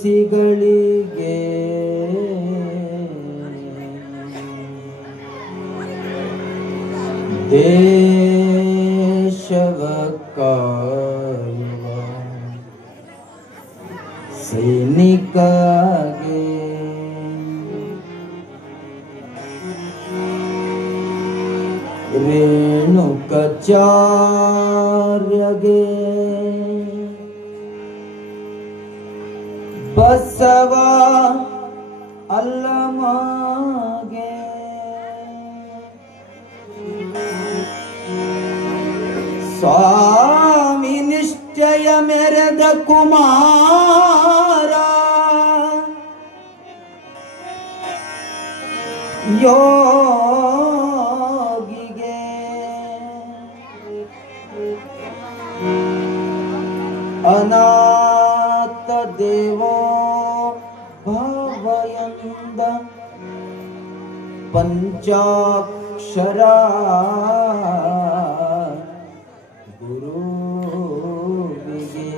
ರಸಋಷಿಗಳಿಗೆ ದೇಶವ ಕಾಯುವ ಸೈನಿಕಗೆ ರೇಣುಕಾಚಾರ್ಯಗೆ ಬಸವ ಅಲ್ಲಮಗೆ ಸ್ವಾಮಿ ನಿಶ್ಚಯ ಮೆರೆದ ಕುಮಾರ ಯೋಗಿಗೆ ಅನಾಥ ದೇವೋ ಭವಯಂದ ಪಂಚಾಕ್ಷರ ಗುರುವಿಗೆ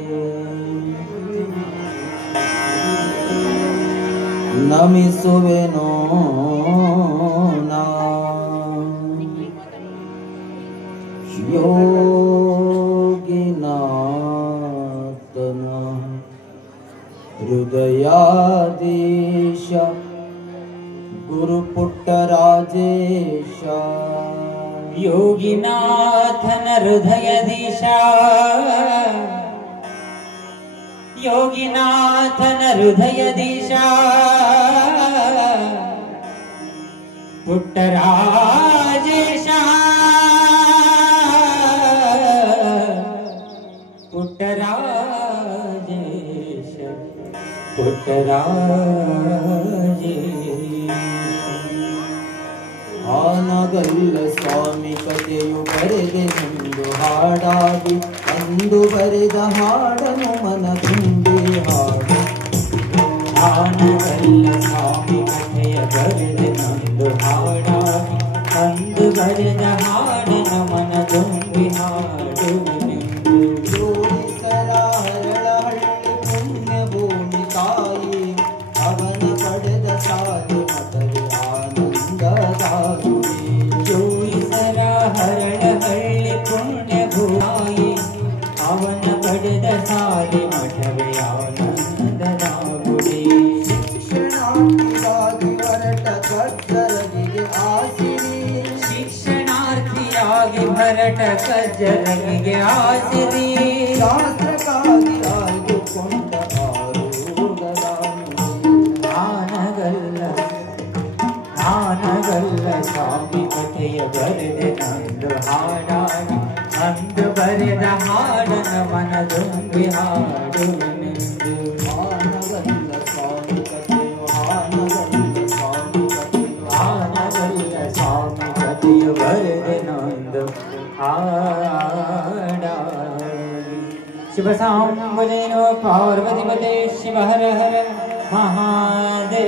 ನಮಿಸುವೆನೋ ನಾ ಯೋಗಿನಾಥನ ಹೃದಯಾದೇಶ ಗುರುಪುಟ್ಟರಾಜೇಶ ಯೋಗಿನಾಥನ ಹೃದಯದೀಶ ಯೋಗಿನಾಥನ ಹೃದಯದೀಶ ಪುಟ್ಟರಾಜೇಶ ಪುಟ್ಟರಾಜೇಶ ಪುಟ್ಟರಾಜೇಶ ಆನಗಲ್ಲ ಸ್ವಾಮಿ ಕಥೆಯು ಬರೆದೆ ಎಂದು ಹಾಡಾಗಿ ಅಂದು ಬರೆದ ಹಾಡನು ಮನ ತುಂಬಿ ಹಾಡು ಆನಗಲ್ಲ ಸ್ವಾಮಿ ಕಥೆಯ ಬರೆದೆ ನಂದು ಹಾಡಾಗಿ ಅಂದು ಬರೆದ ಹಾಡನ ಮನ ತುಂಬಿ ಹಾಡುವೆನೆಂದು ಜೋಡಿಸರ ಹರಳಹಳ್ಳಿ ಪುಣ್ಯ ಭೂಮಿ ತಾಯಿ ಅವನ ಪಡೆದ ಸಾಧು ಮತವೇ ಆನಂದದಾಗುವೆ ಜೋಯಿಸರ ಹರಳಹಳ್ಳಿ ಪುಣ್ಯ ಭೂಮಿ ಅವನ ಪಡೆದ ಸಾಧಿ ಮಠವೇ ಆನಂದದಾಗುವೆ ಶಿಕ್ಷಣಾರ್ಥಿಗಾಗಿ ಹೊರಟ ಕಜ್ಜರನಿಗೆ ಆಸಿರಿ ಶಿಕ್ಷಣಾರ್ಥಿಯಾಗಿ ಹೊರಟ ಕಜ್ಜರನಿಗೆ ಆಸಿರಿ ಶಾಸ್ತ್ರಕ್ಕಾಗಿ ಆಯ್ದುಕೊಂಡ ಆರುಗರಾಮಿ ನಾನಗಲ್ಲ ಸ್ವಾಮಿ ಕಥೆಯ ಬರೆದೆ ನಂದು ಹಾಡಾಗಿ ಅಂದು ಬರೆದ ಹಾಡನ ಮನ ತುಂಬಿ ಹಾಡುವೆನೆಂದು ಆನಗಲ್ಲ ಸ್ವಾಮಿ ಕಥೆಯು ಆನಗಲ್ಲ ಸ್ವಾಮಿ ಕಥೆಯು ಆನಗಲ್ಲ ಸ್ವಾಮಿ ಕಥೆಯ ಬರೆದೆ ನಂದು ಹಾಡಾಗಿ ಶಿವ ಸಾಂಬುದೇನೋ ಪಾರ್ವತಿ ಪದೇ ಶಿವ ಹರ ಹರ ಮಹಾದೇವ.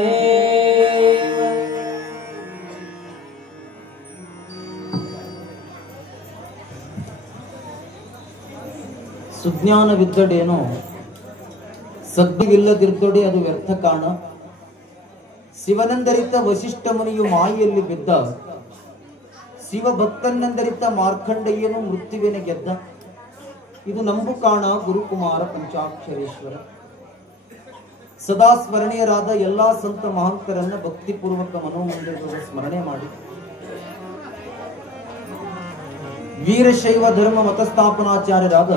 ಸುಜ್ಞಾನವಿದ್ದಡೇನೋ ಸದ್ದಿಗಿಲ್ಲದಿರ್ದೊಡೆ ಅದು ವ್ಯರ್ಥ ಕಾಣ. ಶಿವನೆಂದರಿತ ವಸಿಷ್ಠ ಮುನಿಯು ಮಾಯೆಯಲ್ಲಿ ಬಿದ್ದ, ಶಿವ ಭಕ್ತನೆಂದರಿತ ಮಾರ್ಕಂಡಯ್ಯನು ಮೃತ್ಯುವಿನ ಗೆದ್ದ. ಇದು ನಂಬು ಕಾಣ ಗುರುಕುಮಾರ ಪಂಚಾಕ್ಷರೇಶ್ವರ. ಸದಾ ಸ್ಮರಣೀಯರಾದ ಎಲ್ಲಾ ಸಂತ ಮಹಂತರನ್ನ ಭಕ್ತಿಪೂರ್ವಕ ಮನೋಮಂದಿರದಲ್ಲಿ ಸ್ಮರಣೆ ಮಾಡಿ ವೀರಶೈವ ಧರ್ಮ ಮತಸ್ಥಾಪನಾಚಾರ್ಯರಾದ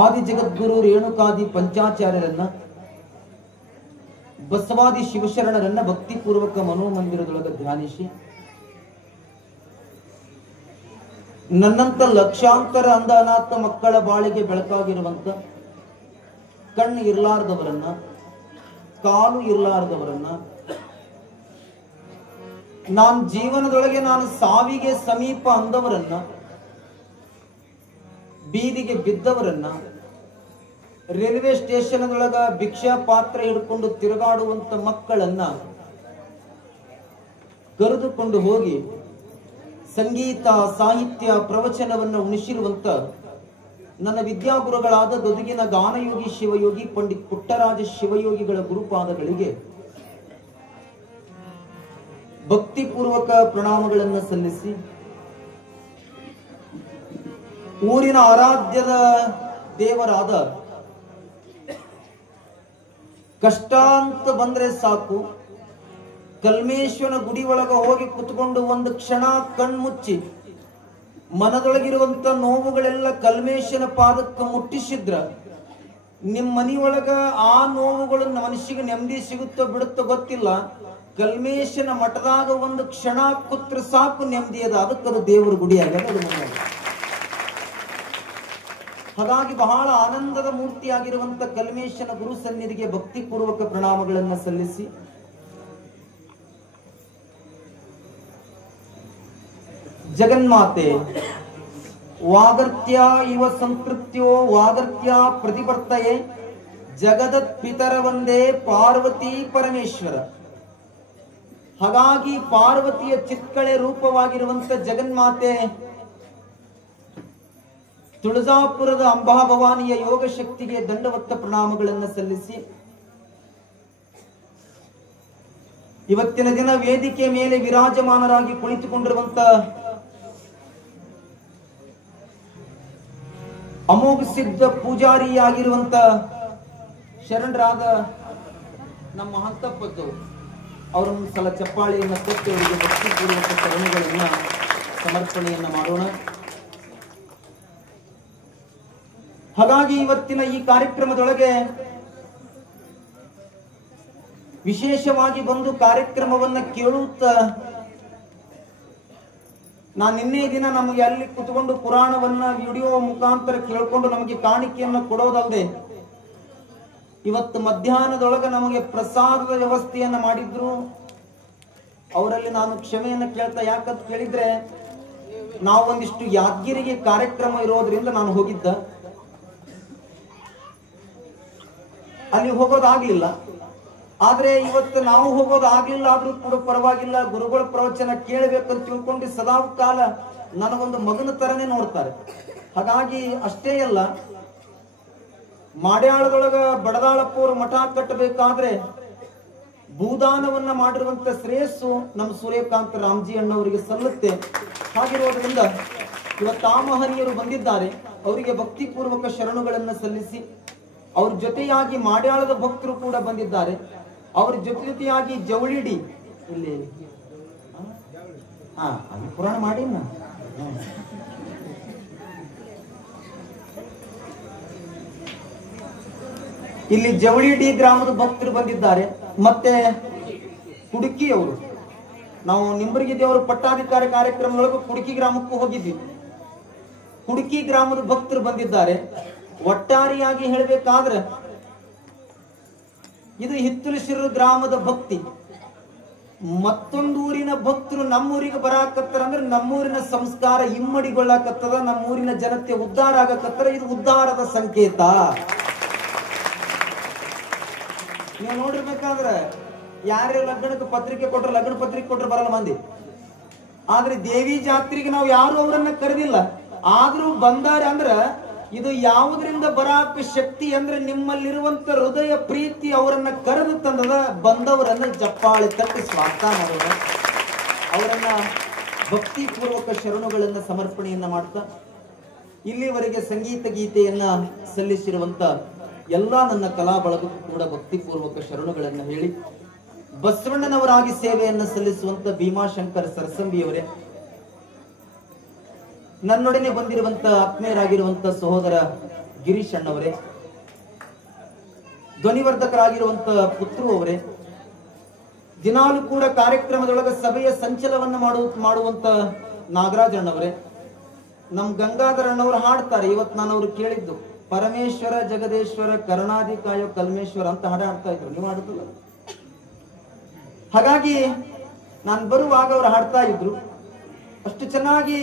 ಆದಿ ಜಗದ್ಗುರು ರೇಣುಕಾದಿ ಪಂಚಾಚಾರ್ಯರನ್ನ ಬಸವಾದಿ ಶಿವಶರಣರನ್ನ ಭಕ್ತಿಪೂರ್ವಕ ಮನೋಮಂದಿರದೊಳಗೆ ಧ್ಯಾನಿಸಿ ನನ್ನಂತ ಲಕ್ಷಾಂತರ ಅಂಧ ಅನಾಥ ಮಕ್ಕಳ ಬಾಳಿಗೆ ಬೆಳಕಾಗಿರುವಂತ ಕಣ್ಣು ಇರ್ಲಾರ್ದವರನ್ನ, ಕಾಲು ಇರ್ಲಾರ್ದವರನ್ನ, ನಾನು ಜೀವನದೊಳಗೆ ನಾನು ಸಾವಿಗೆ ಸಮೀಪ ಅಂದವರನ್ನ, ಬೀದಿಗೆ ಬಿದ್ದವರನ್ನ, ರೈಲ್ವೆ ಸ್ಟೇಷನ್ದೊಳಗ ಭಿಕ್ಷಾ ಪಾತ್ರ ಹಿಡ್ಕೊಂಡು ತಿರುಗಾಡುವಂತ ಮಕ್ಕಳನ್ನ ಕರೆದುಕೊಂಡು ಹೋಗಿ ಸಂಗೀತ, ಸಾಹಿತ್ಯ, ಪ್ರವಚನವನ್ನು ಉಣಿಸಿರುವಂತ ನನ್ನ ವಿದ್ಯಾಗುರುಗಳಾದ ಗದುಗಿನ ಗಾನಯೋಗಿ ಶಿವಯೋಗಿ ಪಂಡಿತ್ ಪುಟ್ಟರಾಜ ಶಿವಯೋಗಿಗಳ ಗುರುಪಾದಗಳಿಗೆ ಭಕ್ತಿಪೂರ್ವಕ ಪ್ರಣಾಮಗಳನ್ನು ಸಲ್ಲಿಸಿ, ಊರಿನ ಆರಾಧ್ಯದ ದೇವರಾದ ಕಷ್ಟ ಅಂತ ಬಂದ್ರೆ ಸಾಕು, ಕಲ್ಮೇಶ್ವರನ ಗುಡಿ ಒಳಗ ಹೋಗಿ ಕುತ್ಕೊಂಡು ಒಂದು ಕ್ಷಣ ಕಣ್ಮುಚ್ಚಿ ಮನದೊಳಗಿರುವಂತ ನೋವುಗಳೆಲ್ಲ ಕಲ್ಮೇಶನ ಪಾದಕ್ಕೆ ಮುಟ್ಟಿಸಿದ್ರ ನಿಮ್ಮ ಮನೆಯೊಳಗ ಆ ನೋವುಗಳು ಮನಸ್ಸಿಗೆ ನೆಮ್ಮದಿ ಸಿಗುತ್ತೋ ಬಿಡುತ್ತೋ ಗೊತ್ತಿಲ್ಲ. ಕಲ್ಮೇಶನ ಮಠದಾಗ ಒಂದು ಕ್ಷಣ ಕೂತ್ರ ಸಾಕು ನೆಮ್ಮದಿ ಅದ, ಅದಕ್ಕದು ದೇವರ ಗುಡಿ ಆಗ್ಯದ. ಹಾಗಾಗಿ ಬಹಳ ಆನಂದದ ಮೂರ್ತಿಯಾಗಿರುವಂತ ಕಲ್ಮೇಶನ ಗುರು ಸನ್ನಿಧಿಗೆ ಭಕ್ತಿಪೂರ್ವಕ ಪ್ರಣಾಮಗಳನ್ನು ಸಲ್ಲಿಸಿ, ಜಗನ್ಮಾತೆ ವಾಗರ್ತ್ಯ ಇವ ಸಂತೃಪ್ತ್ಯೋ ವಾಗರ್ತ್ಯ ಪ್ರತಿಪರ್ತಯೇ ಜಗದತ್ ಪಿತರ ಒಂದೇ ಪಾರ್ವತಿ ಪರಮೇಶ್ವರ. ಹಾಗಾಗಿ ಪಾರ್ವತಿಯ ಚಿತ್ಕಳೆ ರೂಪವಾಗಿರುವಂತ ಜಗನ್ಮಾತೆ ತುಳಜಾಪುರದ ಅಂಬಾಭವಾನಿಯ ಯೋಗ ಶಕ್ತಿಗೆ ದಂಡವತ್ತ ಪ್ರಣಾಮಗಳನ್ನು ಸಲ್ಲಿಸಿ, ಇವತ್ತಿನ ದಿನ ವೇದಿಕೆ ಮೇಲೆ ವಿರಾಜಮಾನರಾಗಿ ಕುಳಿತುಕೊಂಡಿರುವಂತ ಅಮೋಘ ಸಿದ್ಧ ಪೂಜಾರಿಯಾಗಿರುವಂತ ಶರಣರಾದ ನಮ್ಮ ಹಂತಪ್ಪದ್ದು ಅವರೊಂದು ಸಲ ಚಪ್ಪಾಳೆಯನ್ನು ಕೊಟ್ಟು ಅವರಿಗೆ ಭಕ್ತಿಪೂರ್ವಕ ಶರಣಗಳನ್ನ ಸಮರ್ಪಣೆಯನ್ನ ಮಾಡೋಣ. ಹಾಗಾಗಿ ಇವತ್ತಿನ ಈ ಕಾರ್ಯಕ್ರಮದೊಳಗೆ ವಿಶೇಷವಾಗಿ ಬಂದು ಕಾರ್ಯಕ್ರಮವನ್ನ ಕೇಳುತ್ತಾ, ನಾನು ನಿನ್ನೆ ದಿನ ನಮಗೆ ಅಲ್ಲಿ ಕುತ್ಕೊಂಡು ಪುರಾಣವನ್ನ ವಿಡಿಯೋ ಮುಖಾಂತರ ಕೇಳ್ಕೊಂಡು ನಮಗೆ ಕಾಣಿಕೆಯನ್ನು ಕೊಡೋದಲ್ಲದೆ, ಇವತ್ತು ಮಧ್ಯಾಹ್ನದೊಳಗೆ ನಮಗೆ ಪ್ರಸಾದದ ವ್ಯವಸ್ಥೆಯನ್ನ ಮಾಡಿದ್ರು. ಅವರಲ್ಲಿ ನಾನು ಕ್ಷಮೆಯನ್ನು ಕೇಳ್ತಾ, ಯಾಕಂತ ಕೇಳಿದ್ರೆ ನಾವು ಒಂದಿಷ್ಟು ಯಾದಗಿರಿಗೆ ಕಾರ್ಯಕ್ರಮ ಇರೋದ್ರಿಂದ ನಾನು ಹೋಗಿದ್ದ, ಅಲ್ಲಿ ಹೋಗೋದಾಗ್ಲಿಲ್ಲ. ಆದ್ರೆ ಇವತ್ತು ನಾವು ಹೋಗೋದಾಗ್ಲಿಲ್ಲ ಆದ್ರೂ ಕೂಡ ಪರವಾಗಿಲ್ಲ, ಗುರುಗಳ ಪ್ರವಚನ ಕೇಳಬೇಕಂತ ತಿಳ್ಕೊಂಡು ಸದಾ ಕಾಲ ನನಗೊಂದು ಮಗನ ತರನೇ ನೋಡ್ತಾರೆ. ಹಾಗಾಗಿ ಅಷ್ಟೇ ಅಲ್ಲ, ಮಾಡ್ಯಾಳದೊಳಗ ಬಡದಾಳಪ್ಪವರು ಮಠ ಕಟ್ಟಬೇಕಾದ್ರೆ ಭೂದಾನವನ್ನ ಮಾಡಿರುವಂತ ಶ್ರೇಯಸ್ಸು ನಮ್ಮ ಸೂರ್ಯಕಾಂತ ರಾಮ್ಜಿ ಅಣ್ಣವರಿಗೆ ಸಲ್ಲುತ್ತೆ. ಹಾಗಿರೋದ್ರಿಂದ ಇವತ್ತು ಆ ಮಹನೀಯರು ಬಂದಿದ್ದಾರೆ, ಅವರಿಗೆ ಭಕ್ತಿಪೂರ್ವಕ ಶರಣುಗಳನ್ನ ಸಲ್ಲಿಸಿ, ಅವ್ರ ಜೊತೆಯಾಗಿ ಮಾಡ್ಯಾಳದ ಭಕ್ತರು ಕೂಡ ಬಂದಿದ್ದಾರೆ. ಅವ್ರ ಜೊತೆಯಾಗಿ ಜವಳಿಡಿ ಇಲ್ಲಿ ಅಲ್ಲಿ ಪುರಾಣ ಮಾಡಿ ಇಲ್ಲಿ ಜವಳಿಡಿ ಗ್ರಾಮದ ಭಕ್ತರು ಬಂದಿದ್ದಾರೆ. ಮತ್ತೆ ಕುಡುಕಿಯವರು, ನಾವು ನಿಂಬರ್ಗಿ ದೇವರ ಪಟ್ಟಾಧಿಕಾರಿ ಕಾರ್ಯಕ್ರಮದೊಳಗೂ ಕುಡುಕಿ ಗ್ರಾಮಕ್ಕೂ ಹೋಗಿದ್ವಿ. ಕುಡುಕಿ ಗ್ರಾಮದ ಭಕ್ತರು ಬಂದಿದ್ದಾರೆ. ಒಟ್ಟಾರೆಯಾಗಿ ಹೇಳಬೇಕಾದ್ರೆ ಇದು ಹಿತ್ತಲಶಿರು ಗ್ರಾಮದ ಭಕ್ತಿ. ಮತ್ತೊಂದು ಊರಿನ ಭಕ್ತರು ನಮ್ಮೂರಿಗೆ ಬರಾಕತ್ತಾರ ಅಂದ್ರೆ ನಮ್ಮೂರಿನ ಸಂಸ್ಕಾರ ಇಮ್ಮಡಿಗೊಳ್ಳಾಕತ್ತದ, ನಮ್ಮೂರಿನ ಜನತೆ ಉದ್ಧಾರ ಆಗಕತ್ತಾರ. ಇದು ಉದ್ಧಾರದ ಸಂಕೇತ. ನೀವು ನೋಡಿರ್ಬೇಕಾದ್ರೆ ಯಾರೇ ಲಗ್ನಕ್ಕೆ ಪತ್ರಿಕೆ ಕೊಟ್ರೆ, ಲಗ್ನ ಪತ್ರಿಕೆ ಕೊಟ್ರೆ ಬರಲ್ಲ ಮಂದಿ. ಆದ್ರೆ ದೇವಿ ಜಾತ್ರೆಗೆ ನಾವು ಯಾರು ಅವರನ್ನ ಕರೆದಿಲ್ಲ, ಆದ್ರೂ ಬಂದಾರೆ ಅಂದ್ರ ಇದು ಯಾವುದರಿಂದ ಬರಾಕ ಶಕ್ತಿ ಅಂದ್ರೆ ನಿಮ್ಮಲ್ಲಿರುವಂತ ಹೃದಯ ಪ್ರೀತಿ ಅವರನ್ನ ಕರೆದು ತಂದದ. ಬಂದವರನ್ನ ಜಪ್ಪಾಳೆ ತಟ್ಟಿ ಸ್ವಾಗತ ಮಾಡೋದ, ಅವರನ್ನ ಭಕ್ತಿಪೂರ್ವಕ ಶರಣುಗಳನ್ನ ಸಮರ್ಪಣೆಯನ್ನ ಮಾಡ್ತಾ, ಇಲ್ಲಿವರೆಗೆ ಸಂಗೀತ ಗೀತೆಯನ್ನ ಸಲ್ಲಿಸಿರುವಂತ ಎಲ್ಲಾ ನನ್ನ ಕಲಾ ಬಳಗಕ್ಕೂ ಕೂಡ ಭಕ್ತಿಪೂರ್ವಕ ಶರಣುಗಳನ್ನ ಹೇಳಿ, ಬಸವಣ್ಣನವರಾಗಿ ಸೇವೆಯನ್ನ ಸಲ್ಲಿಸುವಂತ ಭೀಮಾಶಂಕರ್ ಸರಸಂಬಿಯವರೇ, ನನ್ನೊಡನೆ ಬಂದಿರುವಂತ ಆತ್ಮೀಯರಾಗಿರುವಂತ ಸಹೋದರ ಗಿರೀಶ್ ಅಣ್ಣವರೇ, ಧ್ವನಿವರ್ಧಕರಾಗಿರುವಂತ ಪುತ್ರರು ಅವರೇ. ದಿನಾಲು ಕೂಡ ಕಾರ್ಯಕ್ರಮದೊಳಗ ಸಭೆಯ ಸಂಚಲವನ್ನ ಮಾಡುವಂತ ನಾಗರಾಜಣ್ಣವರೇ. ನಮ್ ಗಂಗಾಧರಣ್ಣವ್ರು ಹಾಡ್ತಾರೆ. ಇವತ್ತು ನಾನು ಅವ್ರು ಕೇಳಿದ್ದು ಪರಮೇಶ್ವರ ಜಗದೇಶ್ವರ ಕರುಣಾದಿ ಕಾಯೋ ಕಲ್ಮೇಶ್ವರ ಅಂತ ಹಾಡ್ತಾ ಇದ್ರು. ನೀವು ಹಾಡುದಿಲ್ಲ. ಹಾಗಾಗಿ ನಾನು ಬರುವಾಗ ಅವ್ರು ಹಾಡ್ತಾ ಇದ್ರು. ಅಷ್ಟು ಚೆನ್ನಾಗಿ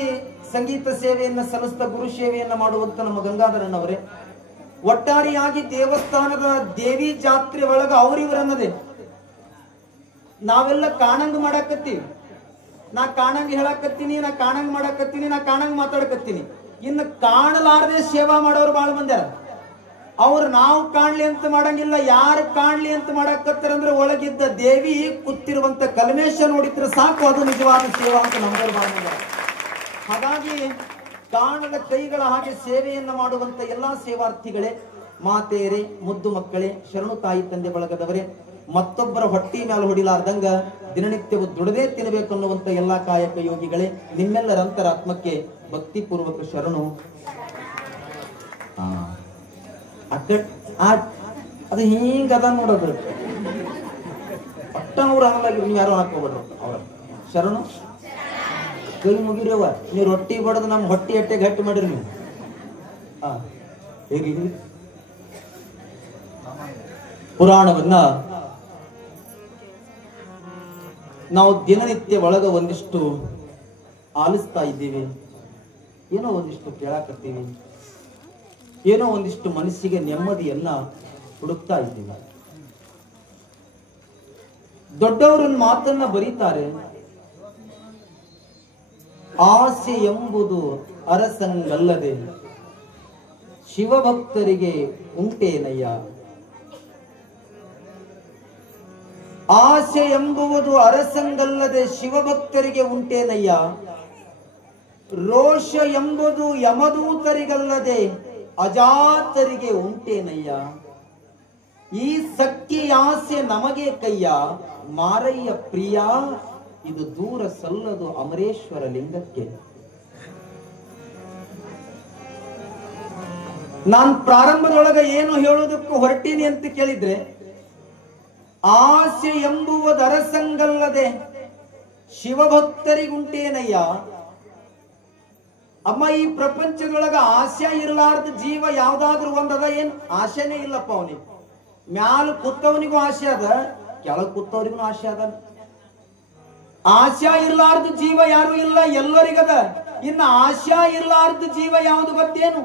ಸಂಗೀತ ಸೇವೆಯನ್ನ ಸಲ್ಲಿಸ್ತಾ ಗುರು ಸೇವೆಯನ್ನ ಮಾಡುವಂತ ನಮ್ಮ ಗಂಗಾಧರಣ್ಣವರೇ. ಒಟ್ಟಾರೆಯಾಗಿ ದೇವಸ್ಥಾನದ ದೇವಿ ಜಾತ್ರೆ ಒಳಗ ಅವ್ರಿವರನ್ನದೇ ನಾವೆಲ್ಲ ಕಾಣಂಗ್ ಮಾಡಾಕತ್ತೀವಿ. ನಾ ಕಾಣಂಗ್ ಹೇಳಾಕತ್ತೀನಿ, ನಾ ಕಾಣಂಗ್ ಮಾಡಾಕತ್ತೀನಿ, ನಾ ಕಾಣಂಗ್ ಮಾತಾಡಕತ್ತೀನಿ. ಇನ್ನು ಕಾಣಲಾರದೆ ಸೇವಾ ಮಾಡೋರು ಬಾಳ ಮಂದ್ಯಾರ. ಅವ್ರು ನಾವು ಕಾಣ್ಲಿ ಅಂತ ಮಾಡಂಗಿಲ್ಲ. ಯಾರು ಕಾಣ್ಲಿ ಅಂತ ಮಾಡಾಕತ್ತಾರಂದ್ರೆ ಒಳಗಿದ್ದ ದೇವಿ ಕೂತಿರುವಂತ ಕಲ್ಮೇಶ ನೋಡಿದ್ರೆ ಸಾಕು, ಅದು ನಿಜವಾದ ಸೇವಾ ಅಂತ ನಮ್ಗರು ಬಾಳ ಮಂದ್ಯಾರ. ಹಾಗಾಗಿ ಕಾಣದ ಕೈಗಳ ಹಾಗೆ ಸೇವೆಯನ್ನ ಮಾಡುವಂತ ಎಲ್ಲಾ ಸೇವಾರ್ಥಿಗಳೇ, ಮಾತೆಯರೇ, ಮುದ್ದು ಮಕ್ಕಳೇ, ಶರಣು ತಾಯಿ ತಂದೆ ಬಳಗದವರೇ, ಮತ್ತೊಬ್ಬರ ಹೊಟ್ಟಿ ಮೇಲೆ ಹೊಡಿಲಾರ್ದಂಗ ದಿನನಿತ್ಯವೂ ದುಡದೇ ತಿನ್ನಬೇಕು ಅನ್ನುವಂತ ಎಲ್ಲಾ ಕಾಯಕ ಯೋಗಿಗಳೇ, ನಿಮ್ಮೆಲ್ಲರ ಅಂತರಾತ್ಮಕ್ಕೆ ಭಕ್ತಿಪೂರ್ವಕ ಶರಣು. ಅದು ಹಿಂಗದ ನೋಡೋದು ಒಟ್ಟ ಅವ್ರು ಆಗಲಾಗಿ ನೀವು ಯಾರು ಹಾಕೋಬೇಡ್ರಿ. ಅವ್ರ ಶರಣು ಕೈ ಮುಗಿರವ. ನೀವು ರೊಟ್ಟಿ ಬಡದು ನಮ್ಮ ಹೊಟ್ಟಿ ಅಟ್ಟೆ ಗಟ್ಟಿ ಮಾಡಿರಿ ನೀವು. ಹೇಗೆ ಪುರಾಣವನ್ನ ನಾವು ದಿನನಿತ್ಯ ಒಳಗ ಒಂದಿಷ್ಟು ಆಲಿಸ್ತಾ ಇದ್ದೀವಿ, ಏನೋ ಒಂದಿಷ್ಟು ಕೇಳಾಕತ್ತೀವಿ, ಏನೋ ಒಂದಿಷ್ಟು ಮನಸ್ಸಿಗೆ ನೆಮ್ಮದಿಯನ್ನ ಹುಡುಕ್ತಾ ಇದ್ದೀವಿ. ದೊಡ್ಡವರನ್ನ ಮಾತನ್ನ ಬರೀತಾರೆ. ಆಸೆ ಎಂಬುದು ಅರಸಂಗಲ್ಲದೆ ಶಿವಭಕ್ತರಿಗೆ ಉಂಟೇನಯ್ಯ. ಆಸೆ ಎಂಬುವುದು ಅರಸಂಗಲ್ಲದೆ ಶಿವಭಕ್ತರಿಗೆ ಉಂಟೇನಯ್ಯ. ರೋಷ ಎಂಬುದು ಯಮದೂತರಿಗಲ್ಲದೆ ಅಜಾತರಿಗೆ ಉಂಟೇನಯ್ಯ. ಈ ಸಕ್ಕಿ ಆಸೆ ನಮಗೆ ಕಯ್ಯ, ಮಾರಯ್ಯ ಪ್ರಿಯ ಇದು ದೂರ ಸಲ್ಲದು ಅಮರೇಶ್ವರ ಲಿಂಗಕ್ಕೆ. ನಾನ್ ಪ್ರಾರಂಭದೊಳಗ ಏನು ಹೇಳೋದಕ್ಕೂ ಹೊರಟೀನಿ ಅಂತ ಕೇಳಿದ್ರೆ, ಆಸೆ ಎಂಬುವುದು ಅರಸಂಗಲ್ಲದೆ ಶಿವಭಕ್ತರಿಗುಂಟೇನಯ್ಯ. ಅಮ್ಮ, ಈ ಪ್ರಪಂಚದೊಳಗ ಆಸೆ ಇರಲಾರ್ದ ಜೀವ ಯಾವ್ದಾದ್ರು ಒಂದದ? ಏನ್ ಆಸೆನೇ ಇಲ್ಲಪ್ಪ. ಅವನಿಗೆ ಮ್ಯಾಲ ಕೂತವನಿಗೂ ಆಸೆ ಅದ, ಕೆಳಗ್ ಕೂತವರಿಗೂ ಆಸೆ ಅದ. ಆಶಾ ಇರ್ಲಾರ್ದ ಜೀವ ಯಾರು ಇಲ್ಲ, ಎಲ್ಲರಿಗದ. ಇನ್ನ ಆಶಾ ಇರ್ಲಾರ್ದ ಜೀವ ಯಾವುದು ಗೊತ್ತೇನು?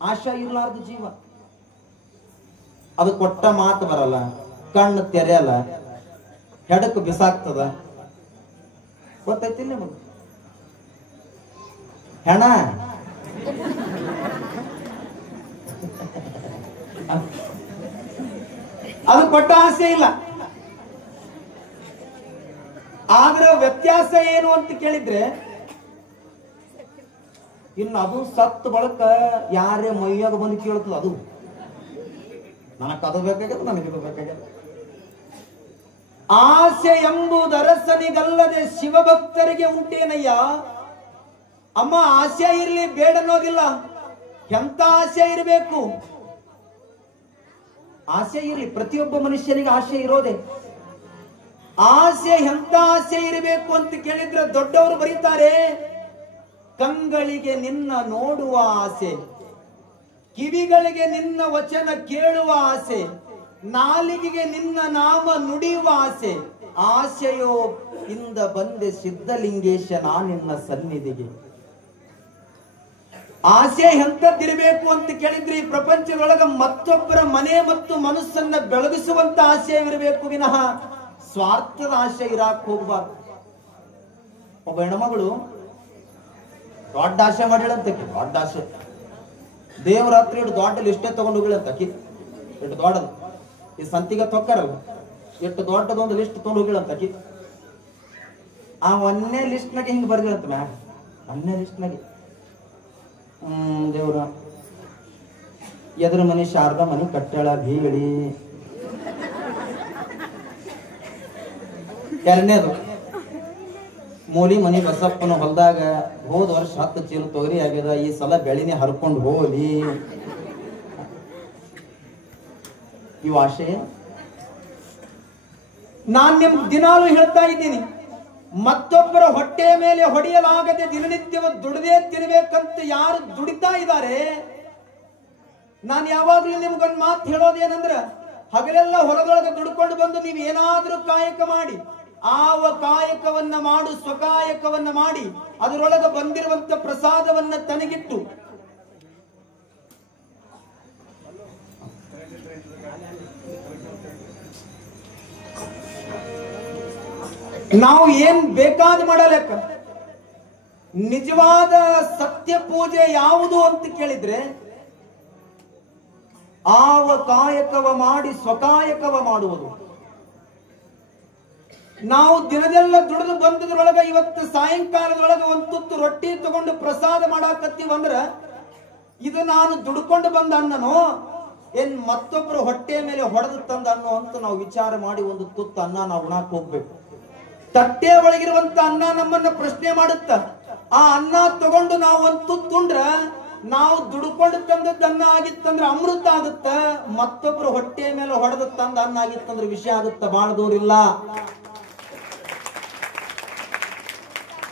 ಆಶಾ ಇರ್ಲಾರ್ದ ಜೀವ. ಅದು ಕೊಟ್ಟ ಮಾತು ಬರಲ್ಲ, ಕಣ್ಣು ತೆರೆಯಲ್ಲ, ಹೆಡಕ್ ಬಿಸಾಕ್ತದ. ಗೊತ್ತೈತಿಲ್ಲ ನಿಮಗೆ? ಹೆಣ ಅದು ಕೊಟ್ಟ ಆಸೆ ಇಲ್ಲ. ಆದ್ರೆ ವ್ಯತ್ಯಾಸ ಏನು ಅಂತ ಕೇಳಿದ್ರೆ, ಇನ್ನು ಅದು ಸತ್ತು ಬಳಕ ಯಾರೇ ಮೈಯಾಗ ಬಂದು ಕೇಳ್ತದ, ಅದು ನನಗದು ಬೇಕಾಗ್ಯದ, ನನಗಿದು ಬೇಕಾಗ್ಯದ. ಆಸೆ ಎಂಬುದು ಅರಸನಿಗಲ್ಲದೆ ಶಿವಭಕ್ತರಿಗೆ ಉಂಟೇನಯ್ಯ. ಅಮ್ಮ, ಆಸೆ ಇರ್ಲಿ ಬೇಡ ಅನ್ನೋದಿಲ್ಲ. ಎಂತ ಆಸೆ ಇರಬೇಕು? ಆಸೆ ಇರ್ಲಿ, ಪ್ರತಿಯೊಬ್ಬ ಮನುಷ್ಯನಿಗೆ ಆಸೆ ಇರೋದೆ. ಆಸೆ ಎಂತ ಆಸೆ ಇರಬೇಕು ಅಂತ ಕೇಳಿದ್ರೆ ದೊಡ್ಡವರು ಬರೀತಾರೆ, ಕಂಗಳಿಗೆ ನಿನ್ನ ನೋಡುವ ಆಸೆ, ಕಿವಿಗಳಿಗೆ ನಿನ್ನ ವಚನ ಕೇಳುವ ಆಸೆ, ನಾಲಿಗೆಗೆ ನಿನ್ನ ನಾಮ ನುಡಿಯುವ ಆಸೆ. ಆಸೆಯೋ ಇಂದ ಬಂದೆ ಸಿದ್ಧಲಿಂಗೇಶ ನಿನ್ನ ಸನ್ನಿಧಿಗೆ. ಆಸೆ ಎಂತದ್ದಿರಬೇಕು ಅಂತ ಕೇಳಿದ್ರೆ, ಈ ಪ್ರಪಂಚದೊಳಗ ಮತ್ತೊಬ್ಬರ ಮನೆ ಮತ್ತು ಮನಸ್ಸನ್ನ ಬೆಳಗಿಸುವಂತ ಆಸೆ ಇರಬೇಕು ವಿನಃ ಸ್ವಾರ್ಥದ ಆಸೆ ಇರಾಕ್ ಹೋಗ್ಬಾರ್ದು. ಒಬ್ಬ ಹೆಣ್ಮಗಳು ದೊಡ್ಡ ಆಸೆ ಮಾಡಿಳಂತಕಿ, ದೊಡ್ಡ ಆಸೆ. ದೇವರಾತ್ರಿ ಇಟ್ಟು ದೊಡ್ಡ ಲಿಸ್ಟೇ ತಗೊಂಡು ಹೋಗಿಳಂತಕಿ, ಇಟ್ಟು ದೊಡ್ಡದು. ಈ ಸಂತಿಗೆ ತೊಕ್ಕಾರಲ್ಲ, ಎಷ್ಟು ದೊಡ್ಡದೊಂದು ಲಿಸ್ಟ್ ತಗೊಂಡು ಹೋಗಿಳಂತಕಿ. ಆ ಒಂದೇ ಲಿಸ್ಟ್ನಾಗೆ ಹಿಂಗೆ ಬರ್ದಿಳಂತ ಮ್ಯಾ, ಒಂದೇ ಲಿಸ್ಟ್ನಾಗೆ ದೇವ್ರ ಎದುರು ಮನೆ ಶಾರದಾ ಮನೆ ಕಟ್ಟಾಳ ಬೀಗಳಿ. ಎರಡನೇದು ಮೂಲಿ ಮನಿ ಬಸಪ್ಪನ ಹೊಲದಾಗ ಹೋದ ವರ್ಷ 10 ಚೀಲ ತೊಗರಿ ಆಗ್ಯದ, ಈ ಸಲ ಬೆಳಿನೇ ಹರ್ಕೊಂಡು ಹೋಲಿ. ಈ ಆಶಯ ನಾನ್ ನಿಮ್ ದಿನಾಲು ಹೇಳ್ತಾ ಇದ್ದೀನಿ, ಮತ್ತೊಬ್ಬರ ಹೊಟ್ಟೆಯ ಮೇಲೆ ಹೊಡೆಯಲಾಗದೆ ದಿನನಿತ್ಯವ ದುಡದೇ ತಿನ್ಬೇಕಂತ ಯಾರು ದುಡಿತಾ ಇದ್ದಾರೆ, ನಾನು ಯಾವಾಗ್ಲೂ ನಿಮ್ಗೊಂದು ಮಾತು ಹೇಳೋದೇನಂದ್ರ, ಹಗಲೆಲ್ಲ ಹೊಲದೊಳಗೆ ದುಡ್ಕೊಂಡು ಬಂದು ನೀವು ಏನಾದ್ರೂ ಕಾಯಕ ಮಾಡಿ, ಆವ ಕಾಯಕವನ್ನ ಮಾಡು, ಸ್ವಕಾಯಕವನ್ನ ಮಾಡಿ ಅದರೊಳಗೆ ಬಂದಿರುವಂತ ಪ್ರಸಾದವನ್ನ ತನಗಿಟ್ಟು ನಾವು ಏನ್ ಬೇಕಾದ ಮಾಡಲೇಕ. ನಿಜವಾದ ಸತ್ಯ ಪೂಜೆ ಯಾವುದು ಅಂತ ಕೇಳಿದ್ರೆ, ಆವ ಕಾಯಕವ ಮಾಡಿ ಸ್ವಕಾಯಕವ ಮಾಡುವುದು. ನಾವು ದಿನದೆಲ್ಲ ದುಡಿದು ಬಂದದ್ರೊಳಗ ಇವತ್ತು ಸಾಯಂಕಾಲದೊಳಗ ಒಂದು ತುತ್ತು ರೊಟ್ಟಿ ತಗೊಂಡು ಪ್ರಸಾದ ಮಾಡಾಕತ್ತೀವಂದ್ರ, ಇದು ನಾನು ದುಡ್ಕೊಂಡು ಬಂದ ಅನ್ನನೋ ಏನ್ ಮತ್ತೊಬ್ಬರು ಹೊಟ್ಟೆಯ ಮೇಲೆ ಹೊಡೆದು ತಂದ ಅನ್ನೋ ಅಂತ ನಾವು ವಿಚಾರ ಮಾಡಿ ಒಂದು ತುತ್ತು ಅನ್ನ ನಾವು ಉಣಾಕ್ ಹೋಗ್ಬೇಕು. ತಟ್ಟೆ ಒಳಗಿರುವಂತ ಅನ್ನ ನಮ್ಮನ್ನ ಪ್ರಶ್ನೆ ಮಾಡುತ್ತ. ಆ ಅನ್ನ ತಗೊಂಡು ನಾವು ಒಂದು ತುತ್ತುಂಡ್ರ ನಾವು ದುಡ್ಕೊಂಡು ತಂದದ್ದು ಅನ್ನ ಆಗಿತ್ತಂದ್ರ ಅಮೃತ ಆಗುತ್ತ, ಮತ್ತೊಬ್ರು ಹೊಟ್ಟೆಯ ಮೇಲೆ ಹೊಡೆದು ತಂದ ಅನ್ನ ಆಗಿತ್ತಂದ್ರೆ ವಿಷಯ ಆಗುತ್ತ, ಬಾಳ ದೂರಿಲ್ಲ.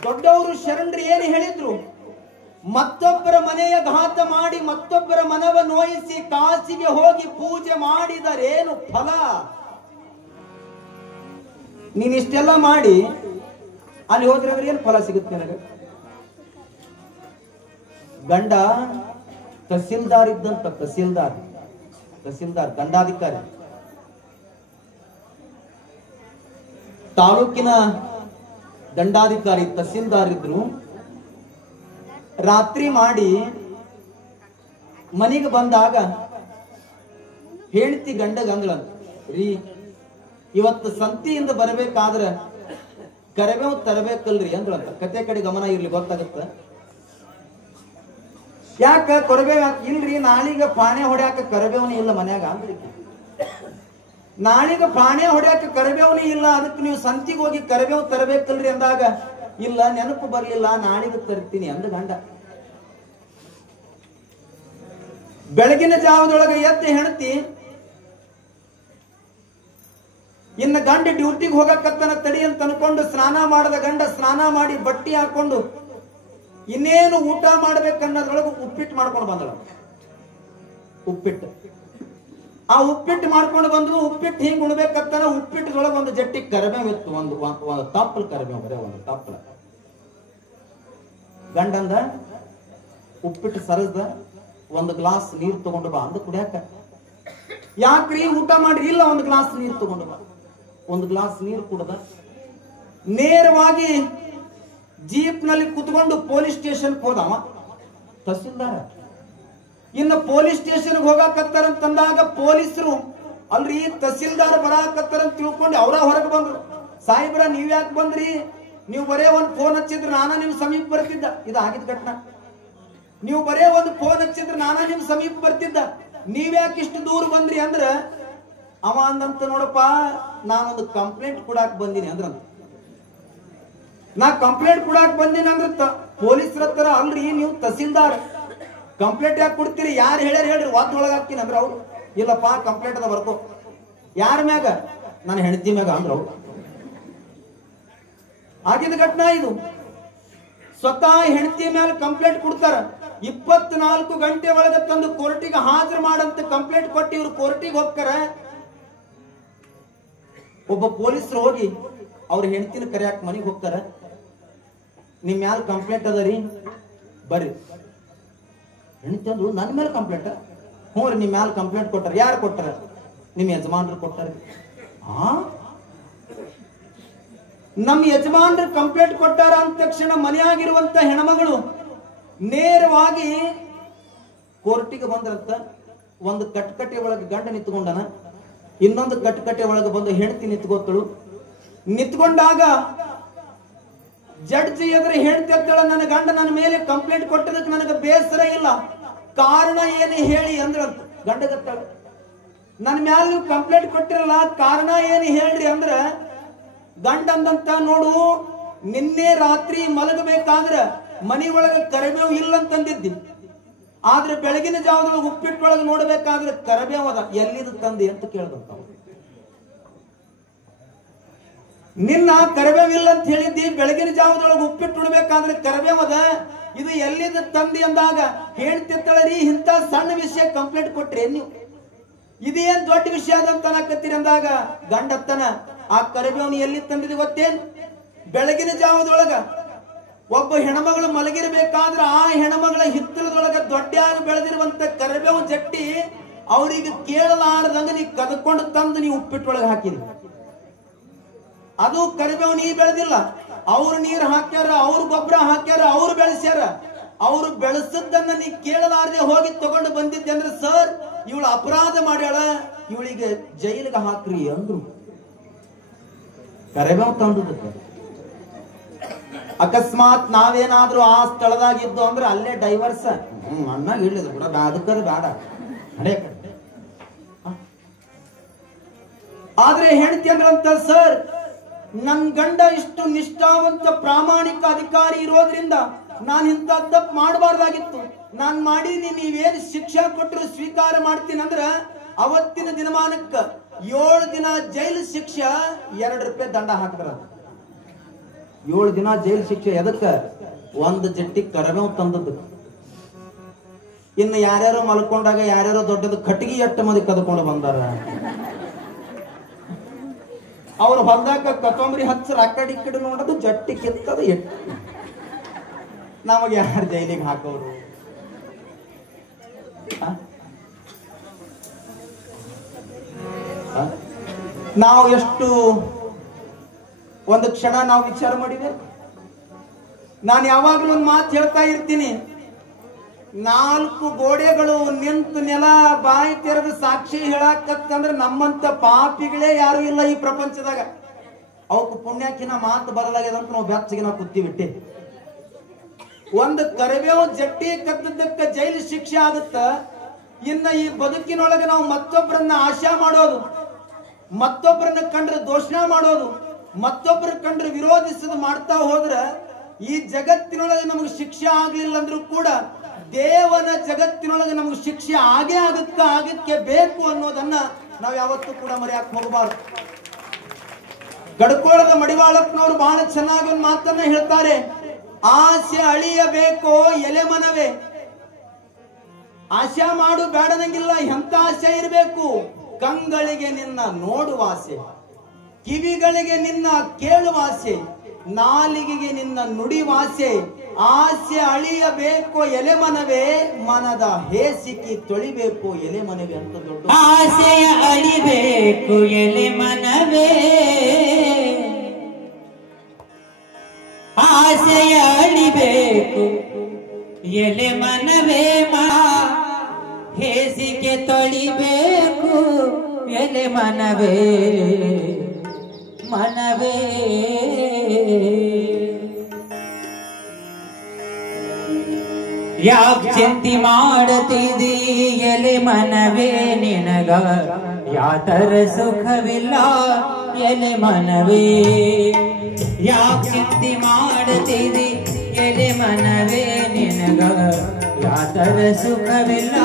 ದೊಡ್ಡವರು ಶರಣರು ಏನು ಹೇಳಿದ್ರು, ಮತ್ತೊಬ್ಬರ ಮನೆಯ ಘಾತ ಮಾಡಿ ಮತ್ತೊಬ್ಬರ ಮನವ ನೋಯಿಸಿ ಕಾಸಿಗೆ ಹೋಗಿ ಪೂಜೆ ಮಾಡಿದರೇನು ಫಲ? ನೀನ್ ಇಷ್ಟೆಲ್ಲ ಮಾಡಿ ಅಲ್ಲಿ ಹೋದ್ರೆ ಅಂದ್ರೆ ಏನು ಫಲ ಸಿಗುತ್ತೆ ನನಗೆ? ಗಂಡ ತಹಸೀಲ್ದಾರ್ ಇದ್ದಂತ, ತಹಸೀಲ್ದಾರ್ ದಂಡಾಧಿಕಾರಿ, ತಾಲೂಕಿನ ದಂಡಾಧಿಕಾರಿ ತಹಸೀಲ್ದಾರ್ ಇದ್ರು. ರಾತ್ರಿ ಮಾಡಿ ಮನೆಗೆ ಬಂದಾಗ ಹೇಳ್ತಿ ಗಂಡಗ ಅಂದ್ಳಂತ, ರೀ ಇವತ್ತು ಸಂತಿಯಿಂದ ಬರಬೇಕಾದ್ರ ಕರಿಬೇವು ತರಬೇಕಲ್ರಿ ಅಂದ್ಳಂತ. ಕತೆ ಕಡೆ ಗಮನ ಇರ್ಲಿ, ಗೊತ್ತಾಗತ್ತ. ಯಾಕ ಕರಿಬೇವು ಇಲ್ರಿ, ನಾಳೀಗ ಪಾಣೆ ಹೊಡ್ಯಾಕ ಕರಿಬೇವನ ಇಲ್ಲ ಮನ್ಯಾಗ ಅಂದ್ರಿ. ನಾಳೀಗ ಪಾಣೆ ಹೊಡ್ಯಾಕ ಕರಿಬೇವನ ಇಲ್ಲ, ಅದಕ್ಕೆ ನೀವು ಸಂತಿಗೆ ಹೋಗಿ ಕರಿಬೇವು ತರಬೇಕಲ್ರಿ ಅಂದಾಗ, ಇಲ್ಲ ನೆನಪು ಬರ್ಲಿಲ್ಲ, ನಾಳಿಗೆ ತರ್ತೀನಿ ಅಂದ ಗಂಡ. ಬೆಳಗಿನ ಜಾವದೊಳಗೆ ಎದ್ದು ಹೆಣ್ತಿ, ಇನ್ನು ಗಂಡ ಡ್ಯೂಟಿಗೆ ಹೋಗಕತ್ತನ ತಡಿ ಅಂತ ಅನ್ಕೊಂಡು ಸ್ನಾನ ಮಾಡದ ಗಂಡ ಸ್ನಾನ ಮಾಡಿ ಬಟ್ಟಿ ಹಾಕೊಂಡು ಇನ್ನೇನು ಊಟ ಮಾಡ್ಬೇಕನ್ನೋದ್ರೊಳಗೆ ಉಪ್ಪಿಟ್ಟು ಮಾಡ್ಕೊಂಡು ಬಂದಳ. ಉಪ್ಪಿಟ್ಟು ಆ ಉಪ್ಪಿಟ್ಟು ಮಾಡ್ಕೊಂಡು ಬಂದ್ರು. ಉಪ್ಪಿಟ್ಟು ಹಿಂಗ್ ಉಣ್ಬೇಕತ್ತನ ಉಪ್ಪಿಟ್ಟದೊಳಗೆ ಒಂದು ಜಟ್ಟಿ ಕರಿಬೇವು ಇತ್ತು, ಒಂದು ತಪ್ಪಲ್ ಕರಿಬೇವು, ಬರೇ ಒಂದು ತಪ್ಪಲ. ಗಂಡಂದ ಉಪ್ಪಿಟ್ಟು ಸರಸ್ದ, ಒಂದು ಗ್ಲಾಸ್ ನೀರು ತಗೊಂಡು ಬಾ ಅಂದ ಕುಡಿಯಾಕ. ಯಾಕ್ರಿ ಊಟ ಮಾಡ್ರಿ? ಇಲ್ಲ, ಒಂದು ಗ್ಲಾಸ್ ನೀರು ತಗೊಂಡು ಬಾ. ಒಂದು ಗ್ಲಾಸ್ ನೀರು ಕುಡ್ದ ನೇರವಾಗಿ ಜೀಪ್ ನಲ್ಲಿ ಕುತ್ಕೊಂಡು ಪೊಲೀಸ್ ಸ್ಟೇಷನ್ ಹೋದವ ತಹಸೀಲ್ದಾರ. ಇನ್ನು ಪೊಲೀಸ್ ಸ್ಟೇಷನ್ ಹೋಗಾಕತ್ತಾರಂತಂದಾಗ ಪೊಲೀಸರು ಅಲ್ರಿ ತಹಸೀಲ್ದಾರ್ ಬರಾಕತ್ತಾರಂತ ತಿಳ್ಕೊಂಡು ಅವರ ಹೊರಗೆ ಬಂದ್ರು. ಸಾಹೇಬ್ರ ನೀವ್ ಯಾಕೆ ಬಂದ್ರಿ? ನೀವು ಬರೇ ಒಂದು ಫೋನ್ ಹಚ್ಚಿದ್ರೆ ನಾನ ನಿಮ್ ಸಮೀಪ ಬರ್ತಿದ್ದ. ಇದು ಆಗಿದ್ ಘಟನಾ. ನೀವು ಬರೇ ಒಂದು ಫೋನ್ ಹಚ್ಚಿದ್ರೆ ನಾನ ನಿಮ್ ಸಮೀಪ ಬರ್ತಿದ್ದ, ನೀವ್ಯಾಕೆ ಇಷ್ಟು ದೂರ ಬಂದ್ರಿ ಅಂದ್ರ ಅವ ಅಂದಂತ, ನೋಡಪ್ಪ ನಾನೊಂದು ಕಂಪ್ಲೇಂಟ್ ಕೊಡಾಕ್ ಬಂದೀನಿ ಅಂದ್ರ. ನಾ ಕಂಪ್ಲೇಂಟ್ ಕೊಡಾಕ್ ಬಂದೀನಿ ಅಂದ್ರ ಪೊಲೀಸರ ಹತ್ರ, ಅಲ್ರಿ ನೀವು ತಹಸೀಲ್ದಾರ್ ಕಂಪ್ಲೇಂಟ್ ಯಾಕೆ ಕೊಡ್ತೀರಿ? ಯಾರು ಹೇಳ್ಯಾರ ಹೇಳ್ರಿ, ವಾದೊಳಗೆ ಹಾಕ್ತೀನಿ ಅಂದ್ರ ಅವ್ರು. ಇಲ್ಲಪ್ಪ ಕಂಪ್ಲೇಂಟ್ ಅದ ಬರ್ಕೋ. ಯಾರ ಮ್ಯಾಗ? ನನ್ನ ಹೆಂಡತಿ ಮ್ಯಾಗ ಅಂದ್ರ ಅವ್ರು. ಆಗಿದ ಘಟನಾ ಇದು. ಸ್ವತಃ ಹೆಂಡತಿ ಮೇಲೆ ಕಂಪ್ಲೇಂಟ್ ಕೊಡ್ತಾರ. 24 ಗಂಟೆ ಒಳಗೆ ತಂದು ಕೋರ್ಟಿಗೆ ಹಾಜರು ಮಾಡಂತ ಕಂಪ್ಲೇಂಟ್ ಕೊಟ್ಟು ಇವ್ರು ಕೋರ್ಟಿಗೆ ಹೋಗ್ತಾರ. ಒಬ್ಬ ಪೊಲೀಸರು ಹೋಗಿ ಅವ್ರ ಹೆಂಡತಿನ ಕರೆಯಾಕ ಮನೆಗೆ ಹೋಗ್ತಾರ. ನಿಮ್ ಮ್ಯಾಲ ಕಂಪ್ಲೇಂಟ್ ಅದ ರೀ, ಬರ್ರಿ. ಹೆಂಡತಿ ಅಂದ್ರು, ನನ್ನ ಮೇಲೆ ಕಂಪ್ಲೇಂಟ್? ಹ್ಞೂ ರೀ, ನಿಮ್ ಮ್ಯಾಲ ಕಂಪ್ಲೇಂಟ್ ಕೊಟ್ಟಾರ. ಯಾರು ಕೊಟ್ಟಾರ? ನಿಮ್ ಯಜಮಾನ್ರು ಕೊಟ್ಟಾರ. ನಮ್ಮ ಯಜಮಾನ್ರು ಕಂಪ್ಲೇಂಟ್ ಕೊಟ್ಟಾರ ಅಂದ ತಕ್ಷಣ ಮನೆಯಾಗಿರುವಂತ ಹೆಣ್ಮಗಳು ನೇರವಾಗಿ ಕೋರ್ಟಿಗೆ ಬಂದ್ರಂತ. ಒಂದು ಕಟ್ಕಟ್ಟೆ ಒಳಗೆ ಗಂಡ ನಿಂತ್ಕೊಂಡನ, ಇನ್ನೊಂದು ಕಟ್ಕಟ್ಟೆ ಒಳಗೆ ಬಂದು ಹೆಂಡತಿ ನಿಂತ್ಕೋತಳು. ನಿಂತ್ಕೊಂಡಾಗ ಜಡ್ಜಿ ಎದುರು ಹೆಂಡತಿ ಎತ್ತಳ, ನನ್ನ ಗಂಡ ನನ್ನ ಮೇಲೆ ಕಂಪ್ಲೇಂಟ್ ಕೊಟ್ಟದಕ್ಕೆ ನನಗೆ ಬೇಸರ ಇಲ್ಲ, ಕಾರಣ ಏನು ಹೇಳಿ ಅಂದ್ರಂತ. ಗಂಡಗತ್ತಳ, ನನ್ನ ಮ್ಯಾಲ ನೀವು ಕಂಪ್ಲೇಂಟ್ ಕೊಟ್ಟಿರಲ್ಲ, ಕಾರಣ ಏನು ಹೇಳ್ರಿ ಅಂದ್ರ ಗಂಡ ಅಂದಂತ, ನೋಡು ನಿನ್ನೆ ರಾತ್ರಿ ಮಲಗಬೇಕಾದ್ರ ಮನಿ ಒಳಗೆ ಕರಿಬೇವು ಇಲ್ಲ ಅಂತಂದಿದ್ದಿ, ಆದ್ರೆ ಬೆಳಗಿನ ಜಾವದೊಳಗೆ ಉಪ್ಪಿಟ್ಟೊಳಗೆ ನೋಡ್ಬೇಕಾದ್ರೆ ಕರಿಬೇವದ ಎಲ್ಲಿದು ತಂದೆ ಅಂತ ಕೇಳ್ದಂತ. ನಿನ್ನ ಕರಿಬೇವಿಲ್ಲ ಅಂತ ಹೇಳಿದ್ದಿ, ಬೆಳಗಿನ ಜಾವದೊಳಗೆ ಉಪ್ಪಿಟ್ಟು ಉಣ್ಬೇಕಾದ್ರೆ ಕರಿಬೇವದ ಇದು ಎಲ್ಲಿದ ತಂದಿ ಅಂದಾಗ ಹೇಳ್ತಿರ್ತಾಳ್ರಿ, ಇಂಥ ಸಣ್ಣ ವಿಷಯ ಕಂಪ್ಲೇಂಟ್ ಕೊಟ್ರಿ ನೀವು, ಇದೇನ್ ದೊಡ್ಡ ವಿಷಯ ಅದಂತ ಅನ್ನಕತ್ತೀರಿ ಅಂದಾಗ ಗಂಡತ್ತನ ಆ ಕರಿಬೇವನ ಎಲ್ಲಿ ತಂದಿದ್ ಗೊತ್ತೇನ್? ಬೆಳಗಿನ ಜಾವದೊಳಗ ಒಬ್ಬ ಹೆಣ್ಮಗಳು ಮಲಗಿರ್ಬೇಕಾದ್ರ ಆ ಹೆಣ್ಮಗಳ ಹಿತ್ತಲದೊಳಗ ದೊಡ್ಡಾಗಿ ಬೆಳೆದಿರುವಂತ ಕರಿಬೇವು ಜಟ್ಟಿ ಅವ್ರಿಗೆ ಕೇಳಲಾರದಂಗ ನೀ ಕದ್ಕೊಂಡು ತಂದು ನೀವು ಉಪ್ಪಿಟ್ಟೊಳಗೆ ಹಾಕಿರಿ. ಅದು ಕರಿಬೇವು ನೀ ಬೆಳೆದಿಲ್ಲ, ಅವ್ರು ನೀರು ಹಾಕ್ಯಾರ, ಅವ್ರು ಗೊಬ್ಬರ ಹಾಕ್ಯಾರ, ಅವ್ರು ಬೆಳೆಸ್ಯಾರ. ಅವ್ರು ಬೆಳೆಸದ್ದನ್ನ ನೀ ಕೇಳಲಾರದೆ ಹೋಗಿ ತಗೊಂಡು ಬಂದಿದ್ದೆ ಅಂದ್ರೆ ಸರ್ ಇವಳು ಅಪರಾಧ ಮಾಡ್ಯಾಳ, ಇವಳಿಗೆ ಜೈಲಿಗೆ ಹಾಕ್ರಿ ಅಂದ್ರು. ಕರಿಬೇವು ತಂದದಕ್ಕೆ ಅಕಸ್ಮಾತ್ ನಾವೇನಾದ್ರೂ ಆ ಸ್ಥಳದಾಗಿದ್ದು ಅಂದ್ರೆ ಅಲ್ಲೇ ಡೈವರ್ಸ್ ಅಣ್ಣ ಹೇಳಿದ್ರು ಕೂಡ ಅದಕ್ಕದ ಬೇಡ ಅಡೇ ಕಡೆ. ಆದ್ರೆ ಹೇಳ್ತಿ ಅಂದ್ರಂತ ಸರ್ ನನ್ ಗಂಡ ಇಷ್ಟು ನಿಷ್ಠಾವಂತ ಪ್ರಾಮಾಣಿಕ ಅಧಿಕಾರಿ ಇರೋದ್ರಿಂದ ನಾನು ಇಂಥ ತಪ್ಪು ಮಾಡಬಾರ್ದಾಗಿತ್ತು, ನಾನ್ ಮಾಡೀನಿ, ನೀವೇನು ಶಿಕ್ಷೆ ಕೊಟ್ಟರು ಸ್ವೀಕಾರ ಮಾಡ್ತೀನಿ ಅಂದ್ರ ಅವತ್ತಿನ ದಿನಮಾನಕ್ಕ 7 ದಿನ ಜೈಲು ಶಿಕ್ಷೆ, 2 ರೂಪಾಯಿ ದಂಡ ಹಾಕಿದ್ರ. 7 ದಿನ ಜೈಲು ಶಿಕ್ಷೆ ಎದಕ್ಕ? ಒಂದು ಜಟ್ಟಿ ಕರಿಬೇವು ತಂದದ್ದು. ಇನ್ನು ಯಾರ್ಯಾರೋ ಮಲ್ಕೊಂಡಾಗ ಯಾರ್ಯಾರೋ ದೊಡ್ಡದು ಕಟ್ಟಿಗೆ 8 ಮಂದಿ ಕದ್ಕೊಂಡು ಬಂದಾರ. ಅವ್ರು ಹೊಲ್ದಾಗ ಕೊತ್ತಂಬರಿ ಹಚ್ಚರ ಆ ಕಡೆ ಈ ಕಡೆ ನೋಡೋದು ಜಟ್ಟಿ ಕಿತ್ತದ ಎಟ್ಟು. ನಮಗೆ ಯಾರು ಜೈಲಿಗೆ ಹಾಕೋರು? ನಾವು ಎಷ್ಟು ಒಂದು ಕ್ಷಣ ನಾವು ವಿಚಾರ ಮಾಡಿದೆ. ನಾನು ಯಾವಾಗ್ಲೂ ಒಂದು ಮಾತು ಹೇಳ್ತಾ ಇರ್ತೀನಿ, 4 ಗೋಡೆಗಳು ನಿಂತು ನೆಲ ಬಾಯಿ ತೆರೆದು ಸಾಕ್ಷಿ ಹೇಳಾಕತ್ತಂದ್ರೆ ನಮ್ಮಂತ ಪಾಪಿಗಳೇ ಯಾರು ಇಲ್ಲ ಈ ಪ್ರಪಂಚದಾಗ. ಅವಕ್ಕೆ ಪುಣ್ಯಕ್ಕಿನ ಮಾತು ಬರಲಾಗ್ಯದಂತ ನಾವು ಬೆಚ್ಚಗೆ ನಾವು ಕೂತಿಬಿಟ್ಟೆ. ಒಂದು ಕರಿಬೇವು ಜಟ್ಟಿ ಕದ್ದದ್ದಕ್ಕ ಜೈಲು ಶಿಕ್ಷೆ ಆಗುತ್ತ. ಇನ್ನ ಈ ಬದುಕಿನೊಳಗೆ ನಾವು ಮತ್ತೊಬ್ಬರನ್ನ ಆಶಾ ಮಾಡೋದು, ಮತ್ತೊಬ್ಬರನ್ನ ಕಂಡ್ರೆ ದೋಷಣೆ ಮಾಡೋದು, ಮತ್ತೊಬ್ಬರ ಕಂಡ್ರೆ ವಿರೋಧಿಸೋದು ಮಾಡ್ತಾ ಹೋದ್ರ ಈ ಜಗತ್ತಿನೊಳಗೆ ನಮಗೆ ಶಿಕ್ಷೆ ಆಗ್ಲಿಲ್ಲ ಅಂದ್ರೂ ಕೂಡ ದೇವನ ಜಗತ್ತಿನೊಳಗೆ ನಮಗೆ ಶಿಕ್ಷೆ ಆಗಕ್ಕೆ ಬೇಕು ಅನ್ನೋದನ್ನ ನಾವು ಯಾವತ್ತೂ ಕೂಡ ಮರೆಯಕ್ಕೆ ಹೋಗಬಾರ್ದು. ಗಡ್ಕೋಳದ ಮಡಿವಾಳಪ್ಪನವರು ಬಹಳ ಚೆನ್ನಾಗಿ ಒಂದು ಮಾತನ್ನ ಹೇಳ್ತಾರೆ, ಆಸೆ ಅಳಿಯಬೇಕೋ ಎಲೆ ಮನವೇ. ಆಶೆ ಮಾಡು ಬೇಡನಂಗಿಲ್ಲ, ಎಂತ ಆಸೆ ಇರಬೇಕು? ಕಂಗಳಿಗೆ ನಿನ್ನ ನೋಡುವ ಆಸೆ, ಕಿವಿಗಳಿಗೆ ನಿನ್ನ ಕೇಳುವ ಆಸೆ, ನಾಲಿಗೆಗೆ ನಿನ್ನ ನುಡಿವಾಸೆ. ಆಸೆ ಅಳಿಯಬೇಕು ಎಲೆ ಮನವೇ, ಮನದ ಹೇಸಿಕಿ ತೊಳಿಬೇಕು ಎಲೆ ಮನವೇ ಅಂತ ದೊಡ್ಡ ಆಸೆಯ ಅಳಿಬೇಕು ಎಲೆ ಮನವೇ, ಆಸೆಯ ಅಳಿಬೇಕು ಎಲೆ ಮನವೇ, ಹೇಸಿಕೆ ತೊಳಿಬೇಕು ಎಲೆ ಮನವೇ, ಮನವೇ. ಯಾಕೆ ಚಿಂತೆ ಮಾಡುತ್ತಿದ್ದೀ ಎಲೆ ಮನವೇ, ನಿನಗ ಯಾತರ ಸುಖವಿಲ್ಲ ಎಲೆ ಮನವೇ. ಯಾಕೆ ಚಿಂತೆ ಮಾಡುತ್ತಿದ್ದೀ ಎಲೆ ಮನವೇ, ನಿನಗ ಯಾತರ ಸುಖವಿಲ್ಲ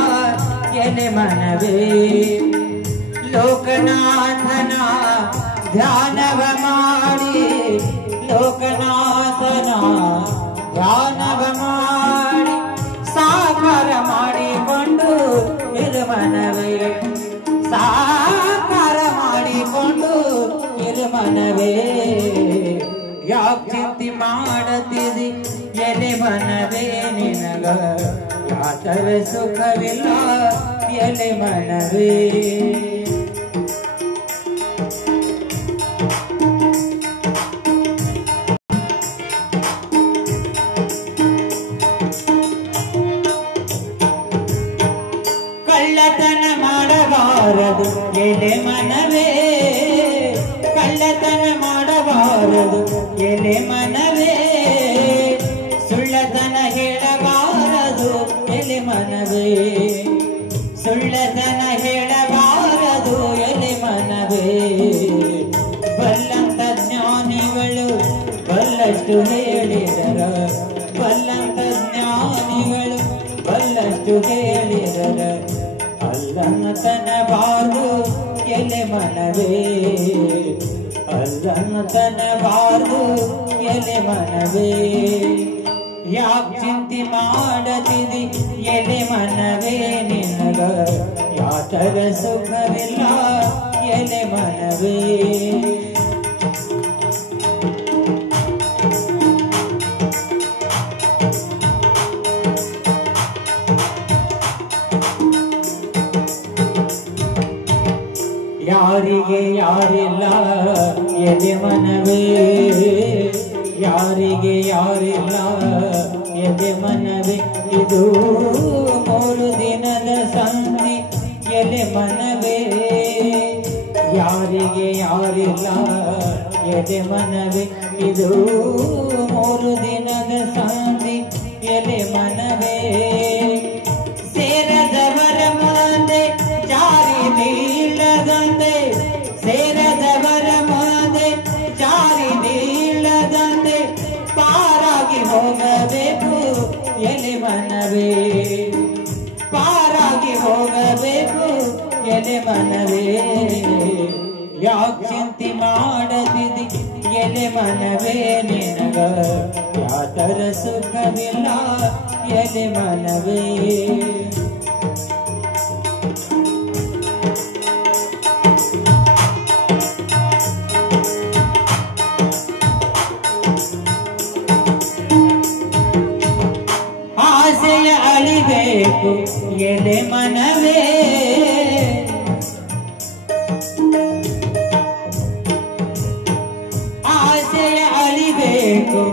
ಎಲೆ ಮನವೇ. ಲೋಕನಾಥನ ಧ್ಯಾನವ ಮಾಡಿ, ಲೋಕನಾಥನ ಧ್ಯಾನವ ಮಾಡಿ ಸಾಕಾರ ಮಾಡಿಕೊಂಡು ಎಲೆ ಮನವೇ, ಸಾಕಾರ ಮಾಡಿಕೊಂಡು ಎಲೆ ಮನವೇ. ಯಾಕೆ ಚಿಂತೆ ಮಾಡುತ್ತಿದಿ ಎಲೆ ಮನವೇ, ನಿನಗ ಯಾತರ ಸುಖವಿಲ್ಲ ಎಲೆ ಮನವೇ. ಕಳ್ಳತನ ಮಾಡಬಾರದು ಎಲೆ ಮನವೇ, ಕಳ್ಳತನ ಮಾಡಬಾರದು ಎಲೆ ಮನವೇ. ಸುಳ್ಳತನ ಹೇಳಬಾರದು ಎಲೆ ಮನವೇ, ಸುಳ್ಳತನ ಹೇಳಬಾರದು ಎಲೆ ಮನವೇ. ಬಲ್ಲಂತ ಜ್ಞಾನಿಗಳು ಬಲ್ಲಷ್ಟು ಹೇಳಿದರ, ಬಲ್ಲಂತ ಜ್ಞಾನಿಗಳು ಬಲ್ಲಷ್ಟು ಹೇಳಿದರ ಅಲ್ಲನ್ನತನಬಾರ್ದು ಎಲೆ ಮನವೇ, ಅಲ್ಲನ್ನತನಬಾರ್ದು ಎಲೆ ಮನವೇ. ಯಾಕ್ ಚಿಂತೆ ಮಾಡದಿದಿ ಎಲೆ ಮನವೇ, ನಿನಗ ಯಾತರ ಸುಖವಿಲ್ಲ ಎಲೆ ಮನವೇ. ಯಾರಿಗೆ ಯಾರಿಲ್ಲ ಎದೆ ಮನವೇ, ಯಾರಿಗೆ ಯಾರಿಲ್ಲ ಎದೆ ಮನವೇ. ಇದು 3 ದಿನದ ಸಂಧಿ ಎಲೆ ಮನವೇ, ಯಾರಿಗೆ ಯಾರಿಲ್ಲ ಎದೆ ಮನವೇ. ಇದು 3 ದಿನದ ಸಂಧಿ ಎಲೆ ಮನವೇ. ಸೇರದವರ ಮುಂದೆ ಜಾರಿ ಬೀಳದಂತೆ, ಸೇರದವರ ಮುಂದೆ ಜಾರಿ ಬೀಳದಂತೆ ಪಾರಾಗಿ ಹೋಗಬೇಕು ಎಲೆ ಮನವೇ, ಪಾರಾಗಿ ಹೋಗಬೇಕು ಎಲೆ ಮನವೇ. ಯಾಕ್ ಚಿಂತೆ ಮಾಡದಿದಿ ಎಲೆ ಮನವೇ, ನಿನಗ ಯಾತರ ಸುಖವಿಲ್ಲ ಎಲೆ ಮನವೇ. ಆಸೆಯ ಅಳಿಬೇಕು ಎಲೆ ಮನವೇ, ಆಸೆಯ ಅಳಿಬೇಕು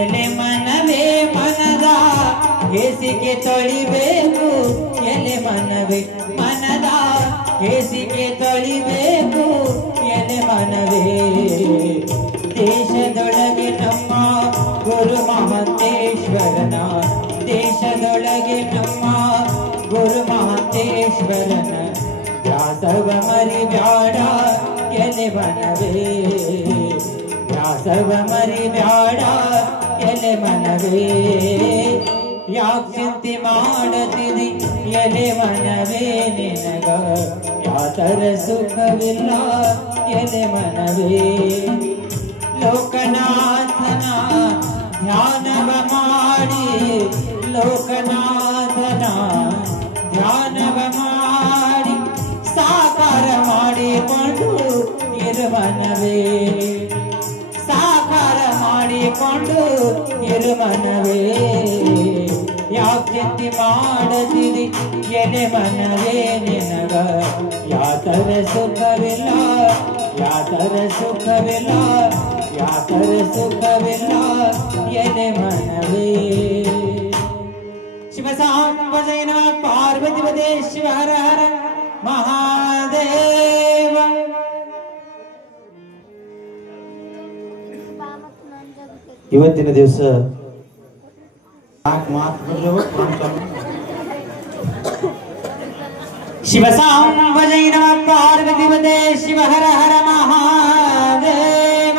ಎಲೆ ಮನವೇ. ಮನದ ಹೇಸಿಗೆ ತೊಳಿಬೇಕು ಎಲೆ ಮನವೇ, ಮನದ ಹೇಸಿಗೆ ತೊಳಿಬೇಕು ಎಲೆ ಮನವೇ. ದೇಶದೊಳಗೆ ನಮ್ಮ ಗುರು ಮಹಂತೇಶ್ವರನ, ದೇಶದೊಳಗೆ ನಮ್ಮ ಗುರು ಮಹಂತೇಶ್ವರನ ವ್ಯಾಸವ ಮರಿಬ್ಯಾಡ ಎಲೆ ಮನವೇ, ವ್ಯಾಸವ ಮರಿಬ್ಯಾಡ ಎಲೆ ಮನವೇ. ಯಾಕ್ ಚಿಂತೆ ಮಾಡದಿದಿ ಎಲೆ ಮನವೇ, ನಿನಗ ಯಾತರ ಸುಖವಿಲ್ಲ ಎಲೆ ಮನವೇ. ಲೋಕನಾಥನ ಧ್ಯಾನವ ಮಾಡಿ, ಲೋಕನಾಥನ ಧ್ಯಾನವ ಮಾಡಿ ಸಾಕಾರ ಮಾಡಿಕೊಂಡು ಇರುವನವೇ, ಸಾಕಾರ ಮಾಡಿಕೊಂಡು ಇರುವನವೇ. ಯಾಕ್ ಚಿಂತೆ ಮಾಡದಿರಿ ಎಲೆ ಮನವೇ, ನಿನಗ ಯಾತರ ಸುಖವಿಲ್ಲ, ಯಾತರ ಸುಖವಿಲ್ಲ, ಯಾತರ ಸುಖವಿಲ್ಲ ಎಲೆ ಮನವೇ. ಶಿವ ಸಾಂಬ ಜೈನ ಪಾರ್ವತಿ ಪದೇ ಶಿವ ಹರ ಹರ ಮಹಾದೇವ. ಇವತ್ತಿನ ದಿವಸ ಶಿವ ಸಾಂಬ ಜೈನ ಪಾರ್ವತಿ ಪದೇ ಶಿವ ಹರ ಹರ ಮಹಾದೇವ.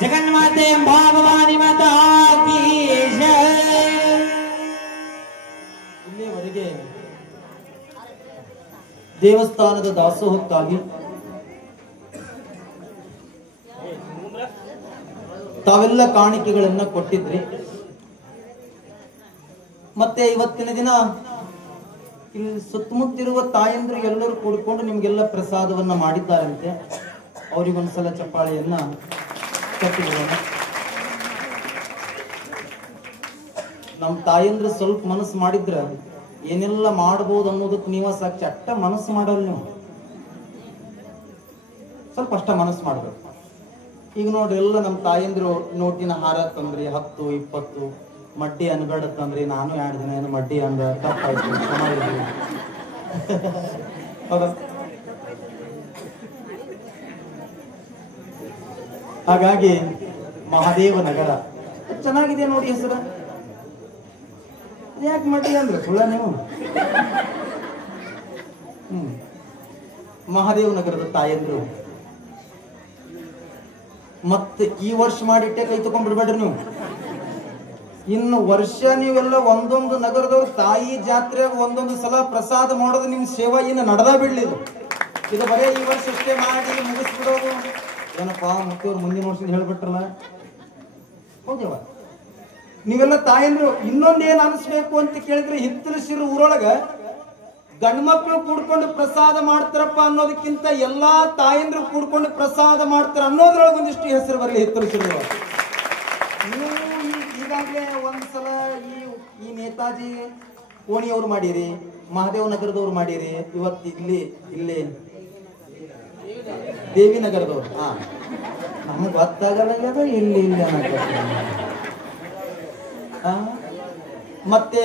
ಜಗನ್ಮಾತೆ ಅಂಬಾ ಭವಾನಿ ಮಾತಾ ಕೀ ಜೈ. ಇಲ್ಲಿಯವರೆಗೆ ದೇವಸ್ಥಾನದ ದಾಸೋಹಕ್ಕಾಗಿ ತಾವೆಲ್ಲ ಕಾಣಿಕೆಗಳನ್ನ ಕೊಟ್ಟಿದ್ರಿ. ಮತ್ತೆ ಇವತ್ತಿನ ದಿನ ಇಲ್ಲಿ ಸುತ್ತಮುತ್ತಿರುವ ತಾಯಂದ್ರು ಎಲ್ಲರೂ ಕೂಡಿಕೊಂಡು ನಿಮ್ಗೆಲ್ಲ ಪ್ರಸಾದವನ್ನ ಮಾಡಿದ್ದಾರಂತೆ. ಅವರಿಗೊಂದ್ಸಲ ಚಪ್ಪಾಳೆಯನ್ನ ಕಟ್ಟಿಬಿಡೋಣ. ನಮ್ಮ ತಾಯಂದ್ರು ಸ್ವಲ್ಪ ಮನಸ್ಸು ಮಾಡಿದ್ರ ಏನೆಲ್ಲ ಮಾಡಬಹುದು ಅನ್ನೋದಕ್ಕೆ ನೀವ ಸಾಕ್ಷಿ. ಅಷ್ಟ ಮನಸ್ಸು ಮಾಡಲ್ಲ ನೀವು, ಸ್ವಲ್ಪ ಅಷ್ಟ ಮನಸ್ಸು ಮಾಡ್ಬೇಕು. ಈಗ ನೋಡ್ರಿ, ಎಲ್ಲ ನಮ್ಮ ತಾಯಂದ್ರು ನೋಟಿನ ಹಾರ ತಂದ್ರಿ 10, 20 ಮಡ್ಡಿ ಅನ್ಬೇಡ ತಂದ್ರಿ. ನಾನು 2 ದಿನ ಏನು ಮಡ್ಡಿ ಅಂದ ತಪ್ಪಾಯ್ತು, ಹೌದಾ? ಹಾಗಾಗಿ ಮಹಾದೇವ ನಗರ ಚೆನ್ನಾಗಿದೆ ನೋಡಿ ಹೆಸರು. ಯಾಕೆ ಮಡ್ಡಿ ಅಂದ್ರೆ ಸುಳ್ಳ ನೀವು? ಮಹಾದೇವ ನಗರದ ತಾಯಂದ್ರು ಮತ್ತೆ ಈ ವರ್ಷ ಮಾಡಿಟ್ಟೆ ಕೈ ತಗೊಂಡ್ಬಿಡ್ಬೇಡ್ರಿ ನೀವು. ಇನ್ನು ವರ್ಷ ನೀವೆಲ್ಲ ಒಂದೊಂದು ನಗರದವ್ರು ತಾಯಿ ಜಾತ್ರೆಯಾಗ ಒಂದೊಂದು ಸಲ ಪ್ರಸಾದ ಮಾಡೋದು ನಿಮ್ ಸೇವಾ ಇನ್ನು ನಡೆದ ಬಿಡ್ಲಿದು. ಇದು ಬರೇ ಈ ವರ್ಷ ಅಷ್ಟೇ ಮಾಡಿ ಮುಗಿಸ್ಬಿಡೋದು. ಏನಪ್ಪಾ ಮುಖ್ಯವ್ರು ಮುಂದಿನ ವರ್ಷದಿಂದ ಹೇಳ್ಬಿಟ್ರಲ್ಲ. ಹೌದವ ನೀವೆಲ್ಲ ತಾಯಂದ್ರು ಇನ್ನೊಂದೇನ್ ಅನಿಸ್ಬೇಕು ಅಂತ ಕೇಳಿದ್ರೆ ಹಿತ್ತಲಸಿರು ಊರೊಳಗ ಗಂಡು ಮಕ್ಕಳು ಕೂಡ್ಕೊಂಡು ಪ್ರಸಾದ ಮಾಡ್ತಾರಪ್ಪ ಅನ್ನೋದಕ್ಕಿಂತ ಎಲ್ಲಾ ತಾಯಂದ್ರು ಕೂಡ್ಕೊಂಡು ಪ್ರಸಾದ ಮಾಡ್ತಾರ ಅನ್ನೋದ್ರೊಳಗೆ ಒಂದಿಷ್ಟು ಹೆಸರು ಬರಲಿ ಹಿತ್ತಲಸಿರು. ನೀವು ಈಗಾಗಲೇ ಒಂದ್ಸಲ ಈ ನೇತಾಜಿ ಓಣಿಯವ್ರು ಮಾಡಿರಿ, ಮಹಾದೇವ ನಗರದವ್ರು ಮಾಡಿರಿ, ಇವತ್ತು ಇಲ್ಲಿ ದೇವಿನಗರದವ್ರು. ನಮ್ಗೆ ಗೊತ್ತಾಗಲ್ಲ ಇಲ್ಲಿ ಮತ್ತೆ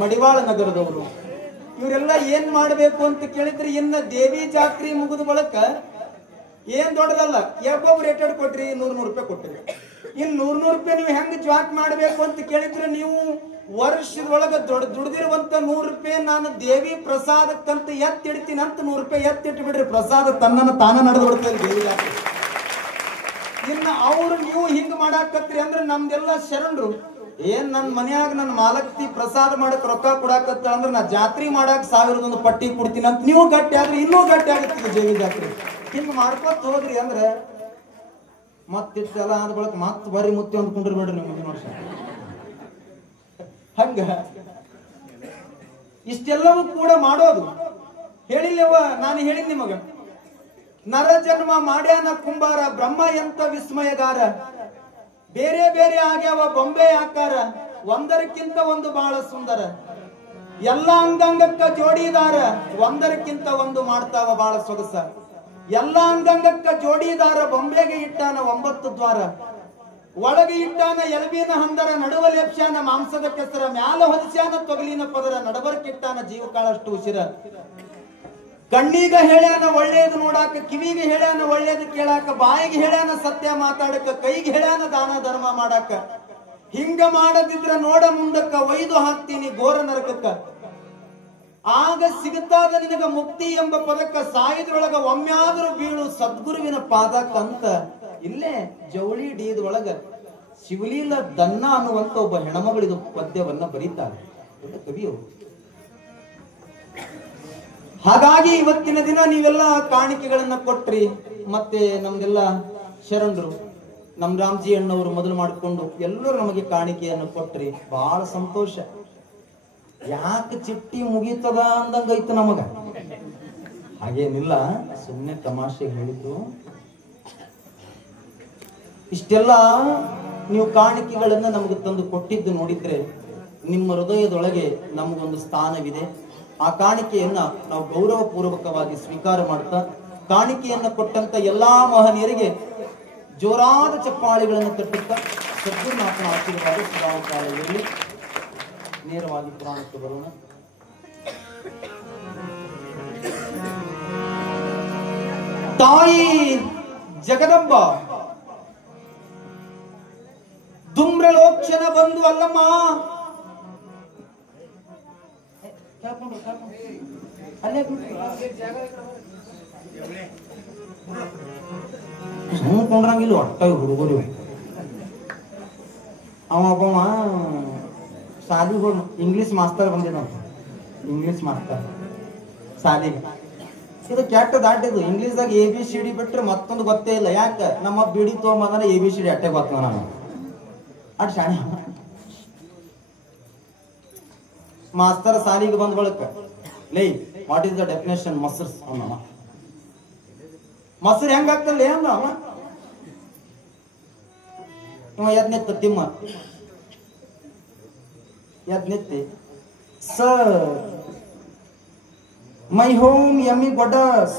ಮಡಿವಾಳ ನಗರದವರು. ಇವರೆಲ್ಲ ಏನ್ ಮಾಡ್ಬೇಕು ಅಂತ ಕೇಳಿದ್ರೆ ಇನ್ನ ದೇವಿ ಜಾತ್ರೆ ಮುಗಿದ ಬಳಕ ಏನ್ ದೊಡ್ಡದಲ್ಲ, ಯಾಕೊಬ್ರು ರೇಟ್ ಕೊಟ್ರಿ 100 ರೂಪಾಯಿ ಕೊಟ್ರಿ. ಇನ್ 100 ರೂಪಾಯಿ ನೀವು ಹೆಂಗ್ ಜ್ವಾಕ್ ಮಾಡ್ಬೇಕು ಅಂತ ಕೇಳಿದ್ರೆ ನೀವು ವರ್ಷದೊಳಗ ದುಡ್ದಿರುವಂತ 100 ರೂಪಾಯಿ ನಾನು ದೇವಿ ಪ್ರಸಾದಕ್ಕಂತ ಎತ್ತಿಡ್ತೀನಿ ಅಂತ 100 ರೂಪಾಯಿ ಎತ್ತಿಟ್ಟು ಬಿಡ್ರಿ. ಪ್ರಸಾದ ತನ್ನ ತಾನ ನಡೆದು ಬಿಡ್ತದೆ ದೇವಿ ಜಾತ್ರೆ. ಇನ್ನ ಅವ್ರು ನೀವು ಹಿಂಗ್ ಮಾಡಾಕತ್ರಿ ಅಂದ್ರೆ ನಮ್ದೆಲ್ಲ ಶರಣರು ಏನ್ ನನ್ ಮನ್ಯಾಗ ನನ್ ಮಾಲಕ್ತಿ ಪ್ರಸಾದ ಮಾಡಕ್ ರೊಕ್ಕ ಕೊಡಾಕತ್ತ ಅಂದ್ರೆ ನಾ ಜಾತ್ರೆ ಮಾಡಾಕ 1000 ಪಟ್ಟಿ ಕೊಡ್ತೀನಿ ಅಂತ ನೀವು ಗಟ್ಟಿ ಆದ್ರೆ ಇನ್ನೂ ಗಟ್ಟಿ ಆಗುತ್ತೆ ದೇವಿ ಜಾತ್ರೆ. ಹಿಂಗ್ ಮಾಡ್ಕೊತ ಹೋದ್ರಿ ಅಂದ್ರೆ ಮತ್ತಿಷ್ಟೆಲ್ಲ ಆದ ಬಳಕ ಮತ್ ಬರೀ ಮುತ್ತಿ ಅಂದ್ಕೊಂಡ್ರಿ ಬೇಡ್ರಿ ನೀವು ಮುಂದಿನ ವರ್ಷ. ಹಂಗ ಇಷ್ಟೆಲ್ಲವೂ ಕೂಡ ಮಾಡೋದು ಹೇಳಿಲ್ಲವ. ನಾನು ಹೇಳಿದ್ ನಿಮಗ ನರ ಜನ್ಮ ಮಾಡ್ಯಾನ ಕುಂಬಾರ, ಬ್ರಹ್ಮ ಎಂತ ವಿಸ್ಮಯಗಾರ, ಬೇರೆ ಬೇರೆ ಆಗ್ಯಾವ ಬೊಂಬೆ ಆಕಾರ, ಒಂದರಕ್ಕಿಂತ ಒಂದು ಬಹಳ ಸುಂದರ, ಎಲ್ಲ ಅಂಗಾಂಗಕ್ಕ ಜೋಡಿದಾರ, ಒಂದರಕ್ಕಿಂತ ಒಂದು ಮಾಡ್ತಾವ ಬಹಳ ಸೊಗಸ, ಎಲ್ಲ ಅಂಗಾಂಗಕ್ಕ ಜೋಡಿದಾರ, ಬೊಂಬೆಗೆ ಇಟ್ಟಾನ 9 ದ್ವಾರ, ಒಳಗೆ ಇಟ್ಟಾನ ಎಲಬಿನ ಹಂದರ, ನಡುವ ಲೇಪ್ಸ್ಯಾನ ಮಾಂಸದ ಕೆಸರ, ಮ್ಯಾಲ ಹೊದಿಸ್ಯಾನ ತೊಗಲಿನ ಪದರ, ನಡಬರ್ಕಿಟ್ಟಾನ ಜೀವಕಾಳಷ್ಟು ಉಸಿರ, ಕಣ್ಣೀಗ ಹೇಳ್ಯಾನ ಒಳ್ಳೇದು ನೋಡಾಕ, ಕಿವಿಗೆ ಹೇಳ್ಯಾನ ಒಳ್ಳೇದು ಕೇಳಾಕ, ಬಾಯಿಗೆ ಹೇಳ್ಯಾನ ಸತ್ಯ ಮಾತಾಡಕ, ಕೈಗೆ ಹೇಳ್ಯಾನ ದಾನ ಧರ್ಮ ಮಾಡಾಕ, ಹಿಂಗ ಮಾಡದಿದ್ರ ನೋಡ ಮುಂದಕ್ಕ ಒಯ್ದು ಹಾಕ್ತೀನಿ ಘೋರ ನರಕಕ್ಕ, ಆಗ ಸಿಗುತ್ತಾದ ನಿನಗ ಮುಕ್ತಿ ಎಂಬ ಪದಕ್ಕ, ಸಾಯಿದ್ರೊಳಗ ಒಮ್ಮೆಯಾದರೂ ಬೀಳು ಸದ್ಗುರುವಿನ ಪಾದಕ್ಕಂತ. ಇಲ್ಲೇ ಜವಳಿ ಡೀದೊಳಗ ಶಿವಲೀಲ ದನ್ನ ಅನ್ನುವಂತ ಒಬ್ಬ ಹೆಣ್ಮಗಳಿದು ಪದ್ಯವನ್ನ ಬರೀತಾರೆ ಕವಿಯವರು. ಹಾಗಾಗಿ ಇವತ್ತಿನ ದಿನ ನೀವೆಲ್ಲ ಕಾಣಿಕೆಗಳನ್ನ ಕೊಟ್ರಿ. ಮತ್ತೆ ನಮ್ಗೆಲ್ಲ ಶರಣರು ನಮ್ ರಾಮ್ಜಿ ಅಣ್ಣವರು ಮೊದಲು ಮಾಡಿಕೊಂಡು ಎಲ್ಲರೂ ನಮಗೆ ಕಾಣಿಕೆಯನ್ನು ಕೊಟ್ರಿ. ಬಹಳ ಸಂತೋಷ. ಯಾಕೆ ಚಿಟ್ಟಿ ಮುಗೀತದ ಅಂದಂಗೈತು ನಮಗ. ಹಾಗೇನಿಲ್ಲ, ಸುಮ್ಮನೆ ತಮಾಷೆ ಹೇಳಿದ್ದು. ಇಷ್ಟೆಲ್ಲ ನೀವು ಕಾಣಿಕೆಗಳನ್ನ ನಮಗೆ ತಂದು ಕೊಟ್ಟಿದ್ದು ನೋಡಿದ್ರೆ ನಿಮ್ಮ ಹೃದಯದೊಳಗೆ ನಮಗೊಂದು ಸ್ಥಾನವಿದೆ. ಆ ಕಾಣಿಕೆಯನ್ನ ನಾವು ಗೌರವ ಪೂರ್ವಕವಾಗಿ ಸ್ವೀಕಾರ ಮಾಡ್ತಾ ಕಾಣಿಕೆಯನ್ನ ಕೊಟ್ಟಂತ ಎಲ್ಲಾ ಮಹನೀಯರಿಗೆ ಜೋರಾದ ಚಪ್ಪಾಳೆಗಳನ್ನು ತಟ್ಟುತ್ತಾ ಸದ್ಗುರುನಾಥನ ಆಶೀರ್ವಾದ ಸದಾಕಾಲ ಇರಲಿ. ನೇರವಾಗಿ ಪುರಾಣಕ್ಕೆ ಬರೋಣ. ತಾಯಿ ಜಗದಂಬ ದುಮ್ರಲೋಕ್ಷಣ ಬಂದು ಅಲ್ಲಮ್ಮ ಸುಮ್ಕೊಂಡ್ರಂಗಿಲ್ಲ ಒಟ್ಟಾಗಿ ಹುಡುಗರು. ಅವ ಶಾಲಿಗೆ ಹೋಗಿ ಇಂಗ್ಲಿಷ್ ಮಾಸ್ತರ್ ಬಂದಿದ್ದ, ಇಂಗ್ಲಿಷ್ ಮಾಸ್ತರ್ ಶಾಲಿಗೆ. ಇದು ಕೆಟ್ಟ ದಾಟಿದ್ದು. ಇಂಗ್ಲಿಷ್ದಾಗ ABCD ಬಿಟ್ರೆ ಮತ್ತೊಂದು ಗೊತ್ತೇ ಇಲ್ಲ. ಯಾಕ ನಮ್ಮ ಬಿಡಿ ತಗೊಂಬಂದ್ರೆ ABCD ಅಟ್ಟೆ ಗೊತ್ತ ನಾನು ಅಟ್ ಶಾಣೆ. ಮಾಸ್ತರ್ ಸಾಲಿಗೆ ಬಂದ ಬಳಕ ಲೇ ವಾಟ್ ಇಸ್ ದ ಡೆಫಿನೇಷನ್ ಮೊಸರ್ಸ್ ಅವನ ಮೊಸರು ಹೆಂಗಾಗ್ತಲ್ಲ ಏನ ಇವ ಎದ್ನೆತ್ತ ತಿಮ್ಮ ಎದ್ನೆತ್ತಿ ಸರ್ ಮೈ ಹೋಮ್ ಯಮ್ಮಿ ಗೊಡಸ್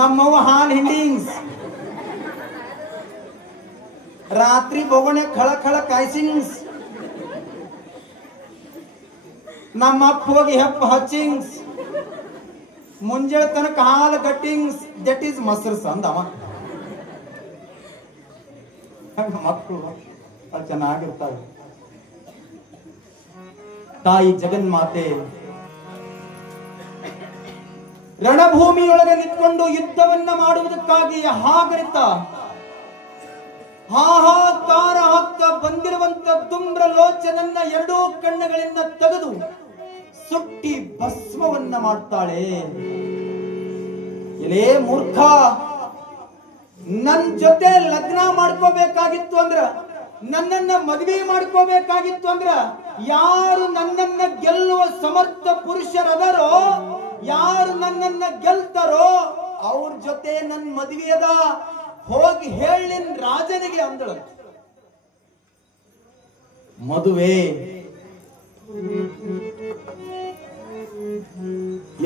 ನಮ್ಮವ್ವ ಹಾಲ್ ಹಿಂಡಿಂಗ್ಸ್ ರಾತ್ರಿ ಬೊಗಣೆ ಖಳ ಖಳ ಕಾಯ್ಸಿಂಗ್ಸ್ ನಮ್ಮ ಅಪ್ಪ ಹೋಗಿ ಹೆಪ್ಪ ಹಚ್ಚಿಂಗ್ಸ್ ಮುಂಜಾನೆ ತನಕ ಹಾಲು ಗಟ್ಟಿಂಗ್ಸ್ ದಟ್ ಈಸ್ ಮೊಸರ್ಸ್ ಅಂದವ. ಮಕ್ಕಳು ಚೆನ್ನಾಗಿರ್ತಾವೆ. ತಾಯಿ ಜಗನ್ಮಾತೆ ರಣಭೂಮಿಯೊಳಗೆ ನಿಂತ್ಕೊಂಡು ಯುದ್ಧವನ್ನ ಮಾಡುವುದಕ್ಕಾಗಿ ಹಾಗರಿತ ಹಾಹಾಕಾರ ಹಾಕ್ತಾ ಬಂದಿರುವಂತ ದುಮ್ರ ಲೋಚನನ್ನ ಎರಡೂ ಕಣ್ಣುಗಳಿಂದ ತೆಗೆದು ಸುಟ್ಟಿ ಭಸ್ಮವನ್ನ ಮಾಡ್ತಾಳೆ. ಎಲೇ ಮೂರ್ಖ, ನನ್ ಜೊತೆ ಲಗ್ನ ಮಾಡ್ಕೋಬೇಕಾಗಿತ್ತು ಅಂದ್ರ, ನನ್ನನ್ನ ಮದುವೆ ಮಾಡ್ಕೋಬೇಕಾಗಿತ್ತು ಅಂದ್ರ, ಯಾರು ನನ್ನನ್ನ ಗೆಲ್ಲುವ ಸಮರ್ಥ ಪುರುಷರದರೋ, ಯಾರು ನನ್ನನ್ನ ಗೆಲ್ತಾರೋ ಅವ್ರ ಜೊತೆ ನನ್ ಮದುವೆಯದ, ಹೋಗಿ ಹೇಳಿನ್ ರಾಜನಿಗೆ ಅಂದಳು. ಮದುವೆ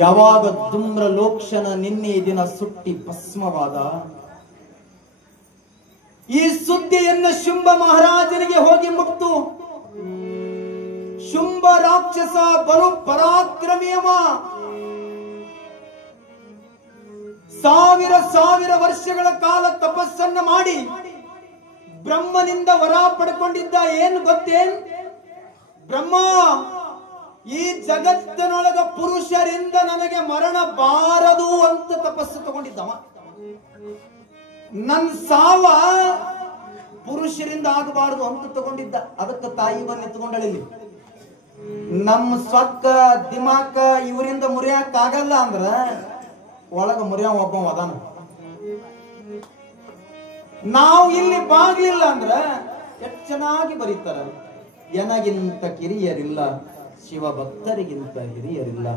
ಯಾವಾಗ ದುಮ್ರ ಲೋಕ್ಷನ ನಿನ್ನೆ ದಿನ ಸುಟ್ಟಿ ಭಸ್ಮವಾದ, ಈ ಸುದ್ದಿಯನ್ನ ಶುಂಭ ಮಹಾರಾಜನಿಗೆ ಹೋಗಿ ಮುಟ್ತು. ಶುಂಭ ರಾಕ್ಷಸ ಬಲು ಪರಾಕ್ರಮಿಯವ, ಸಾವಿರ ವರ್ಷಗಳ ಕಾಲ ತಪಸ್ಸನ್ನ ಮಾಡಿ ಬ್ರಹ್ಮನಿಂದ ವರ ಪಡ್ಕೊಂಡಿದ್ದ. ಏನು ಗೊತ್ತೇನ್? ಬ್ರಹ್ಮ, ಈ ಜಗತ್ತಿನೊಳಗ ಪುರುಷರಿಂದ ನನಗೆ ಮರಣ ಬಾರದು ಅಂತ ತಪಸ್ಸು ತಗೊಂಡಿದ್ದವ. ನನ್ ಸಾವ ಪುರುಷರಿಂದ ಆಗಬಾರದು ಅಂತ ತಗೊಂಡಿದ್ದ. ಅದಕ್ಕೆ ತಾಯಿ ಬನ್ನಿ ತಗೊಂಡಳಿಲ್ಲಿ. ನಮ್ಮ ಸ್ವಕ್ಕ ದಿಮಾಕ ಇವರಿಂದ ಮುರಿಯಾಕ ಆಗಲ್ಲ ಅಂದ್ರ ಒಳಗ ಮುರಿಯ ಒಬ್ಬ ಅದಾನ. ನಾವು ಇಲ್ಲಿ ಬಾಗ್ಲಿಲ್ಲ ಅಂದ್ರ ಎಷ್ಟು ಚೆನ್ನಾಗಿ ಬರೀತಾರ. ಎನಗಿಂತ ಕಿರಿಯರಿಲ್ಲ, ಶಿವ ಭಕ್ತರಿಗಿಂತ ಹಿರಿಯರಿಲ್ಲ.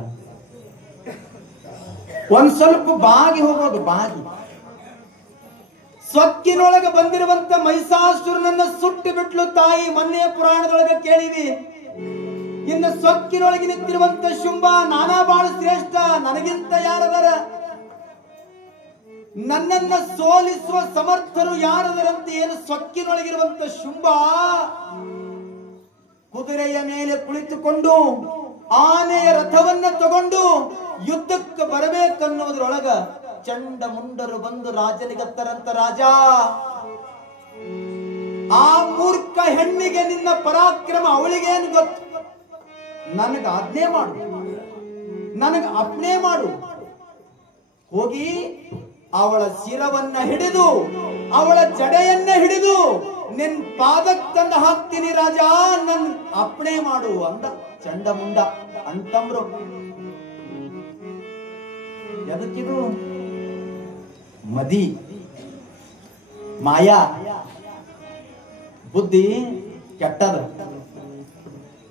ಒಂದ್ ಸ್ವಲ್ಪ ಬಾಗಿ ಹೋಗೋದು, ಬಾಗಿ. ಸ್ವಕ್ಕಿನೊಳಗ ಬಂದಿರುವಂತ ಮಹಿಷಾಸುರನನ್ನ ಸುಟ್ಟು ಬಿಟ್ಲು ತಾಯಿ. ಮೊನ್ನೆ ಪುರಾಣದೊಳಗ ಕೇಳಿವಿ. ಇನ್ನು ಸ್ವಕ್ಕಿನೊಳಗೆ ನಿಂತಿರುವಂತ ಶುಂಭ, ನಾನಾ ಬಾಳ ಶ್ರೇಷ್ಠ, ನನಗಿಂತ ಯಾರದರ, ನನ್ನನ್ನ ಸೋಲಿಸುವ ಸಮರ್ಥರು ಯಾರದರಂತೆ. ಏನು ಸ್ವಕ್ಕಿನೊಳಗಿರುವಂತ ಶುಂಭ ಕುದುರೆಯ ಮೇಲೆ ಕುಳಿತುಕೊಂಡು ಆನೆಯ ರಥವನ್ನ ತಗೊಂಡು ಯುದ್ಧಕ್ಕೆ ಬರಬೇಕನ್ನುವುದರೊಳಗ ಚಂಡ ಮುಂಡರು ಬಂದು ರಾಜನಿಗತ್ತರಂತ, ರಾಜ, ಆ ಮೂರ್ಖ ಹೆಣ್ಣಿಗೆ ನಿನ್ನ ಪರಾಕ್ರಮ ಅವಳಿಗೇನು ಗೊತ್ತು? ನನಗ ಆಜ್ಞೆ ಮಾಡು, ನನಗ ಅಪ್ನೆ ಮಾಡು. ಹೋಗಿ ಅವಳ ಶಿರವನ್ನ ಹಿಡಿದು, ಅವಳ ಜಡೆಯನ್ನ ಹಿಡಿದು ನಿನ್ ಪಾದಕ್ಕೆ ತಂದು ಹಾಕ್ತೀನಿ ರಾಜ, ನನ್ ಅಪ್ನೆ ಮಾಡು ಅಂದ. ಚಂಡ ಮುಂಡ ಅಂತಮ್ರು. ಎದಕ್ಕಿದು? ಮದಿ, ಮಾಯಾ, ಬುದ್ಧಿ ಕೆಟ್ಟದ.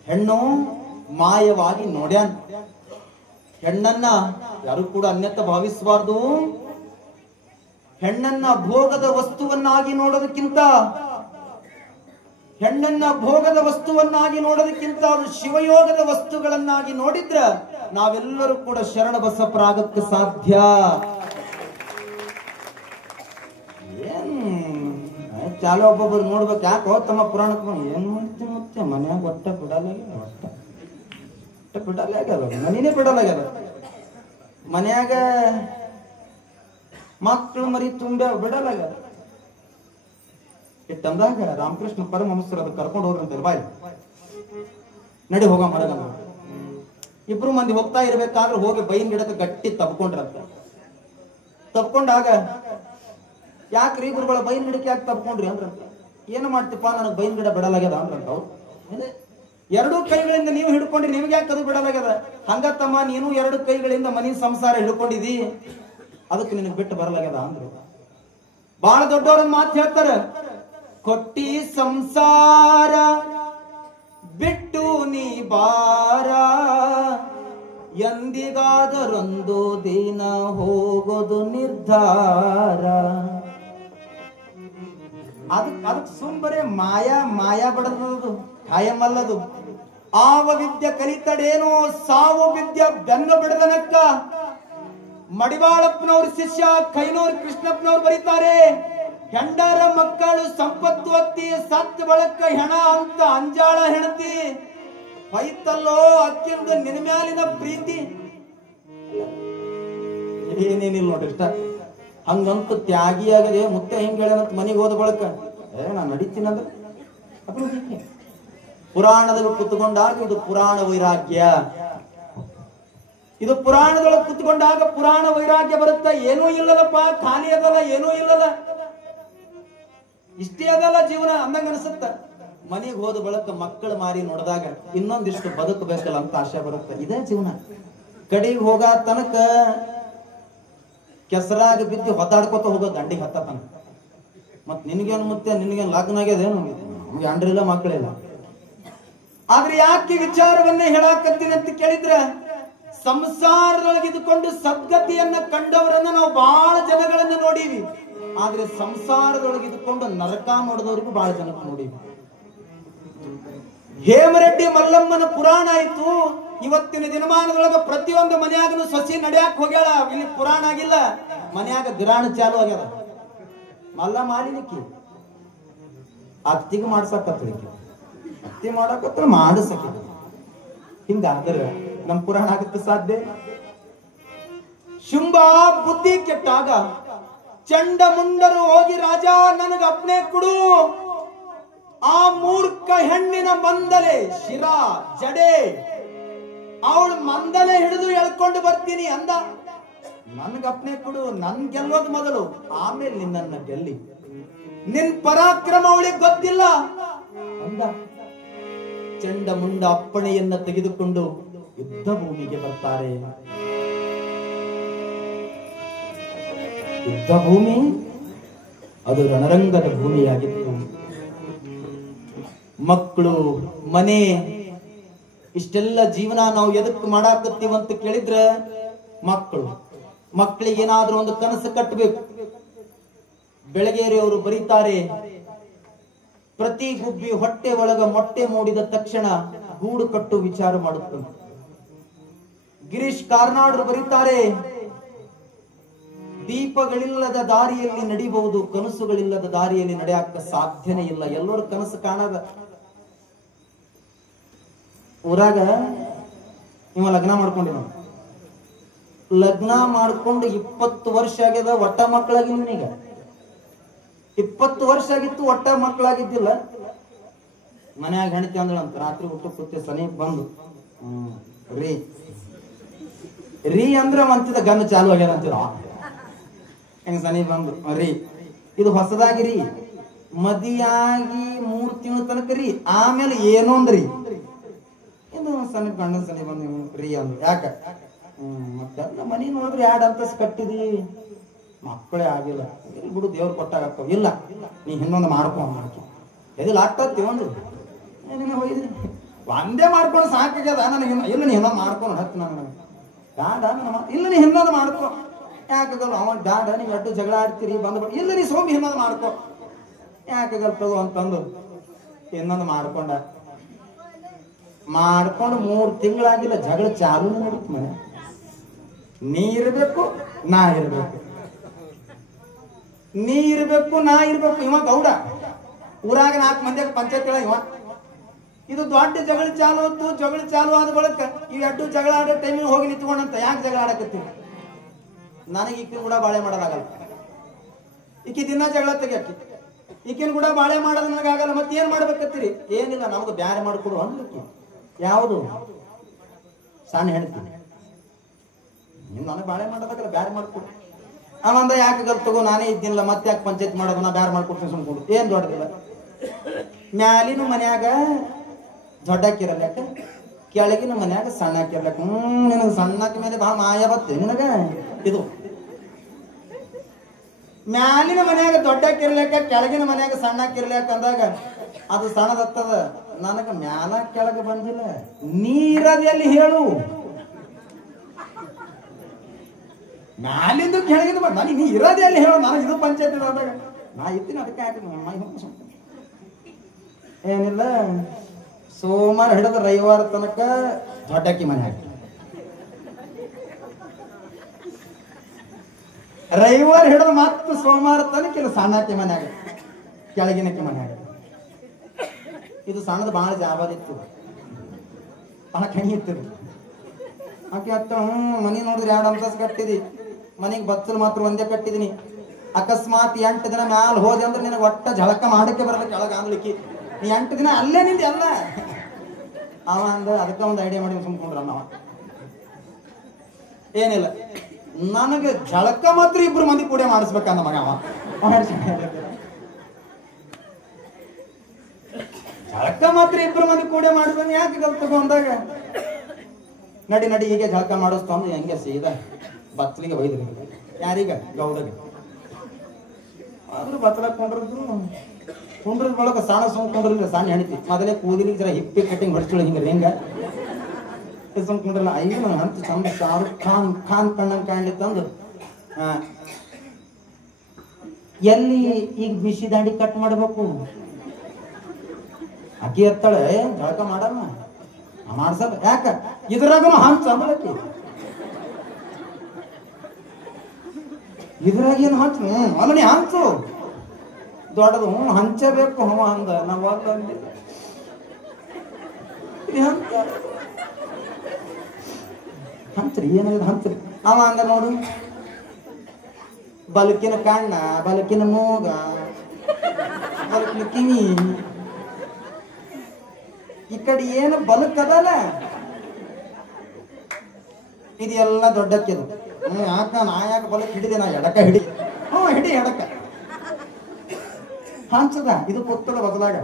ಹೆಣ್ಣು ಮಾಯವಾಗಿ ನೋಡ್ಯಾನ್. ಹೆಣ್ಣನ್ನ ಯಾರು ಕೂಡ ಅನ್ಯತ ಭಾವಿಸಬಾರ್ದು. ಹೆಣ್ಣನ್ನ ಭೋಗದ ವಸ್ತುವನ್ನಾಗಿ ನೋಡೋದಕ್ಕಿಂತ, ಹೆಣ್ಣನ್ನ ಭೋಗದ ವಸ್ತುವನ್ನಾಗಿ ನೋಡೋದಕ್ಕಿಂತ ಅದು ಶಿವಯೋಗದ ವಸ್ತುಗಳನ್ನಾಗಿ ನೋಡಿದ್ರ ನಾವೆಲ್ಲರೂ ಕೂಡ ಶರಣ ಬಸವರಾಗಕ್ಕೆ ಸಾಧ್ಯ. ಏನ್ ಚಾಲು ಒಬ್ಬೊಬ್ಬರು ನೋಡ್ಬೇಕು. ಯಾಕೋ ತಮ್ಮ ಪುರಾಣಕ್ಕೆ ಏನ್ ಮಾಡ್ತೀವಿ ಮತ್ತೆ ಮನ್ಯಾಗ ಒಟ್ಟ ಬಿಡಲಾಗ್ಯದ, ಒಟ್ಟ ಬಿಡಲಾಗ್ಯದ, ಮನೇನೆ ಬಿಡಲಾಗ್ಯದ. ಮನ್ಯಾಗ ಮಕ್ಕಳು ಮರಿ ತುಂಬ ಬಿಡಲಾಗ್ಯದ. ಇಟ್ಟಂದಾಗ ರಾಮಕೃಷ್ಣ ಪರಮಹಂಸರು ಅದು ಕರ್ಕೊಂಡು ಹೋಗ್ರಂತೆ. ಬಾಯ್ ನಡಿ ಹೋಗ ಮರಗ. ಇಬ್ರು ಮಂದಿ ಹೋಗ್ತಾ ಇರ್ಬೇಕಾದ್ರೆ ಹೋಗಿ ಬೈನ್ ಗಿಡಕ್ಕೆ ಗಟ್ಟಿ ತಬ್ಕೊಂಡ್ರಂತ. ತಬ್ಕೊಂಡಾಗ ಯಾಕ್ರಿ ಗುರುಗಳ ಬೈನ್ ಗಿಡಕ್ಕೆ ಯಾಕೆ ತಬ್ಕೊಂಡ್ರಿ ಅಂದ್ರಂತ. ಏನು ಮಾಡ್ತಿಪ್ಪ, ನನಗೆ ಬೈನ್ ಗಿಡ ಬಿಡಲಾಗ್ಯದ ಅಂದ್ರಂತ. ಎರಡೂ ಕೈಗಳಿಂದ ನೀವು ಹಿಡ್ಕೊಂಡ್ರಿ, ನಿಮ್ಗೆ ಯಾಕೆ ಅದು ಬಿಡಲಾಗ್ಯದ? ಹಂಗತ್ತಮ್ಮ, ನೀನು ಎರಡು ಕೈಗಳಿಂದ ಮನಿ ಸಂಸಾರ ಹಿಡ್ಕೊಂಡಿದಿ, ಅದಕ್ಕೆ ನಿನಗೆ ಬಿಟ್ಟು ಬರಲಾಗ್ಯದ ಅಂದ್ರು. ಬಹಳ ದೊಡ್ಡವ್ರನ್ನ ಮಾತು ಹೇಳ್ತಾರ, ಕೊಟ್ಟಿ ಸಂಸಾರ ಬಿಟ್ಟು ನೀ ಬಾರ, ಎಂದಿಗಾದರೊಂದು ದಿನ ಹೋಗೋದು ನಿರ್ಧಾರ. ಅದಕ್ಕೆ ಸುಂಬರೇ ಮಾಯಾ ಬಡದದು, ಕಾಯಮಲ್ಲದು. ಆವ ವಿದ್ಯೆ ಕಲಿತಡೇನೋ, ಸಾವು ವಿದ್ಯೆ ಬೆನ್ನು ಬಿಡದನಕ್ಕ. ಮಡಿವಾಳಪ್ಪನವ್ರ ಶಿಷ್ಯ ಕೈನೂರ್ ಕೃಷ್ಣಪ್ಪನವ್ರು ಬರೀತಾರೆ, ಹೆಂಡರ ಮಕ್ಕಳು ಸಂಪತ್ತು ಅತ್ತಿ ಸತ್ ಬಳಕ ಹೆಣ ಅಂತ ಅಂಜಾಳ ಹೆಣತಿ ಹೊಯ್ತಲ್ಲೋ ಅಕ್ಕಿಂದು ನಿನ್ ಮ್ಯಾಲಿನ ಪ್ರೀತಿ. ಏನೇನಿಲ್ಲ ನೋಡ್ರಿ ಇಷ್ಟ. ಹಂಗಂತ ತ್ಯಾಗಿಯಾಗದೆ ಮುತ್ತೆ ಹಿಂಗ ಹೇಳಂತ ಮನೆಗೆ ಹೋದ ಬಳಕ ನಾನು ನಡೀತೀನಂದ್ರೆ ಪುರಾಣದಲ್ಲಿ ಕುತ್ಕೊಂಡಾಗ ಇದು ಪುರಾಣ ವೈರಾಗ್ಯ. ಇದು ಪುರಾಣದೊಳಗೆ ಕುತ್ಕೊಂಡಾಗ ಪುರಾಣ ವೈರಾಗ್ಯ ಬರುತ್ತ. ಏನೂ ಇಲ್ಲದಪ್ಪ, ಖಾಲಿ ಅದಲ್ಲ, ಏನೂ ಇಲ್ಲದ. ಇಷ್ಟೇ ಅದಲ್ಲ ಜೀವನ ಅಂದಂಗ ಅನಿಸುತ್ತ. ಮನೆಗೆ ಹೋದ ಬಳಕ ಮಕ್ಕಳು ಮಾರಿ ನೋಡಿದಾಗ ಇನ್ನೊಂದಿಷ್ಟು ಬದುಕಬೇಕಲ್ಲ ಅಂತ ಆಶೆ ಬರುತ್ತೆ. ಇದೇ ಜೀವನ. ಕಡೆಗೆ ಹೋಗ ತನಕ ಕೆಸರಾಗಿ ಬಿದ್ದು ಹೊತ್ತಾಡ್ಕೊತ ಹೋಗೋ ದಂಡಿಗೆ ಹತ್ತತನ. ಮತ್ ನಿನಗೇನು ಮತ್ತೆ ನಿನಗೇನು ಲಗ್ನ ಆಗ್ಯದೇನು? ನಮ್ಗೆ ಅಂಡ್ರಿಲ್ಲ ಮಕ್ಕಳಿಲ್ಲ. ಆದ್ರೆ ಯಾಕೆ ವಿಚಾರವನ್ನೇ ಹೇಳಾಕತ್ತೀನಿ ಅಂತ ಕೇಳಿದ್ರ, ಸಂಸಾರದೊಳಗಿದ್ದುಕೊಂಡು ಸದ್ಗತಿಯನ್ನ ಕಂಡವರನ್ನ ನಾವು ಬಹಳ ಜನಗಳನ್ನ ನೋಡೀವಿ. ಆದ್ರೆ ಸಂಸಾರದೊಳಗಿದ್ದುಕೊಂಡು ನರಕ ನೋಡಿದವರಿಗೂ ಬಹಳ ಜನ ನೋಡೀವಿ. ಹೇಮರೆಡ್ಡಿ ಮಲ್ಲಮ್ಮನ ಪುರಾಣ ಆಯ್ತು. ಇವತ್ತಿನ ದಿನಮಾನದೊಳಗ ಪ್ರತಿಯೊಂದು ಮನೆಯಾಗನು ಸಸಿ ನಡ್ಯಾಕ್ ಹೋಗ್ಯಾಳ. ಇಲ್ಲಿ ಪುರಾಣ ಆಗಿಲ್ಲ, ಮನ್ಯಾಗ ಗಿರಾಣ ಚಾಲು ಆಗ್ಯಾರ. ಮಲ್ಲಮ್ಮ ಆಲಿಲಿಕ್ಕಿ ಅತ್ತಿಗೆ ಮಾಡ್ಸಕತ್ಲಿಕ್ಕೆ, ಅತ್ತಿ ಮಾಡಕತ್ರ ಮಾಡಿಸಕ. ಹಿಂಗಾದ್ರೆ ನಮ್ ಪುರಾಣ ಆಗತ್ತೆ ಸಾಧ್ಯ? ಶುಂಭ ಬುದ್ಧಿ ಕೆಟ್ಟಾಗ ಚಂಡ ಮುಂಡರು ಹೋಗಿ, ರಾಜ ನನಗ ಅಪ್ನೆ ಕೊಡು, ಆ ಮೂರ್ಖ ಹೆಣ್ಣಿನ ಮಂದಲೆ ಶಿರಾ ಜಡೆ ಅವಳು ಮಂದಲೆ ಹಿಡಿದು ಎಳ್ಕೊಂಡು ಬರ್ತೀನಿ ಅಂದ. ನನ್ಗ ಅಪ್ನೆ ಕೊಡು, ನನ್ ಗೆಲ್ಲೋದು ಮೊದಲು, ಆಮೇಲೆ ನಿನ್ನನ್ನ ಗೆಲ್ಲಿ. ನಿನ್ ಪರಾಕ್ರಮ ಅವಳಿಗೆ ಗೊತ್ತಿಲ್ಲ ಅಂದ. ಚಂಡ ಮುಂಡ ಅಪ್ಪಣೆಯನ್ನ ತೆಗೆದುಕೊಂಡು ಯುದ್ಧ ಭೂಮಿಗೆ ಬರ್ತಾರೆ. ಯುದ್ಧ ಭೂಮಿ ಅದು ರಣರಂಗದ ಭೂಮಿಯಾಗಿತ್ತು. ಮಕ್ಕಳು, ಮನೆ, ಇಷ್ಟೆಲ್ಲ ಜೀವನ ನಾವು ಎದಕ್ಕೆ ಮಾಡಾಕತ್ತೀವಂತ ಕೇಳಿದ್ರ, ಮಕ್ಕಳಿಗೆ ಏನಾದ್ರೂ ಒಂದು ಕನಸು ಕಟ್ಟಬೇಕು. ಬೆಳಗೇರಿ ಅವರು ಬರೀತಾರೆ, ಪ್ರತಿ ಗುಬ್ಬಿ ಹೊಟ್ಟೆ ಒಳಗ ಮೊಟ್ಟೆ ಮೂಡಿದ ತಕ್ಷಣ ಗೂಡು ಕಟ್ಟು ವಿಚಾರ ಮಾಡುತ್ತದೆ. ಗಿರೀಶ್ ಕಾರ್ನಾಡ್ರು ಬರೀತಾರೆ, ದೀಪಗಳಿಲ್ಲದ ದಾರಿಯಲ್ಲಿ ನಡಿಬಹುದು, ಕನಸುಗಳಿಲ್ಲದ ದಾರಿಯಲ್ಲಿ ನಡೆಯಕ್ಕ ಸಾಧ್ಯನೇ ಇಲ್ಲ. ಎಲ್ಲರೂ ಕನಸು ಕಾಣದ. ಊರಾಗ ಇವ ಲಗ್ನ ಮಾಡ್ಕೊಂಡಿನ, ಲಗ್ನ ಮಾಡ್ಕೊಂಡು 20 ವರ್ಷ ಆಗ್ಯದ, ಒಟ್ಟ ಮಕ್ಕಳಾಗಿಲ್ಲ. ಈಗ 20 ವರ್ಷ ಆಗಿತ್ತು, ಒಟ್ಟ ಮಕ್ಕಳಾಗಿದ್ದಿಲ್ಲ. ಮನ್ಯಾಗ ಹೆಣ್ತಿ ಅಂದಳಂತ, ರಾತ್ರಿ ಊಟ ಕೂತಿ ಸನೀಪ್ ಬಂದು ರೀ ಅಂದ್ರೆ ಅಂತಿದ ಗನ್ ಚಾಲು ಆಗ್ಯಾರ ಅಂತಿದ. ಹೆಂಗ ಸನಿ ಬಂದು ರೀ, ಇದು ಹೊಸದಾಗಿರಿ, ಮದಿಯಾಗಿ 3 ತಿಂಗಳ ತನಕ ರೀ, ಆಮೇಲೆ ಏನೊಂದ್ರಿ ಇದು ಸನಿ ಗಂಡನ ಸನಿ ಬಂದು ರೀ ಅಂದ್ರು. ಯಾಕ? ಮತ್ತೆ ಮನಿ ನೋಡಿದ್ರೆ 2 ಅಂತಸ್ ಕಟ್ಟಿದಿ, ಮಕ್ಕಳೇ ಆಗಿಲ್ಲ. ಇಲ್ಲಿ ಬಿಡು, ದೇವ್ರು ಕೊಟ್ಟಾಗತ್ತವ. ಇಲ್ಲ, ನೀ ಇನ್ನೊಂದು ಮಾಡ್ಕೊ ಎದಿಲ್ಲ ಆಗ್ತತಿ. ಒಂದು ಹೋಯ್ದ್ರಿ ಒಂದೇ ಮಾಡ್ಕೊಂಡು ಸಾಕಾಗ್ಯದ ನನಗೆ. ಇಲ್ಲ, ನೀ ಇನ್ನೊಂದು ಮಾಡ್ಕೊಂಡು ಹತ್ತು ನಾನು ಬ್ಯಾಡ. ಇಲ್ಲ, ನೀ ಇನ್ನೊಂದು ಮಾಡ್ಕೊ. ಯಾಕಾಗಲ್ಲ? ಅವನ್ ಬ್ಯಾಡ, ನೀವು ಎಟ್ಟು ಜಗಳ ಆಡ್ತೀರಿ ಬಂದ್. ಇಲ್ಲ, ನೀ ಸೋಮಿ ಇನ್ನೊಂದು ಮಾಡ್ಕೊ. ಯಾಕಾಗಲ್ಲ ತಗೋ ಅಂತಂದು ಇನ್ನೊಂದು ಮಾಡ್ಕೊಂಡು 3 ತಿಂಗಳಾಗಿಲ್ಲ, ಜಗಳ ಚಾಲು ನಡೀತು. ಮನೆ ನೀ ಇರ್ಬೇಕು, ನಾ ಇರ್ಬೇಕು, ನೀ ಇರ್ಬೇಕು, ನಾ ಇರ್ಬೇಕು. ಇವ ಗೌಡ ಊರಾಗ 4 ಮಂದಿಯಾಗ ಪಂಚಾಯತ್ ಇವ. ಇದು ದೊಡ್ಡ ಜಗಳ ಚಾಲು ಹೊತ್ತು. ಜಗಳ ಚಾಲು ಆದ ಬಳಿಕ ಇವ್ ಎಡ್ಡು ಜಗಳ ಆಡೋ ಟೈಮಿಗೆ ಹೋಗಿ ನಿಂತ್ಕೊಂಡಂತ. ಯಾಕೆ ಜಗಳ ಆಡಕತ್ತೀವಿ? ನನಗೆ ಈಕಿನ ಕೂಡ ಬಾಳೆ ಮಾಡೋದಾಗಲ್ಲ. ಈಕಿ ದಿನ ಜಗಳ ತೆಗಿಯಕ್ಕೆ, ಈಕಿನ ಕೂಡ ಬಾಳೆ ಮಾಡೋದು ನನಗಾಗಲ್ಲ. ಮತ್ತೆ ಏನ್ ಮಾಡ್ಬೇಕತ್ತೀರಿ? ಏನಿಲ್ಲ, ನಮ್ಗೆ ಬ್ಯಾರೆ ಮಾಡ್ಕೊಡು ಅನ್ಲಿಕ್ಕೆ. ಯಾವುದು? ಸಣ್ಣ ಹೇಳ್ತೀನಿ, ನಿಮ್ ನನಗೆ ಬಾಳೆ ಮಾಡೋದಾಗಲ್ಲ, ಬ್ಯಾರೆ ಮಾಡ್ಕೊಡು. ಅವಂದ ಯಾಕೆ ತಗೋ, ನಾನೇ ಇದ್ದಿಲ್ಲ, ಮತ್ತೆ ಯಾಕೆ ಪಂಚಾಯತ್ ಮಾಡೋದು, ನಾ ಬ್ಯಾರೆ ಮಾಡ್ಕೊಡ್ತೀನಿ ಸುಮ್ಕೊಂಡು. ಏನ್ ದೊಡ್ಡದಿಲ್ಲ. ಮ್ಯಾಲಿನ ಮನ್ಯಾಗ ದೊಡ್ಡಕ್ಕಿರಲ್ಯಾಕ, ಕೆಳಗಿನ ಮನ್ಯಾಗ ಸಣ್ಣಕ್ಕಿರ್ಲಕ್ಕ. ನಿನಗೆ ಸಣ್ಣಕ್ಕ ಮೇಲೆ ಬಹಳ ಮಾಯ ಬತ್ತೆ ನಿನಗ. ಇದು ಮ್ಯಾಲಿನ ಮನ್ಯಾಗ ದೊಡ್ಡಕ್ಕಿರ್ಲಕ್ಕ, ಕೆಳಗಿನ ಮನ್ಯಾಗ ಸಣ್ಣಕ್ಕಿರ್ಲಕ್ಕ ಅಂದಾಗ ಅದು ಸಣ್ಣದತ್ತದ. ನನಗ ಮ್ಯಾಲ ಕೆಳಗ ಬಂದಿಲ್ಲ, ನೀರಲ್ಲಿ ಹೇಳು. ಮ್ಯಾಲಿಂದ ಕೆಳಗಿಂದ ನನಗೆ ನೀ ಇರೋದೇ ಅಲ್ಲಿ ಹೇಳು. ನನಗೆ ಇದು ಪಂಚಾಯತ್ ಅಂದಾಗ ನಾ ಇದ್ದೀನಿ, ಅದಕ್ಕೆ ಹಾಕಿ ಏನಿಲ್ಲ. ಸೋಮವಾರ ಹಿಡಿದ ರವಿವಾರ ತನಕ ದೊಡ್ಡಕ್ಕಿ ಮನೆ ಹಾಕಿ, ರವಿವಾರ ಹಿಡಿದ ಮತ್ತೆ ಸೋಮವಾರ ತನಕ ಇಲ್ಲ ಸಣ್ಣಕ್ಕಿ ಮನೆ ಆಗ, ಕೆಳಗಿನಕ್ಕಿ ಮನೆ ಆಗ. ಇದು ಸಣ್ಣದ ಬಹಳ ಜಾಬಾದಿತ್ತು, ಬಹಳ ಕಣಿ ಇತ್ತು. ಆಕೆ ಅತ್ತ ಮನಿ ನೋಡಿದ್ರೆ 2 ಅಂತಸ್ ಕಟ್ಟಿದಿ, ಮನೆಗೆ ಬಚ್ಚಲು ಮಾತ್ರ ಒಂದೇ ಕಟ್ಟಿದೀನಿ. ಅಕಸ್ಮಾತ್ 8 ದಿನ ಮ್ಯಾಲ ಹೋದೆ ಅಂದ್ರೆ ನಿನಗೆ ಒಟ್ಟ ಝಳಕ ಮಾಡಕ್ಕೆ ಬರಲ್ಲ ಕೆಳಗ ಅಂದ್ಲಿಕ್ಕಿ. ನೀ 8 ದಿನ ಅಲ್ಲೇ ನಿಂತಿ ಅಲ್ಲ ಅವ ಅಂದ. ಅದಕ್ಕೆ ಒಂದು ಐಡಿಯಾ ಮಾಡಿ ಸುಮ್ಕೊಂಡ್ರ ನಾವ. ಏನಿಲ್ಲ, ನನಗೆ ಝಳಕ ಮಾತ್ರ 2 ಮಂದಿ ಕೂಡ ಮಾಡಿಸ್ಬೇಕಂದ ಮಗ ಅವ. ಜಳಕ ಮಾತ್ರ ಇಬ್ಬರು ಮಂದಿ ಕೂಡೆ ಮಾಡಿದ್ರೆ ಯಾಕೆ ಕಲ್ತಗೋ ಅಂದಾಗ ನಡಿ ನಡಿ ಹೀಗೆ ಜಳಕ ಮಾಡಿಸ್ತಾಂದು ಹೆಂಗೆ ಸೀದಾ ಬತ್ತಲಿಗೆ ಒಯ್ದ್ರಿ ಯಾರೀಗ ಗೌಡಗೆ ಆದ್ರೂ ಬತ್ತಲ ಕುಂಡ್ರದ ಬಳಕ ಸಾಣ ಸುಮ್ಕೊಂಡ್ರಿಲ್ಲ ಸಾಣ ಹೆಣಿತಿ ಮೊದಲೇ ಕೂದಲಿಗೆ ಜರ ಹಿಪ್ಪಿ ಕಟ್ಟಿಂಗ್ ಹೊಡ್ಸ್ಕೊಳ್ಳಿ ಹಿಂಗ ಸುಮ್ಕೊಂಡ್ರಲ್ಲ ಐದು ನಂಗೆ ಹಂತ ಚಂದ ಶಾರುಖ್ ಖಾನ್ ಕಣ್ಣಂಗ್ ಕಾಣ್ಲಿತ್ತಂದು ಎಲ್ಲಿ ಈಗ ಬಿಸಿ ದಾಡಿ ಕಟ್ ಮಾಡ್ಬೇಕು ಅಕ್ಕಿ ಎತ್ತಾಳೆ ಜಳಕ ಮಾಡಲ್ಲ ಮಾಡ್ಸಲ್ಲ ಯಾಕ ಇದ್ರಾಗ ಹಂಚ ಅಂದಳಕ್ಕಿ ಇದ್ರಾಗ ಏನು ಹಂಚು ಅವನಿ ಹಂಚು ದೊಡ್ಡದು ಹಂಚಬೇಕು ಹವ ಅಂದ ನಾವು ಹಂಚ್ರಿ ಏನಾಗ ಹಂಚ್ರಿ ಅವ ಹಂಗ ನೋಡು ಬಲಕಿನ ಕಣ್ಣ ಬಲಕಿನ ಮೂಗ ಬಲಕಿನ ಕಿವಿ ಈ ಕಡೆ ಏನು ಬಲಕದಲ್ಲ ಇದೆಲ್ಲ ದೊಡ್ಡಕ್ಕಿದು ಯಾಕ ನಾ ಯಾಕೆ ಬಲಕ್ ಹಿಡಿದೆ ನಾ ಎಡಕ ಹಿಡಿ ಹಿಡಿ ಎಡಕ ಹಂಚದ ಇದು ಪುತ್ತದ ಬದಲಾಗ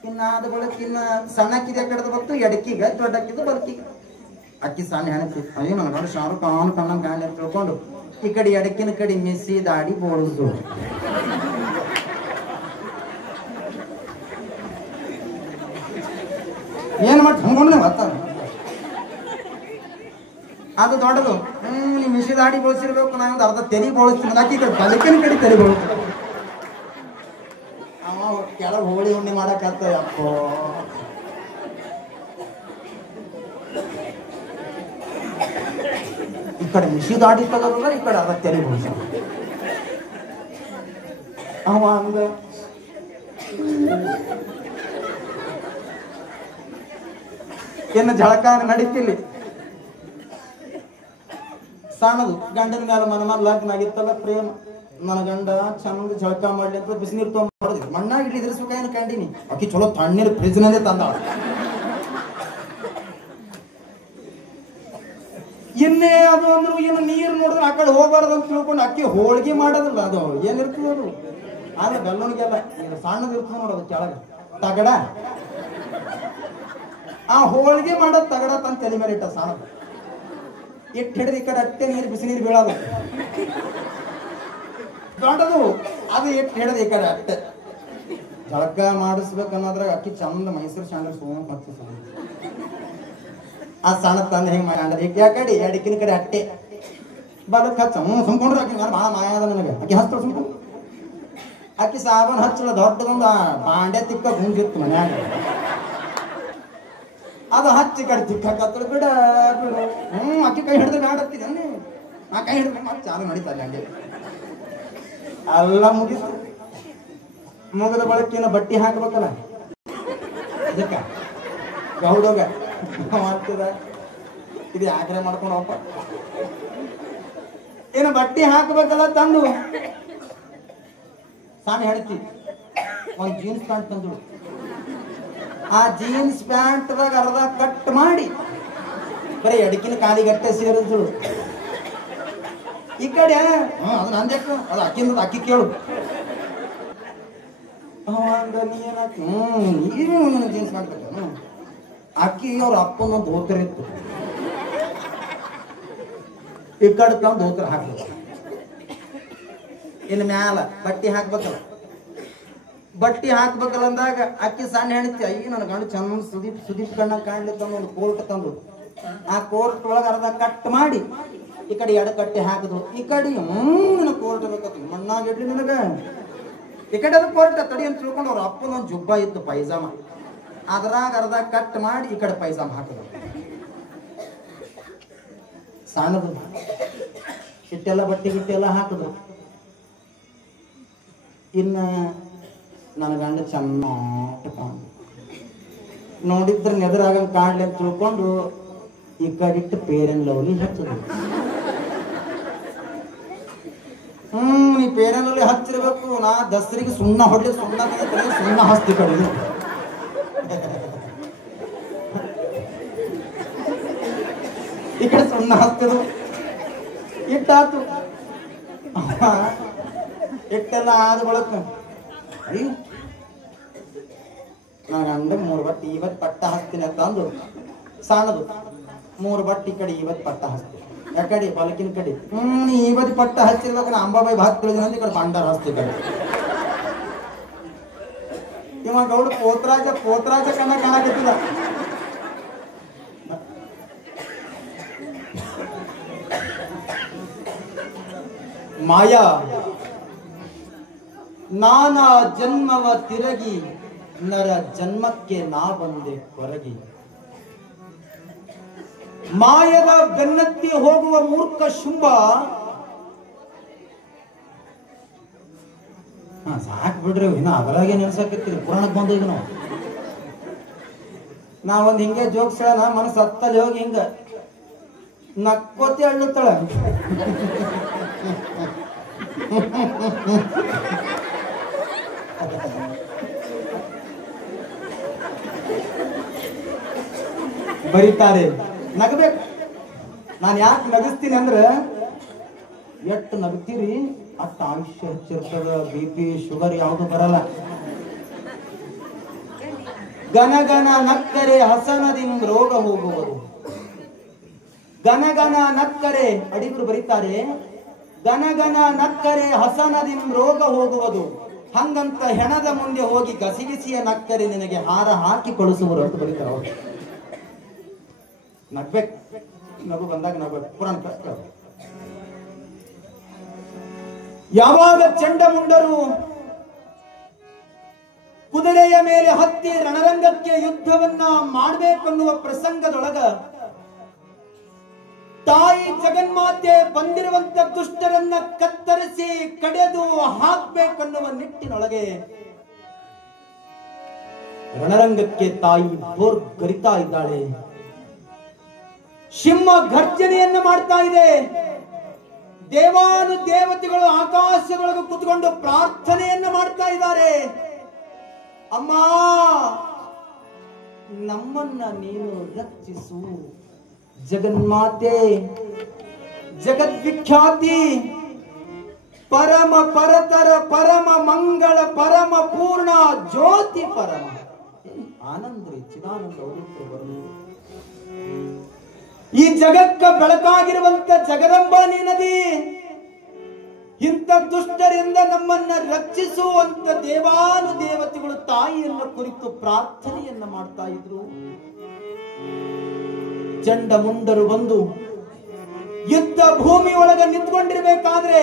ಇನ್ನ ಅದ ಬಳಕ ಇನ್ನ ಸಣ್ಣಕ್ಕಿದೆ ಕಡೆದ ಬತ್ತು ಎಡಕಿಗ ದೊಡ್ಡಕ್ಕಿದು ಬಲಕಿಗ ಅಕ್ಕಿ ಸಣ್ಣ ಹೆಣತಿ ಅಯ್ಯೋ ನನ್ನ ಗಂಡ ಶಾರುಖ್ ಖಾನ್ ಕಣ್ಣಂಗ್ ಕಾಣಿ ಅಂತ ತಿಳ್ಕೊಂಡು ಈ ಕಡೆ ಎಡಕಿನ ಕಡೆ ಮಿಸಿ ದಾಡಿ ಬೋಳಿಸು ಏನ್ ಮಾಡಿ ಹಂಗೊಂಡ್ರೆ ಮತ್ತ ಅದು ದೊಡ್ಡದು ನೀವು ಮಿಸಿ ದಾಡಿ ಬೋಳಿಸಿರ್ಬೇಕು ನಾ ಒಂದು ಅರ್ಧ ತೆರಿ ಬೋಳಿಸ್ತೀನಿ ಅಕ್ಕಿ ಕಡೆ ಬಲಕಿನ ಕಡೆ ತೆರಿ ಬೋಳಿಸ್ತೀನಿ ಅವ ಕೆಳಗೆ ಹೋಳಿ ಉಣ್ಣೆ ಮಾಡಕ್ಕಾಗ್ತದೆ ಅಪ್ಪೋ ಈ ಕಡೆ ಮಿಸಿ ದಾಡಿ ತಗೋದ್ರೆ ಈ ಕಡೆ ಅರ್ಧ ತೆರಿ ಬೋಳಿಸ ಅವ ಹಂಗ ಏನು ಜಳಕ ನಡೀತಿಲ್ಲಿ ಸಣ್ಣದು ಗಂಡನ ಮೇಲೆ ಮನ ಲಗ್ನ ಆಗಿತ್ತಲ್ಲ ಪ್ರೇಮ ನನ್ನ ಗಂಡ ಚಂದ ಜಳಕ ಮಾಡ್ಲಿ ಅಂತ ಬಿಸಿನೀರು ತೊಗೊಂಡು ಮಣ್ಣಾಗ ಇಡ್ಲಿ ಇದ್ರಿಸ್ಬೇಕೇನು ಕಂಡಿನಿ ಅಕ್ಕಿ ಚಲೋ ತಣ್ಣೀರು ಫ್ರಿಜ್ ನಲ್ಲೇ ತಂದಾಳ ಇನ್ನೇ ಅದು ಅಂದ್ರು ಇನ್ನು ನೀರು ನೋಡಿದ್ರೆ ಆ ಕಡೆ ಹೋಗ್ಬಾರ್ದು ಅಂತ ತಿಳ್ಕೊಂಡು ಅಕ್ಕಿ ಹೋಳಿಗೆ ಮಾಡೋದಿಲ್ಲ ಅದು ಏನಿರ್ತದೆ ಅದು ಆದ್ರೆ ಬೆಲ್ಲವನಿಗೆಲ್ಲ ಇದು ಸಣ್ಣದು ಇರ್ತದೆ ನೋಡೋದು ಕೆಳಗೆ ತಗಡ ಆ ಹೋಳಿಗೆ ಮಾಡೋದು ತಗಡ ತಂದು ತಲೆ ಮೇಲೆ ಇಟ್ಟ ಸಣ್ಣದು ಇಟ್ಟು ಹಿಡಿದು ಈ ಕಡೆ ಅಟ್ಟೆ ನೀರು ಬಿಸಿ ನೀರು ಬೀಳೋದು ದೊಡ್ಡದು ಅದು ಇಟ್ಟು ಹಿಡಿದು ಈ ಕಡೆ ಅಟ್ಟೆ ಜಳಕ ಮಾಡಿಸ್ಬೇಕನ್ನೋದ್ರಾಗ ಅಕ್ಕಿ ಚಂದ ಮೈಸೂರು ಶಾಂಡ್ರೆ ಸೋನ್ ಹಚ್ಚಿ ಆ ಸಣ್ಣ ತಂದು ಹೆಂಗ್ ಮಾಡ್ರೆ ಈಗ ಯಾಕಡೆ ಎಡಕಿನ ಕಡೆ ಅಟ್ಟೆ ಬಲಕ್ ಹಚ್ಚ ಸುಮ್ಕೊಂಡ್ರೆ ಅಕ್ಕಿ ಭಾಳ ಮಾಯಾದ ನನಗೆ ಅಕ್ಕಿ ಹಚ್ತಾಳ ಸುಮ್ಕೊಂಡು ಅಕ್ಕಿ ಸಾಬನ್ ಹಚ್ಚಳ ದೊಡ್ಡದೊಂದು ಬಾಂಡೆ ತಿಕ್ಕ ಗುಂಜಿತ್ತು ಮನ್ಯಾಗ ಅದು ಹಚ್ಚಿ ಕಡೆ ತಿಕ್ಕತ್ತಳು ಬಿಡ ಬಿಡು ಅಕ್ಕಿ ಕೈ ಹಿಡಿದ್ರೆ ನಾಡತ್ತಿದೆ ಆ ಕೈ ಹಿಡಿದ್ರೆ ಮತ್ತೆ ಚಾಲು ನಡೀತಾರೆ ಹಂಗೆ ಎಲ್ಲ ಮುಗಿತು ಮುಗಿದ ಬಳಕಿನ ಬಟ್ಟಿ ಹಾಕ್ಬೇಕಲ್ಲ ಇದಕ್ಕ ಗೌಡೋಗ ಮಾಡ್ತದ ಇದು ಯಾಕ್ರೆ ಮಾಡ್ಕೊಂಡು ಹೋಗಪ್ಪ ಏನು ಬಟ್ಟಿ ಹಾಕ್ಬೇಕಲ್ಲ ತಂದು ಸಾಣಿ ಹೇಳ್ತಿ ಒಂದ್ ಜೀನ್ಸ್ ಪ್ಯಾಂಟ್ ತಂದಳು ಆ ಜೀನ್ಸ್ ಪ್ಯಾಂಟ್ ಅರ್ಧ ಕಟ್ ಮಾಡಿ ಬರೀ ಎಡಕಿನ ಕಾಲಿಗಟ್ಟೆ ಸೇರಿದ್ರು ಈ ಕಡೆ ಅದು ನಂದಕ್ಕೆ ಅದು ಅಕ್ಕಿಂದ ಅಕ್ಕಿ ಕೇಳು ನೀನು ಜೀನ್ಸ್ ಮಾಡ್ಬೇಕು ಅಕ್ಕಿ ಅವ್ರ ಅಪ್ಪನ ಧೋತ್ರ ಇತ್ತು ಈ ಕಡೆ ತಂದು ಧೋತ್ರ ಹಾಕ್ಬೇಕು ಇನ್ನು ಮ್ಯಾಲ ಬಟ್ಟಿ ಹಾಕ್ಬೇಕಲ್ಲ ಬಟ್ಟಿ ಹಾಕ್ಬೇಕಲ್ಲ ಅಂದಾಗ ಅಕ್ಕಿ ಸಣ್ಣ ಹೆಣ್ತಿ ಅಯ್ಯ ನನ್ನ ಗಂಡು ಚಂದ ಸುದೀಪ್ ಕಣ್ಣ ಕಾಣ್ಲಿಕ್ಕೆ ಒಂದು ಕೋರ್ಟ್ ತಂದು ಆ ಕೋರ್ಟ್ ಒಳಗೆ ಅರ್ಧ ಕಟ್ ಮಾಡಿ ಈ ಕಡೆ ಎಡ ಕಟ್ಟಿ ಹಾಕಿದ್ರು ಈ ಕಡೆ ನಿನ್ನ ಕೋರ್ಟ್ ಬೇಕತ್ತು ಮಣ್ಣಾಗ ಇಡ್ಲಿ ನಿನಗ ಈ ಕಡೆ ಅದು ಕೋರ್ಟ್ ತಡಿ ಅಂತ ತಿಳ್ಕೊಂಡು ಅವ್ರ ಅಪ್ಪನೊಂದು ಜುಬ್ಬ ಇತ್ತು ಪೈಜಾಮ ಅದ್ರಾಗ ಅರ್ಧ ಕಟ್ ಮಾಡಿ ಈ ಕಡೆ ಪೈಜಾಮ ಹಾಕಿದ್ರು ಸಣ್ಣದು ಇಟ್ಟೆಲ್ಲ ಬಟ್ಟೆ ಗಿಟ್ಟೆಲ್ಲ ಹಾಕಿದ್ರು ಇನ್ನ ನನ್ನ ಗಂಡ ಚೆನ್ನಾಗಿ ನೋಡಿದ್ರೆ ನೆದರಾಗಂಗೆ ಕಾಡ್ಲಿ ಅಂತ ತಿಳ್ಕೊಂಡು ಈ ಕಡಿಟ್ಟು ಪೇರನ್ ಲವ್ಲಿ ಹಚ್ಚಿದ್ರು ನೀ ಪೇರನ್ ಲವ್ಲಿ ಹಚ್ಚಿರ್ಬೇಕು ನಾ ದಸರಿಗೆ ಸುಣ್ಣ ಹೊಡ್ಲಿ ಸುಣ್ಣ ಹಸ್ತಿ ಕಡಿದು ಈ ಕಡೆ ಸುಣ್ಣ ಹಚ್ಚಿದ್ರು ಇಟ್ಟಾತು ಇಟ್ಟೆಲ್ಲ ಆದ ಬಳಕ ಅಯ್ಯೋ ನಾನು ಅಂದ 3 ಬಟ್ಟೆ ಇವತ್ತು ಪಟ್ಟ ಹಸ್ತೀನಿ ಅಂತ ಅಂದು ಸಣ್ಣದು 3 ಬಟ್ಟೆ ಈ ಕಡೆ ಇವತ್ತು ಪಟ್ಟ ಹಸ್ತೀನಿ ಯಾಕಡೆ ಬಾಲಕಿನ ಕಡೆ ಇವತ್ತು ಪಟ್ಟ ಹಚ್ಚಿರ್ಬೇಕು ನಾ ಅಂಬಾಬಾಯಿ ಭಾತ್ ತಿಳಿದ ಈ ಕಡೆ ಬಂಡಾರ ಹಸ್ತಿ ಕಡೆ ಇವ ಗೌಡ ಪೋತ್ರಾಜ ಕಣ್ಣ ಕಾಣಕತ್ತಿಲ್ಲ. ಮಾಯಾ ನಾನಾ ಜನ್ಮವ ತಿರಗಿ ನರ ಜನ್ಮಕ್ಕೆ ನಾ ಬಂದೆ ಹೊರಗಿ. ಮಾಯದ ಬೆನ್ನತ್ತಿ ಹೋಗುವ ಮೂರ್ಖ ಶುಂಭ ಸಾಕ್ ಬಿಡ್ರಿ ಇನ್ನ ಅದರಾಗೆ ನೆನ್ಸಾಕತ್ತೀರಿ ಪುರಾಣಕ್ಕೆ ಬಂದ ಈಗ ನಾವೊಂದ್ ಹಿಂಗೆ ಜೋಕ್ಸ್ ಮನಸ್ಸು ಹತ್ತಲ್ಲಿ ಹೋಗಿ ಹಿಂಗ ನಕ್ಕೋತಿ ಅಳ್ಳುತ್ತಾಳ. ಬರೀತಾರೆ ನಗಬೇಕು. ನಾನು ಯಾಕೆ ನಗಿಸ್ತೀನಿ ಅಂದ್ರೆ ಎಷ್ಟು ನಗ್ತೀರಿ ಅಷ್ಟು ಆಯುಷ್ಯ ಹೆಚ್ಚಿರ್ತದ, BP ಶುಗರ್ ಯಾವುದು ಬರಲ್ಲ. ಗನಗನ ನಕ್ಕರೆ ಹಸನದಿಂದ ರೋಗ ಹೋಗುವುದು. ಗನಗನ ನಕ್ಕರೆ ಅಡಿಗರು ಬರೀತಾರೆ ಗನಗನ ನಕ್ಕರೆ ಹಸನದಿಂದ ರೋಗ ಹೋಗುವುದು. ಹಂಗಂತ ಹೆಣದ ಮುಂದೆ ಹೋಗಿ ಗಸಿಗಿಸಿಯ ನಕ್ಕರೆ ನಿನಗೆ ಹಾರ ಹಾಕಿ ಕಳಿಸುವರು ಅಂತ ಬರೀತಾರೆ ಅವರು. ನಗ್ಬೇಕು, ನಗು ಬಂದಾಗ ನಗ್ಬೇಕು. ಪುರಾಣ ಯಾವಾಗ ಚಂಡಮುಂಡರು ಕುದುರೆಯ ಮೇಲೆ ಹತ್ತಿ ರಣರಂಗಕ್ಕೆ ಯುದ್ಧವನ್ನ ಮಾಡಬೇಕನ್ನುವ ಪ್ರಸಂಗದೊಳಗ ತಾಯಿ ಜಗನ್ಮಾತೆ ಬಂದಿರುವಂತ ದುಷ್ಟರನ್ನ ಕತ್ತರಿಸಿ ಕಡೆದು ಹಾಕ್ಬೇಕನ್ನುವ ನಿಟ್ಟಿನೊಳಗೆ ರಣರಂಗಕ್ಕೆ ತಾಯಿ ಬೋರ್ ಗರಿತಾ ಇದ್ದಾಳೆ. ಸಿಂಹ ಗರ್ಜನೆಯನ್ನು ಮಾಡ್ತಾ ಇದೆ. ದೇವಾನು ದೇವತೆಗಳು ಆಕಾಶದೊಳಗೆ ಕೂತ್ಕೊಂಡು ಪ್ರಾರ್ಥನೆಯನ್ನು ಮಾಡ್ತಾ ಇದ್ದಾರೆ. ಅಮ್ಮ ನಮ್ಮನ್ನ ನೀನು ರಕ್ಷಿಸು ಜಗನ್ಮಾತೆ, ಜಗದ್ವಿಖ್ಯಾತಿ, ಪರಮ ಪರತರ, ಪರಮ ಮಂಗಳ, ಪರಮ ಪೂರ್ಣ ಜ್ಯೋತಿ, ಪರಮ ಆನಂದ್ರಿ ಚಿದಾನಂದ ಬರಲಿ. ಈ ಜಗಕ್ಕ ಬೆಳಕಾಗಿರುವಂತ ಜಗದಂಬ ನೀನದಿ, ಇಂಥ ದುಷ್ಟರಿಂದ ನಮ್ಮನ್ನ ರಕ್ಷಿಸುವಂತ ದೇವಾನು ದೇವತೆಗಳು ತಾಯಿಯನ್ನ ಕುರಿತು ಪ್ರಾರ್ಥನೆಯನ್ನ ಮಾಡ್ತಾ ಇದ್ರು. ಚಂಡಮುಂಡರು ಬಂದು ಯುದ್ಧ ಭೂಮಿ ಒಳಗ ನಿಂತ್ಕೊಂಡಿರ್ಬೇಕಾದ್ರೆ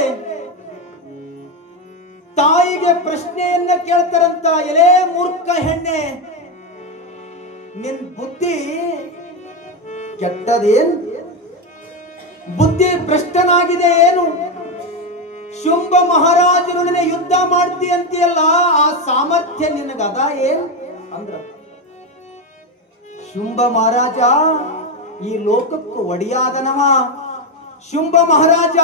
ತಾಯಿಗೆ ಪ್ರಶ್ನೆಯನ್ನ ಕೇಳ್ತಾರಂತ, ಎಲೇ ಮೂರ್ಖ ಹೆಣ್ಣೆ, ನಿನ್ ಬುದ್ಧಿ ಕೆಟ್ಟದೇನು? ಬುದ್ಧಿ ಭ್ರಷ್ಟನಾಗಿದೆ ಏನು? ಶುಂಭ ಮಹಾರಾಜರೊಡನೆ ಯುದ್ಧ ಮಾಡ್ತೀಯಂತೆಯಲ್ಲ, ಆ ಸಾಮರ್ಥ್ಯ ನಿನಗದ ಏನ್ ಅಂದ್ರ, ಶುಂಭ ಮಹಾರಾಜ ಈ ಲೋಕಕ್ಕೂ ಒಡೆಯಾದನವ, ಶುಂಭ ಮಹಾರಾಜ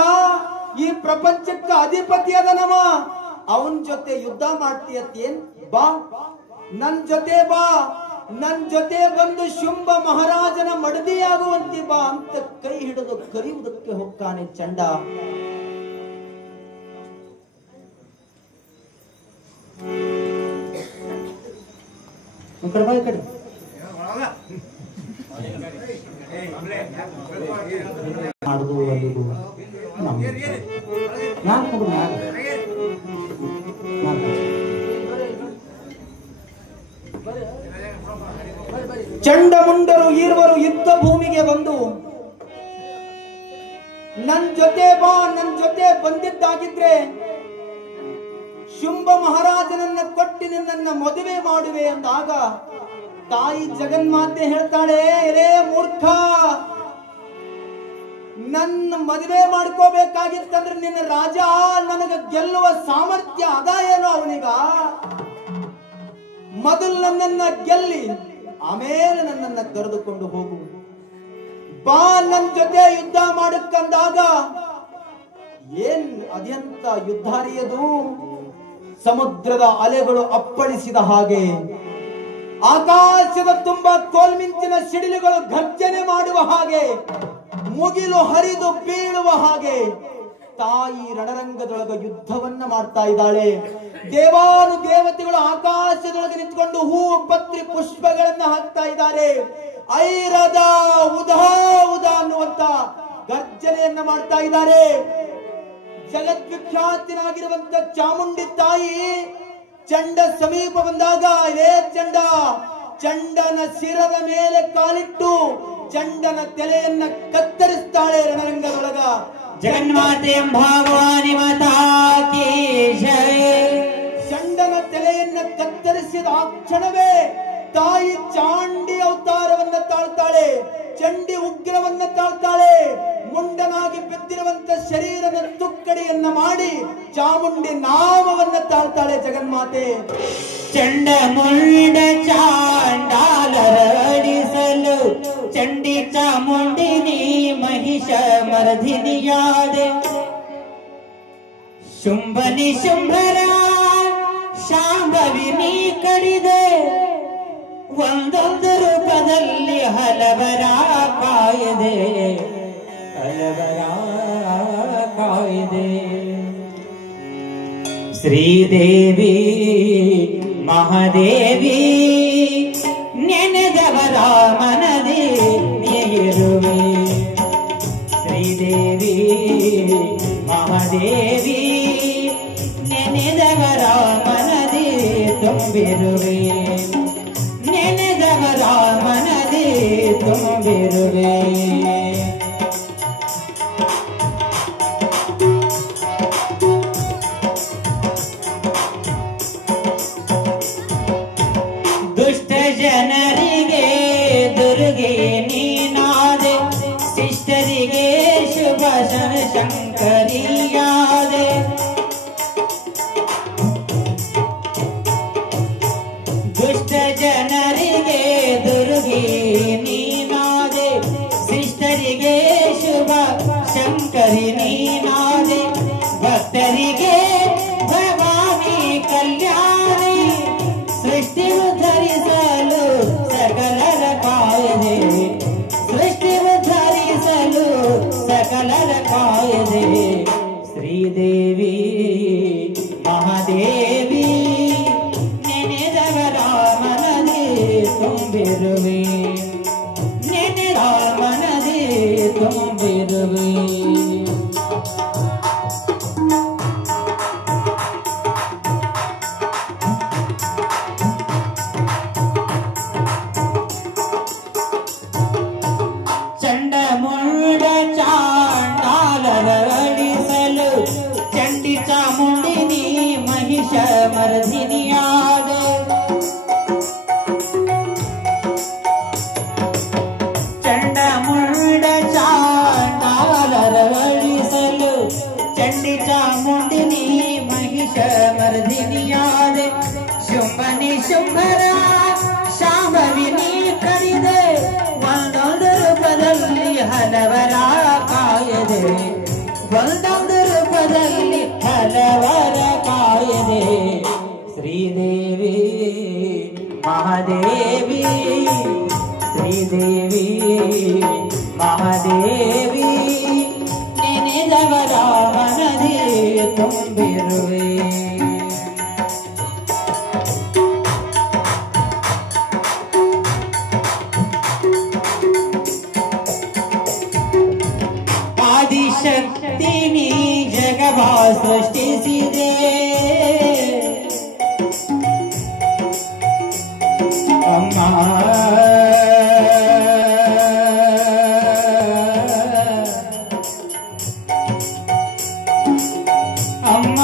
ಈ ಪ್ರಪಂಚಕ್ಕೆ ಅಧಿಪತಿ ಅದನವ, ಅವನ್ ಜೊತೆ ಯುದ್ಧ ಮಾಡ್ತೀಯತ್ತೇನ್? ಬಾ ನನ್ ಜೊತೆ ಬಾ, ನನ್ ಜೊತೆ ಬಂದು ಶುಂಭ ಮಹಾರಾಜನ ಮಡದಿಯಾಗುವಂತೆ ಬಾ ಅಂತ ಕೈ ಹಿಡಿದು ಕರೆಯುವುದಕ್ಕೆ ಹೋಗ್ತಾನೆ ಚಂಡ. ಕಡೆ ಕಡೆ ಮಾಡುದು ಅಲ್ಲಿದು ಚಂಡಮುಂಡರು ಈರ್ವರು ಯುದ್ಧ ಭೂಮಿಗೆ ಬಂದು ನನ್ ಜೊತೆ ಬಾ, ನನ್ ಜೊತೆ ಬಂದಿದ್ದಾಗಿದ್ರೆ ಶುಂಭ ಮಹಾರಾಜನನ್ನ ಕೊಟ್ಟು ನಿನ್ನನ್ನ ಮದುವೆ ಮಾಡುವೆ ಅಂದಾಗ ತಾಯಿ ಜಗನ್ಮಾತೆ ಹೇಳ್ತಾಳೆ, ರೇ ಮೂರ್ಖ, ನನ್ನ ಮದುವೆ ಮಾಡ್ಕೋಬೇಕಾಗಿತ್ತಂದ್ರೆ ನಿನ್ನ ರಾಜ ನನಗ ಗೆಲ್ಲುವ ಸಾಮರ್ಥ್ಯ ಅದ ಏನೋ ಅವನಿಗ? ಮೊದಲು ನನ್ನನ್ನ ಗೆಲ್ಲಿ ಆಮೇಲೆ ನನ್ನನ್ನ ಕರೆದುಕೊಂಡು ಹೋಗು, ಬಾ ನನ್ನ ಜೊತೆ ಯುದ್ಧ ಮಾಡಕ್ಕಂದಾಗ ಏನ್ ಅದೆಂತ ಯುದ್ಧಾರಿಯದು? ಸಮುದ್ರದ ಅಲೆಗಳು ಅಪ್ಪಳಿಸಿದ ಹಾಗೆ, ಆಕಾಶದ ತುಂಬಾ ಕೋಲ್ಮಿಂಚಿನ ಸಿಡಿಲುಗಳು ಗರ್ಜನೆ ಮಾಡುವ ಹಾಗೆ, ಮುಗಿಲು ಹರಿದು ಬೀಳುವ ಹಾಗೆ ತಾಯಿ ರಣರಂಗದೊಳಗ ಯುದ್ಧವನ್ನ ಮಾಡ್ತಾ ಇದ್ದಾಳೆ. ದೇವಾನು ದೇವತೆಗಳು ಆಕಾಶದೊಳಗೆ ನಿಂತ್ಕೊಂಡು ಹೂ ಪತ್ರಿ ಪುಷ್ಪಗಳನ್ನ ಹಾಕ್ತಾ ಇದ್ದಾರೆ. ಐರದ ಉದಾ ಉದಾ ಅನ್ನುವಂತ ಗರ್ಜನೆಯನ್ನ ಮಾಡ್ತಾ ಇದ್ದಾರೆ. ಜಗದ್ವಿಖ್ಯಾತನಾಗಿರುವಂತ ಚಾಮುಂಡಿ ತಾಯಿ ಚಂಡ ಸಮೀಪ ಬಂದಾಗ ಇದೇ ಚಂಡನ ಶಿರದ ಮೇಲೆ ಕಾಲಿಟ್ಟು ಚಂಡನ ತಲೆಯನ್ನ ಕತ್ತರಿಸ್ತಾಳೆ ರಣರಂಗದೊಳಗ. ಜಗನ್ಮಾತೆ ಭಗವಾನಿ ಮಾತಾ ಕೀ ಜಯ. ಚಂಡನ ತಲೆಯನ್ನ ಕತ್ತರಿಸಿದ ಆ ಕ್ಷಣವೇ ತಾಯಿ ಚಾಂಡಿ ಅವತಾರವನ್ನ ತಾಳ್ತಾಳೆ. ಚಂಡಿ ಉಗ್ರವನ್ನ ತಾಳ್ತಾಳೆ. ಮುಂಡನಾಗಿ ಬಿದ್ದಿರುವಂತ ಶರೀರದ ತುಕ್ಕಡಿಯನ್ನ ಮಾಡಿ ಚಾಮುಂಡಿ ನಾಮವನ್ನ ತಾಳ್ತಾಳೆ ಜಗನ್ಮಾತೆ. ಚಂಡ ಮುಂಡ ಚಾಂಡಾಲರಡಿಸಲು ಚಂಡಿ ಚಾಮುಂಡಿನಿ ಮಹಿಷ ಮರ್ಧಿನಿಯಾದೆ. ಶುಂಭನಿ ಶುಂಭರ ಶಾಂಭವಿನಿ ಕಡಿದೆ. ಒಂದೊಂದು ರೂಪದಲ್ಲಿ ಹಲವರ ಕಾಯ್ದೆ ಶ್ರೀದೇವಿ ಮಹಾದೇವಿ ನೆನೆದವರ ಮನದಿ ನೀರುವೆ. ಶ್ರೀದೇವಿ ಮಹಾದೇವಿ ನೆನೆದವರ ಮನದಿ ತುಂಬಿರುವೆ. ನೆನೆದವರ ಮನದಿ ತುಂಬಿರುವೆ. ದುಷ್ಟ ಜನರಿಗೆ ದುರ್ಗೆ ನೀನಾದೆ. ಶಿಷ್ಟರಿಗೆ ಶುಭ ಶಂಕರಿಯಾದೆ. ದುಷ್ಟ ಜನರಿಗೆ ದುರ್ಗೆ ನೀನಾದೆ. ಶಿಷ್ಟರಿಗೆ ಶುಭ ಶಂಕರಿ ನೀನಾದೆ. ಭಕ್ತರಿಗೆ ಭವಾನಿ ಕಲ್ಯಾಣಿ. ಸೃಷ್ಟಿ ಉದ್ಧರಿಸಲು ಸಕಲರ ಕಾಯ್ದೆ. ಸೃಷ್ಟಿ ಉದ್ಧರಿಸಲು ಸಕಲರ ಕಾಯ್ದೆ. ಶ್ರೀದೇವಿ ಮಹಾದೇವಿ ನೆನೆದವರ ಮನದಿ ತುಂಬಿರುವೆ. ನೆನೆದ ಮನದಿ ತುಂಬಿರುವೆ. ಚಂಡ ಮುಂಡ ಚಾಂಡಾಲರಡಿಸಲು ಚಂಡಿ ಚಾಮುಂಡಿನಿ ಮಹಿಷ ಮರ್ಧಿನಿಯಾದೆ. ಚಂಡ ಮುಂಡ ಚಾಂಡಾಲರಡಿಸಲು ಚಂಡಿ ಚಾಮುಂಡಿನಿ ಮಹಿಷ ಮರ್ಧಿನಿಯಾದೆ. ಶುಂಭನಿ ಶುಂಭರ ಶಾಂಭವಿನಿ ಕಡಿದೆ. ಒಂದೊಂದು ರೂಪದಲ್ಲಿ ಹಲವರ ಕಾಯದೆ. ಒಂದೊಂದು ರೂಪದಲ್ಲಿ ಹಲವರ ಕಾಯದೆ. ಶ್ರೀದೇವಿ ಮಹಾದೇವಿ. ಶ್ರೀದೇವಿ ಮಹಾದೇವಿ ನೆನೆದವರ ಮನದಿ ತುಂಬಿರುವೆ. ಆದಿಶಕ್ತಿ ನೀ ಜಗವ ಸೃಷ್ಟಿಸಿದೆ. ಅಮ್ಮ ಅಮ್ಮ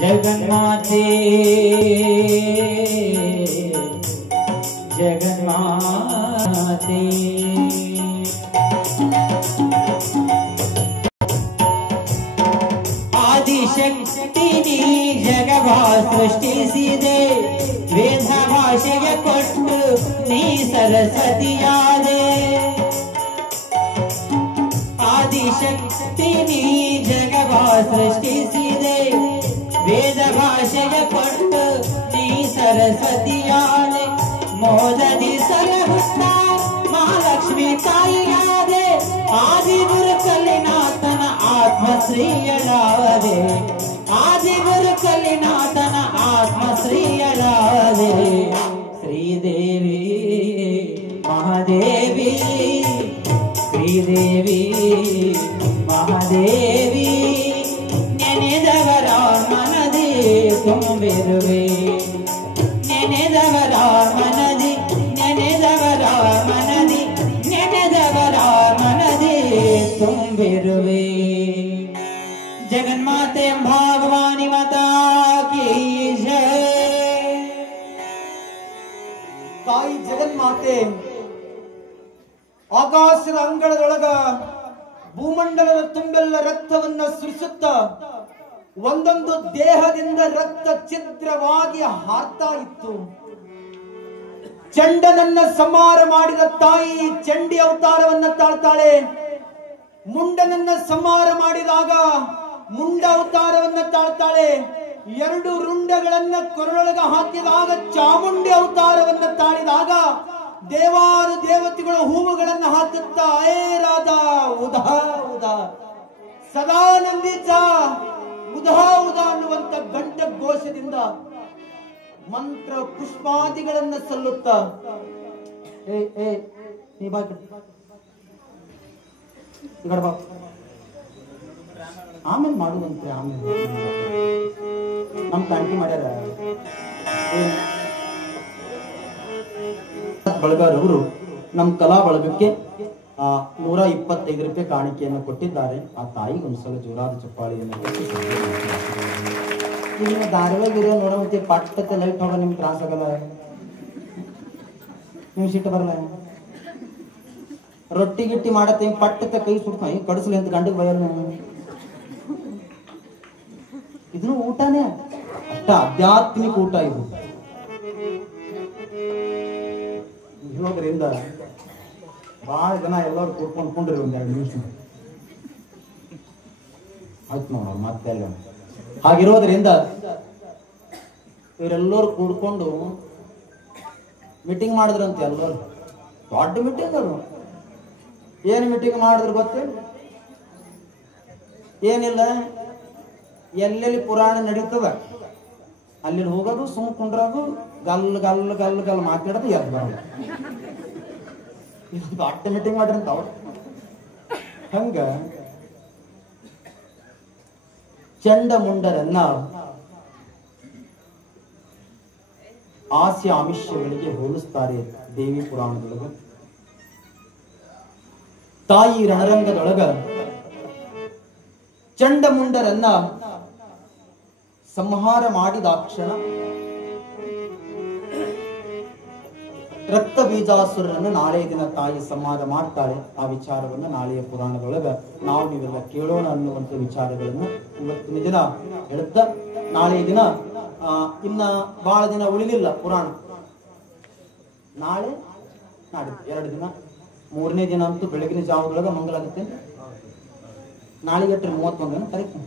जगन्माते जगन्माते आदिशक्ति जगवा सृष्टिसिदे ವೇದ ಭಾಷೆಗೆ ಕೊಟ್ಟು ನೀ ಸರಸ್ವತಿಯಾದೆ ಆದಿಶಕ್ತಿ ನೀ ಜಗವ ಸೃಷ್ಟಿಸಿದೆ ವೇದ ಭಾಷೆಯ ಕೊಟ್ಟು ನೀ ಸರಸ್ವತಿಯಾದೆ ಮೋದದಿ ಸಲಹುತ್ತ ಮಹಾಲಕ್ಷ್ಮಿ ತಾಯಿಯಾದೆ ಆದಿಗುರು ಕಲಿನಾಥನ ಆತ್ಮಶ್ರೀಯಳಾವದೆ ಆದಿಗುರು ಕಲಿನಾಥನ ಆತ್ಮಶ್ರೀಯಳಾವದೆ ಶ್ರೀದೇವಿ ಮಹಾದೇವಿ ಶ್ರೀದೇವಿ ಮಹಾದೇವಿ ನೆನೆದವರ ಮನದಿ ತುಂಬಿರುವೆ ನೆನೆದವರ ಮನದಿ ನೆನೆದವರ ಮನದಿ ನೆನೆದವರ ಮನದಿ ತುಂಬಿರುವೆ ಜಗನ್ಮಾತೆ ಭಗವಾನಿ ಮಾತಾ ಕೀ ಜಯ ತಾಯಿ ಜಗನ್ಮಾತೆ ಆಕಾಶದ ಅಂಗಳದೊಳಗ ಭೂಮಂಡಲದ ತುಂಬೆಲ್ಲ ರಕ್ತವನ್ನ ಸುರಿಸುತ್ತ ಒಂದೊಂದು ದೇಹದಿಂದ ರಕ್ತ ಛಿದ್ರವಾಗಿ ಹಾರ್ತಾ ಇತ್ತು. ಚಂಡನನ್ನ ಸಂಹಾರ ಮಾಡಿದ ತಾಯಿ ಚಂಡಿ ಅವತಾರವನ್ನ ತಾಳ್ತಾಳೆ. ಮುಂಡನನ್ನ ಸಂಹಾರ ಮಾಡಿದಾಗ ಮುಂಡ ಅವತಾರವನ್ನ ತಾಳ್ತಾಳೆ. ಎರಡು ರುಂಡಗಳನ್ನ ಕೊರಳೊಳಗ ಹಾಕಿದಾಗ ಚಾಮುಂಡಿ ಅವತಾರವನ್ನ ತಾಳಿದಾಗ ದೇವಾರು ದೇವತೆಗಳು ಹೂವುಗಳನ್ನ ಹಾಕುತ್ತಾ ಏರಾದ ಉದಾ ಉದಾ ಸದಾನಂದಿತ ಉದಾ ಉದಾ ಅನ್ನುವಂತ ಗಂಟ ಘೋಷದಿಂದ ಮಂತ್ರ ಪುಷ್ಪಾದಿಗಳನ್ನ ಸಲ್ಲುತ್ತಾ ನೀ ಬಾ ಆಮೇಲೆ ಮಾಡುವಂತೆ ಆಮೇಲೆ ನಮ್ ಕ್ಯಾಂಟಿ ಮಾಡ್ಯಾರ ಬಳಗಾರವರು ನಮ್ಮ ಕಲಾ ಬಳಗಕ್ಕೆ 125 ರೂಪಾಯಿ ಕಾಣಿಕೆಯನ್ನು ಕೊಟ್ಟಿದ್ದಾರೆ. ಆ ತಾಯಿಗೆ ಒಂದ್ಸಲ ಜೋರಾದ ಚಪ್ಪಾಳಿಯನ್ನು ನಿಮ್ಮ ಧಾರವಾಹಿರೋ ನೋಡೋ ಮತ್ತೆ ಪಟ್ಟಕ್ಕೆ ಲೈಟ್ ಹೋಗ ನಿಮ್ಗೆ ತ್ರಾಸ ಆಗಲ್ಲ, ನಿಮ್ಗೆ ಸಿಟ್ಟು ಬರಲ್ಲ. ರೊಟ್ಟಿ ಗಿಟ್ಟಿ ಮಾಡತ್ತೆ ಪಟ್ಟಕ್ಕೆ ಕೈ ಸುಡ್ತಾಯಿ ಕಡಿಸ್ಲಿ ಅಂತ ಗಂಡಗೆ ಬಯಲ್ಲ. ಇದನ್ನು ಊಟನೇ ಅಷ್ಟ ಆಧ್ಯಾತ್ಮಿಕ ಊಟ ಇದು. ಇರೋದ್ರಿಂದ ಬಹಳ ಜನ ಎಲ್ಲರೂ ಕೂತ್ಕೊಂಡ್ರಿ ಒಂದ್ 2 ನಿಮಿಷ ಆಯ್ತು ನೋಡ ಮತ್ತೆ ಅಲ್ಲ. ಹಾಗಿರೋದ್ರಿಂದ ಇವರೆಲ್ಲರೂ ಕೂಡ್ಕೊಂಡು ಮೀಟಿಂಗ್ ಮಾಡಿದ್ರಂತೆ. ಎಲ್ಲರೂ ದೊಡ್ಡ ಮೀಟಿಂಗ್ ಅದು. ಏನು ಮೀಟಿಂಗ್ ಮಾಡಿದ್ರು ಗೊತ್ತೇ? ಏನಿಲ್ಲ, ಎಲ್ಲೆಲ್ಲಿ ಪುರಾಣ ನಡೀತದ ಅಲ್ಲಿ ಹೋಗೋದು, ಸುಮ್ ಕುಂಡ್ರೋದು, ಗಲ್ ಗಲ್ ಗಲ್ ಗಲ್ ಮಾತಾಡೋದು, ಎದ್ದು ಬರೋದು. ದೊಡ್ಡ ಮೀಟಿಂಗ್ ಮಾಡ್ರಂತ ಅವ್ರು. ಹಂಗ ಚಂಡ ಮುಂಡರನ್ನ ಹಾಸ್ಯ ಆಮಿಷಗಳಿಗೆ ಹೋಲಿಸ್ತಾರೆ ದೇವಿ ಪುರಾಣದೊಳಗ. ತಾಯಿ ರಣರಂಗದೊಳಗ ಚಂಡ ಮುಂಡರನ್ನ ಸಂಹಾರ ಮಾಡಿದಾಕ್ಷಣ ರಕ್ತ ಬೀಜಾಸುರರನ್ನು ನಾಳೆಯ ದಿನ ತಾಯಿ ಸಂಹಾರ ಮಾಡ್ತಾಳೆ. ಆ ವಿಚಾರವನ್ನ ನಾಳೆಯ ಪುರಾಣದೊಳಗ ನಾವು ನೀವೆಲ್ಲ ಕೇಳೋಣ ಅನ್ನುವಂಥ ವಿಚಾರಗಳನ್ನ ಇವತ್ತಿನ ದಿನ ಹೇಳುತ್ತಾ, ನಾಳೆಯ ದಿನ ಇನ್ನ ಬಹಳ ದಿನ ಉಳಿಲಿಲ್ಲ ಪುರಾಣ. ನಾಳೆ ನಾಡಿದ್ದು 2 ದಿನ, 3ನೇ ದಿನ ಅಂತೂ ಬೆಳಗಿನ ಜಾವದೊಳಗ ಮಂಗಲ ಆಗುತ್ತೆ. ನಾಳೆಗೆ 31 ತಾರೀಕು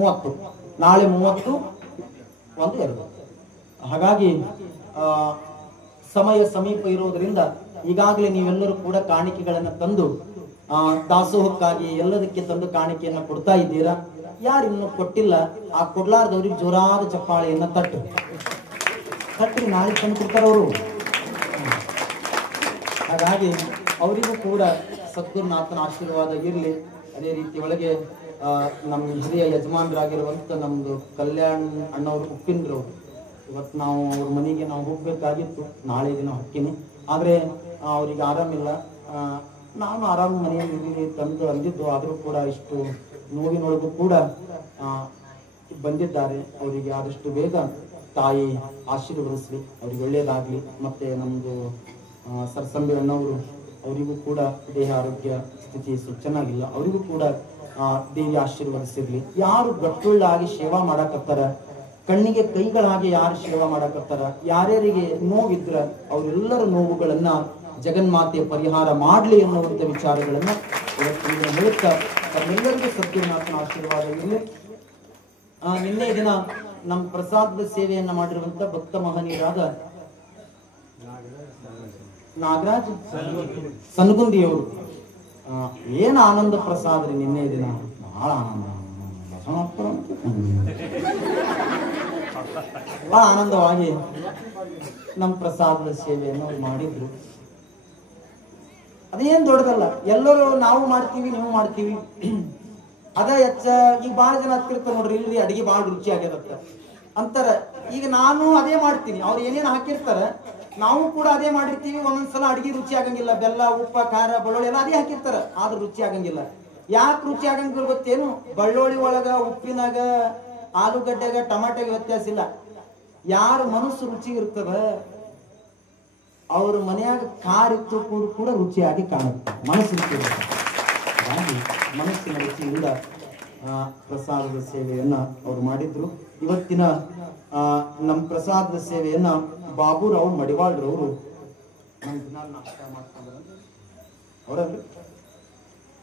30, ನಾಳೆ 30, 1, 2. ಹಾಗಾಗಿ ಸಮಯ ಸಮೀಪ ಇರುವುದರಿಂದ ಈಗಾಗಲೇ ನೀವೆಲ್ಲರೂ ಕೂಡ ಕಾಣಿಕೆಗಳನ್ನ ತಂದು ದಾಸೋಹಕ್ಕಾಗಿ ಎಲ್ಲದಕ್ಕೆ ತಂದು ಕಾಣಿಕೆಯನ್ನ ಕೊಡ್ತಾ ಇದ್ದೀರಾ. ಯಾರು ಇನ್ನು ಕೊಟ್ಟಿಲ್ಲ ಆ ಕೊಡ್ಲಾರ್ದವ್ರಿಗೆ ಜೋರಾದ ಚಪ್ಪಾಳೆಯನ್ನ ತಟ್ಟಿ ನಾಳೆ ತಂದು ಕೊಡ್ತಾರ ಅವರು. ಹಾಗಾಗಿ ಅವರಿಗೂ ಕೂಡ ಸದ್ಗುರುನಾಥನ ಆಶೀರ್ವಾದ ಇರಲಿ. ಅದೇ ರೀತಿ ಒಳಗೆ ನಮ್ಮ ಹಿರಿಯ ಯಜಮಾನರಾಗಿರುವಂತ ನಮ್ದು ಕಲ್ಯಾಣ್ ಅಣ್ಣವ್ರು ಉಪ್ಪಿಂದ್ರು. ಇವತ್ತು ನಾವು ಅವ್ರ ಮನೆಗೆ ನಾವು ಹೋಗ್ಬೇಕಾಗಿತ್ತು, ನಾಳೆ ದಿನ ಹೊಕ್ಕಿನಿ. ಆದ್ರೆ ಅವ್ರಿಗೆ ಆರಾಮಿಲ್ಲ. ನಾನು ಆರಾಮ ಮನೆಯಲ್ಲಿ ಇರಲಿ ತಂದು ಅಂದಿದ್ದು, ಆದರೂ ಕೂಡ ಇಷ್ಟು ನೋವಿನೊಳಗೂ ಕೂಡ ಬಂದಿದ್ದಾರೆ. ಅವರಿಗೆ ಆದಷ್ಟು ಬೇಗ ತಾಯಿ ಆಶೀರ್ವದಿಸ್ಲಿ, ಅವ್ರಿಗೆ ಒಳ್ಳೇದಾಗ್ಲಿ. ಮತ್ತೆ ನಮ್ದು ಸರ್ಸಂಬಿ ಅಣ್ಣವರು, ಅವರಿಗೂ ಕೂಡ ದೇಹ ಆರೋಗ್ಯ ಸ್ಥಿತಿ ಚೆನ್ನಾಗಿಲ್ಲ, ಅವರಿಗೂ ಕೂಡ ದೇವಿ ಆಶೀರ್ವದಿಸಿರ್ಲಿ. ಯಾರು ಗಟ್ಟುಳ್ಳಾಗಿ ಸೇವಾ ಮಾಡಕತ್ತಾರ, ಕಣ್ಣಿಗೆ ಕೈಗಳಾಗಿ ಯಾರು ಸೇವಾ ಮಾಡಕತ್ತಾರ, ಯಾರ್ಯಾರಿಗೆ ನೋವಿದ್ರ ಅವರೆಲ್ಲರ ನೋವುಗಳನ್ನ ಜಗನ್ಮಾತೆ ಪರಿಹಾರ ಮಾಡ್ಲಿ ಅನ್ನುವಂಥ ವಿಚಾರಗಳನ್ನ ಇವತ್ತಿನ ಹೇಳುತ್ತಾ ತಮ್ಮೆಲ್ಲರಿಗೂ ಸದ್ಗುರುನಾಥನ ಆಶೀರ್ವಾದ ಇರಲಿ. ನಿನ್ನೆ ದಿನ ನಮ್ಮ ಪ್ರಸಾದದ ಸೇವೆಯನ್ನ ಮಾಡಿರುವಂತ ಭಕ್ತ ಮಹನೀಯರಾದ ನಾಗರಾಜ್ ಸನ್ಗುಂದಿಯವರು ಏನ್ ಆನಂದ ಪ್ರಸಾದ ರೀ ನಿನ್ನೆ ದಿನ, ಬಹಳ ಆನಂದ, ಬಹಳ ಆನಂದವಾಗಿ ನಮ್ಮ ಪ್ರಸಾದದ ಸೇವೆಯನ್ನು ಅವ್ರು ಮಾಡಿದ್ರು. ಅದೇನ್ ದೊಡ್ಡದಲ್ಲ, ಎಲ್ಲರೂ ನಾವು ಮಾಡ್ತೀವಿ ನೀವು ಮಾಡ್ತೀವಿ ಅದ ಹೆಚ್ಚ. ಈಗ ಬಹಳ ಜನ ಹತ್ತಿರ್ತಾರೆ ನೋಡ್ರಿ, ಇಲ್ರಿ ಅಡಿಗೆ ಬಹಳ ರುಚಿ ಆಗ್ಯದತ್ತ ಅಂತಾರ. ಈಗ ನಾನು ಅದೇ ಮಾಡ್ತೀನಿ, ಅವ್ರು ಏನೇನು ಹಾಕಿರ್ತಾರ ನಾವು ಕೂಡ ಅದೇ ಮಾಡಿರ್ತೀವಿ. ಒಂದೊಂದ್ಸಲ ಅಡಿಗೆ ರುಚಿ ಆಗಂಗಿಲ್ಲ, ಬೆಲ್ಲ ಉಪ್ಪ ಖಾರ ಬೆಳ್ಳುಳ್ಳಿ ಎಲ್ಲ ಅದೇ ಹಾಕಿರ್ತಾರ, ಆದ್ರೂ ರುಚಿ ಆಗಂಗಿಲ್ಲ. ಯಾಕೆ ರುಚಿ ಆಗಂಗಿಲ್ಲ ಗೊತ್ತೇನು? ಬೆಳ್ಳುಳ್ಳಿ ಒಳಗ, ಉಪ್ಪಿನಾಗ, ಆಲೂಗಡ್ಡೆಗ, ಟಮಾಟೆಗೆ ವ್ಯತ್ಯಾಸ ಇಲ್ಲ. ಯಾರ ಮನಸ್ಸು ರುಚಿ ಇರ್ತದ ಅವ್ರ ಮನೆಯಾಗ ಖಾರ ಇತ್ತು ಕೂಡ ರುಚಿಯಾಗಿ ಕಾಣುತ್ತೆ, ಮನಸ್ಸು ರುಚಿ ಇರುತ್ತೆ. ಹಾಗಾಗಿ ಮನಸ್ಸಿನ ರುಚಿಯಿಂದ ಪ್ರಸಾದದ ಸೇವೆಯನ್ನ ಅವ್ರು ಮಾಡಿದ್ರು. ಇವತ್ತಿನ ನಮ್ಮ ಪ್ರಸಾದದ ಸೇವೆಯನ್ನ ಬಾಬುರಾವ್ ಮಡಿವಾಳ್ರವರು ಅವರಲ್ಲಿ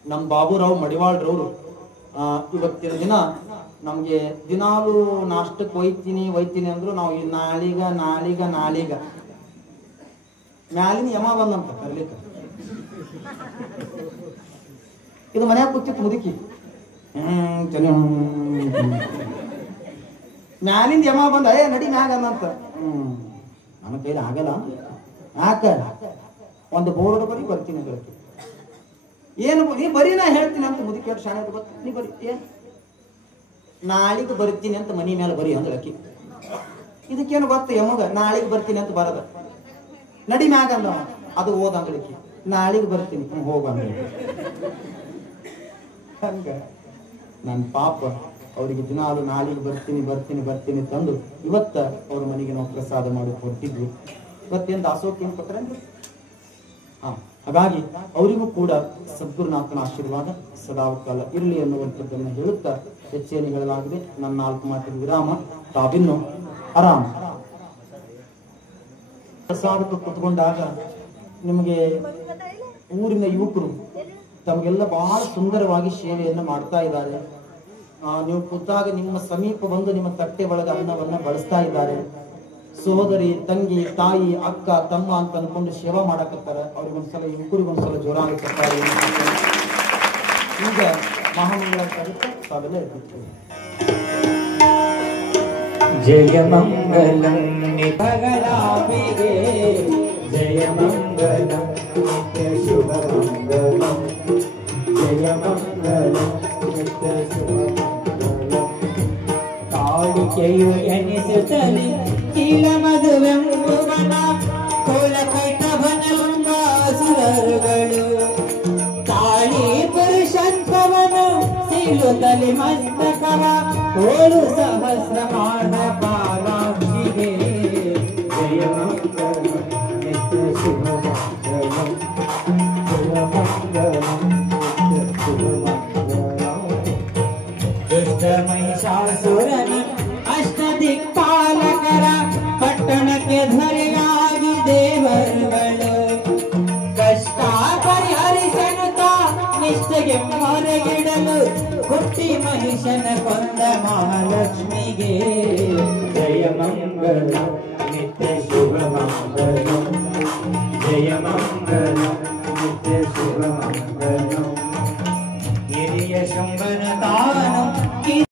ನಮ್ಮ ಬಾಬುರಾವ್ ಮಡಿವಾಳ್ರವರು ಇವತ್ತಿನ ದಿನ ನಮ್ಗೆ ದಿನಾಲು ನಾಷ್ಟಕ್ಕೆ ಒಯ್ತೀನಿ ಅಂದ್ರು ನಾವು ನಾಳೀಗ ಮ್ಯಾಲಿನ ಯಮ ಬಂದಂತ ಕರ್ಲಿಕ್ಕೆ. ಇದು ಮನ್ಯಾಗ ಕೂತಿತ್ತು ಮುದುಕಿ, ಮ್ಯಾಲಿಂದ ಯಮ ಬಂದ ನಡಿ ಮ್ಯಾಗ ಅಂದಂತ. ನನ್ನ ಕೈಲಿ ಆಗಲ್ಲ, ಯಾಕ ಒಂದು ಬೋರ್ಡ್ ಬರ್ತೀನಿ ಬೆಳಗ್ಗೆ. ಏನು ನೀ ಬರೀ ನಾ ಹೇಳ್ತೀನಿ ಅಂತ ಮುದುಕಿ ಶಾಣ ಗೊತ್ತ, ನೀ ಬರೀ ಏನ್ ನಾಳಿಗೆ ಬರ್ತೀನಿ ಅಂತ ಮನಿ ಮೇಲೆ ಬರೀ ಅಂದ್ರೆ ಅಕ್ಕಿ. ಇದಕ್ಕೇನು ಗೊತ್ತ ಯಮಗ, ನಾಳಿಗೆ ಬರ್ತೀನಿ ಅಂತ ಬರದ. ನಡಿ ಮ್ಯಾಗ ಅಂದ, ಅದು ಓದಂಗ್ಲಿಕ್ಕೆ ನಾಳಿಗೆ ಬರ್ತೀನಿ ಹೋಗಂಗ. ಹಂಗ ನನ್ನ ಪಾಪ ಅವರಿಗೆ ದಿನಾಲು ನಾಳಿಗೆ ಬರ್ತೀನಿ ತಂದು ಇವತ್ತ ಅವ್ರ ಮನೆಗೆ ನಾವು ಪ್ರಸಾದ ಮಾಡಿ ಹೊರಟಿದ್ವಿ. ಇವತ್ತೇನು ದಾಸೋಹಕ್ಕೆ ಏನು ಕೊಟ್ಟರೆ ಹಾಗಾಗಿ ಅವರಿಗೂ ಕೂಡ ಸದ್ಗುರುನಾಥನ ಆಶೀರ್ವಾದ ಸದಾಕಾಲ ಇರಲಿ ಅನ್ನುವಂಥದ್ದನ್ನು ಹೇಳುತ್ತಾ ಹೆಚ್ಚೇನು ಹೇಳಲಾಗಿದೆ. ನನ್ನ 4 ಮಾತಿನ ವಿರಾಮ. ತಾವಿನ್ನು ಆರಾಮ. ಪ್ರಸಾದಕ್ಕೆ ಕುತ್ಕೊಂಡಾಗ ನಿಮಗೆ ಊರಿನ ಯುವಕರು ತಮಗೆಲ್ಲ ಬಹಳ ಸುಂದರವಾಗಿ ಸೇವೆಯನ್ನು ಮಾಡ್ತಾ ಇದ್ದಾರೆ. ನೀವು ಕೂತಾಗ ನಿಮ್ಮ ಸಮೀಪ ಬಂದು ನಿಮ್ಮ ತಟ್ಟೆ ಒಳಗೆ ಅನ್ನವನ್ನ ಬಳಸ್ತಾ ಇದ್ದಾರೆ. ಸಹೋದರಿ, ತಂಗಿ, ತಾಯಿ, ಅಕ್ಕ, ತಮ್ಮ ಅಂತ ಅನ್ಕೊಂಡು ಸೇವಾ ಮಾಡಕತ್ತಾರ. ಅವ್ರಿಗೊಂದ್ಸಲ ಯುವಕರಿಗೊಂದ್ಸಲ ಜೋರಾಗಿ ಕಟ್ತಾರೆ. ಈಗ ಮಹಾಮಂಗಳ ತಾವೆಲ್ಲ ಇರ್ತೀವಿ. ಜಯ ಮಂಗಲಂ ನಿಪಗಲಾಭಿಗೆ, ಜಯ ಮಂಗಲಂ ನಿತ್ಯ ಶುಭ ಮಂಗಲಂ, ಜಯ ಮಂಗಲಂ ನಿತ್ಯ ಶುಭ ಮಂಗಲಂ. ಕಾಳಿಕೆಯು ಎನಿಸುತ್ತಲೇ ಕೀಲ ಮಧುವೆಂಬುವನ ಕೋಲ ಕೈಟಭನಂಬಾಸುರರುಗಳು, ತಾಳಿ ಪುರುಷತ್ವವನ್ನು ಸಿಲುತ್ತಲಿ ಮಸ್ತಕವ ಕೋಲು ಸಹಸ್ರ ಮಾಡ ಬಾಲಾಕ್ಷಿಗೆ, ಜಯ ಮಂಗಲಂ ನಿತ್ಯ ಶುಭ ಮಂಗಲಂ, ಜಯ ಮಂಗಲಂ ನಿತ್ಯ ಶುಭ ಮಂಗಲಂ. ದುಷ್ಟ ಮಹಿಷಾಸುರನ ಅಷ್ಟದಿಕ್ಪಾಲಕರ ಪಟ್ಟಣಕ್ಕೆ ಧರೆಯಾಗಿ ದೇವರುಗಳು, ಕಷ್ಟ ಪರಿಹರಿಸನುತ್ತ ನಿಷ್ಠೆಗೆ ಹೊರಗಿಡಲು ಹುಟ್ಟಿ ಮಹಿಷನ ಕೊಂದ ಮಹಾಲಕ್ಷ್ಮಿಗೆ, ಜಯ ಮಂಗಲಂ ನಿತ್ಯ ಶುಭ ಮಂಗಲಂ, ಜಯ ಮಂಗಲಂ ನಿತ್ಯ ಶುಭ ಮಂಗಲಂ.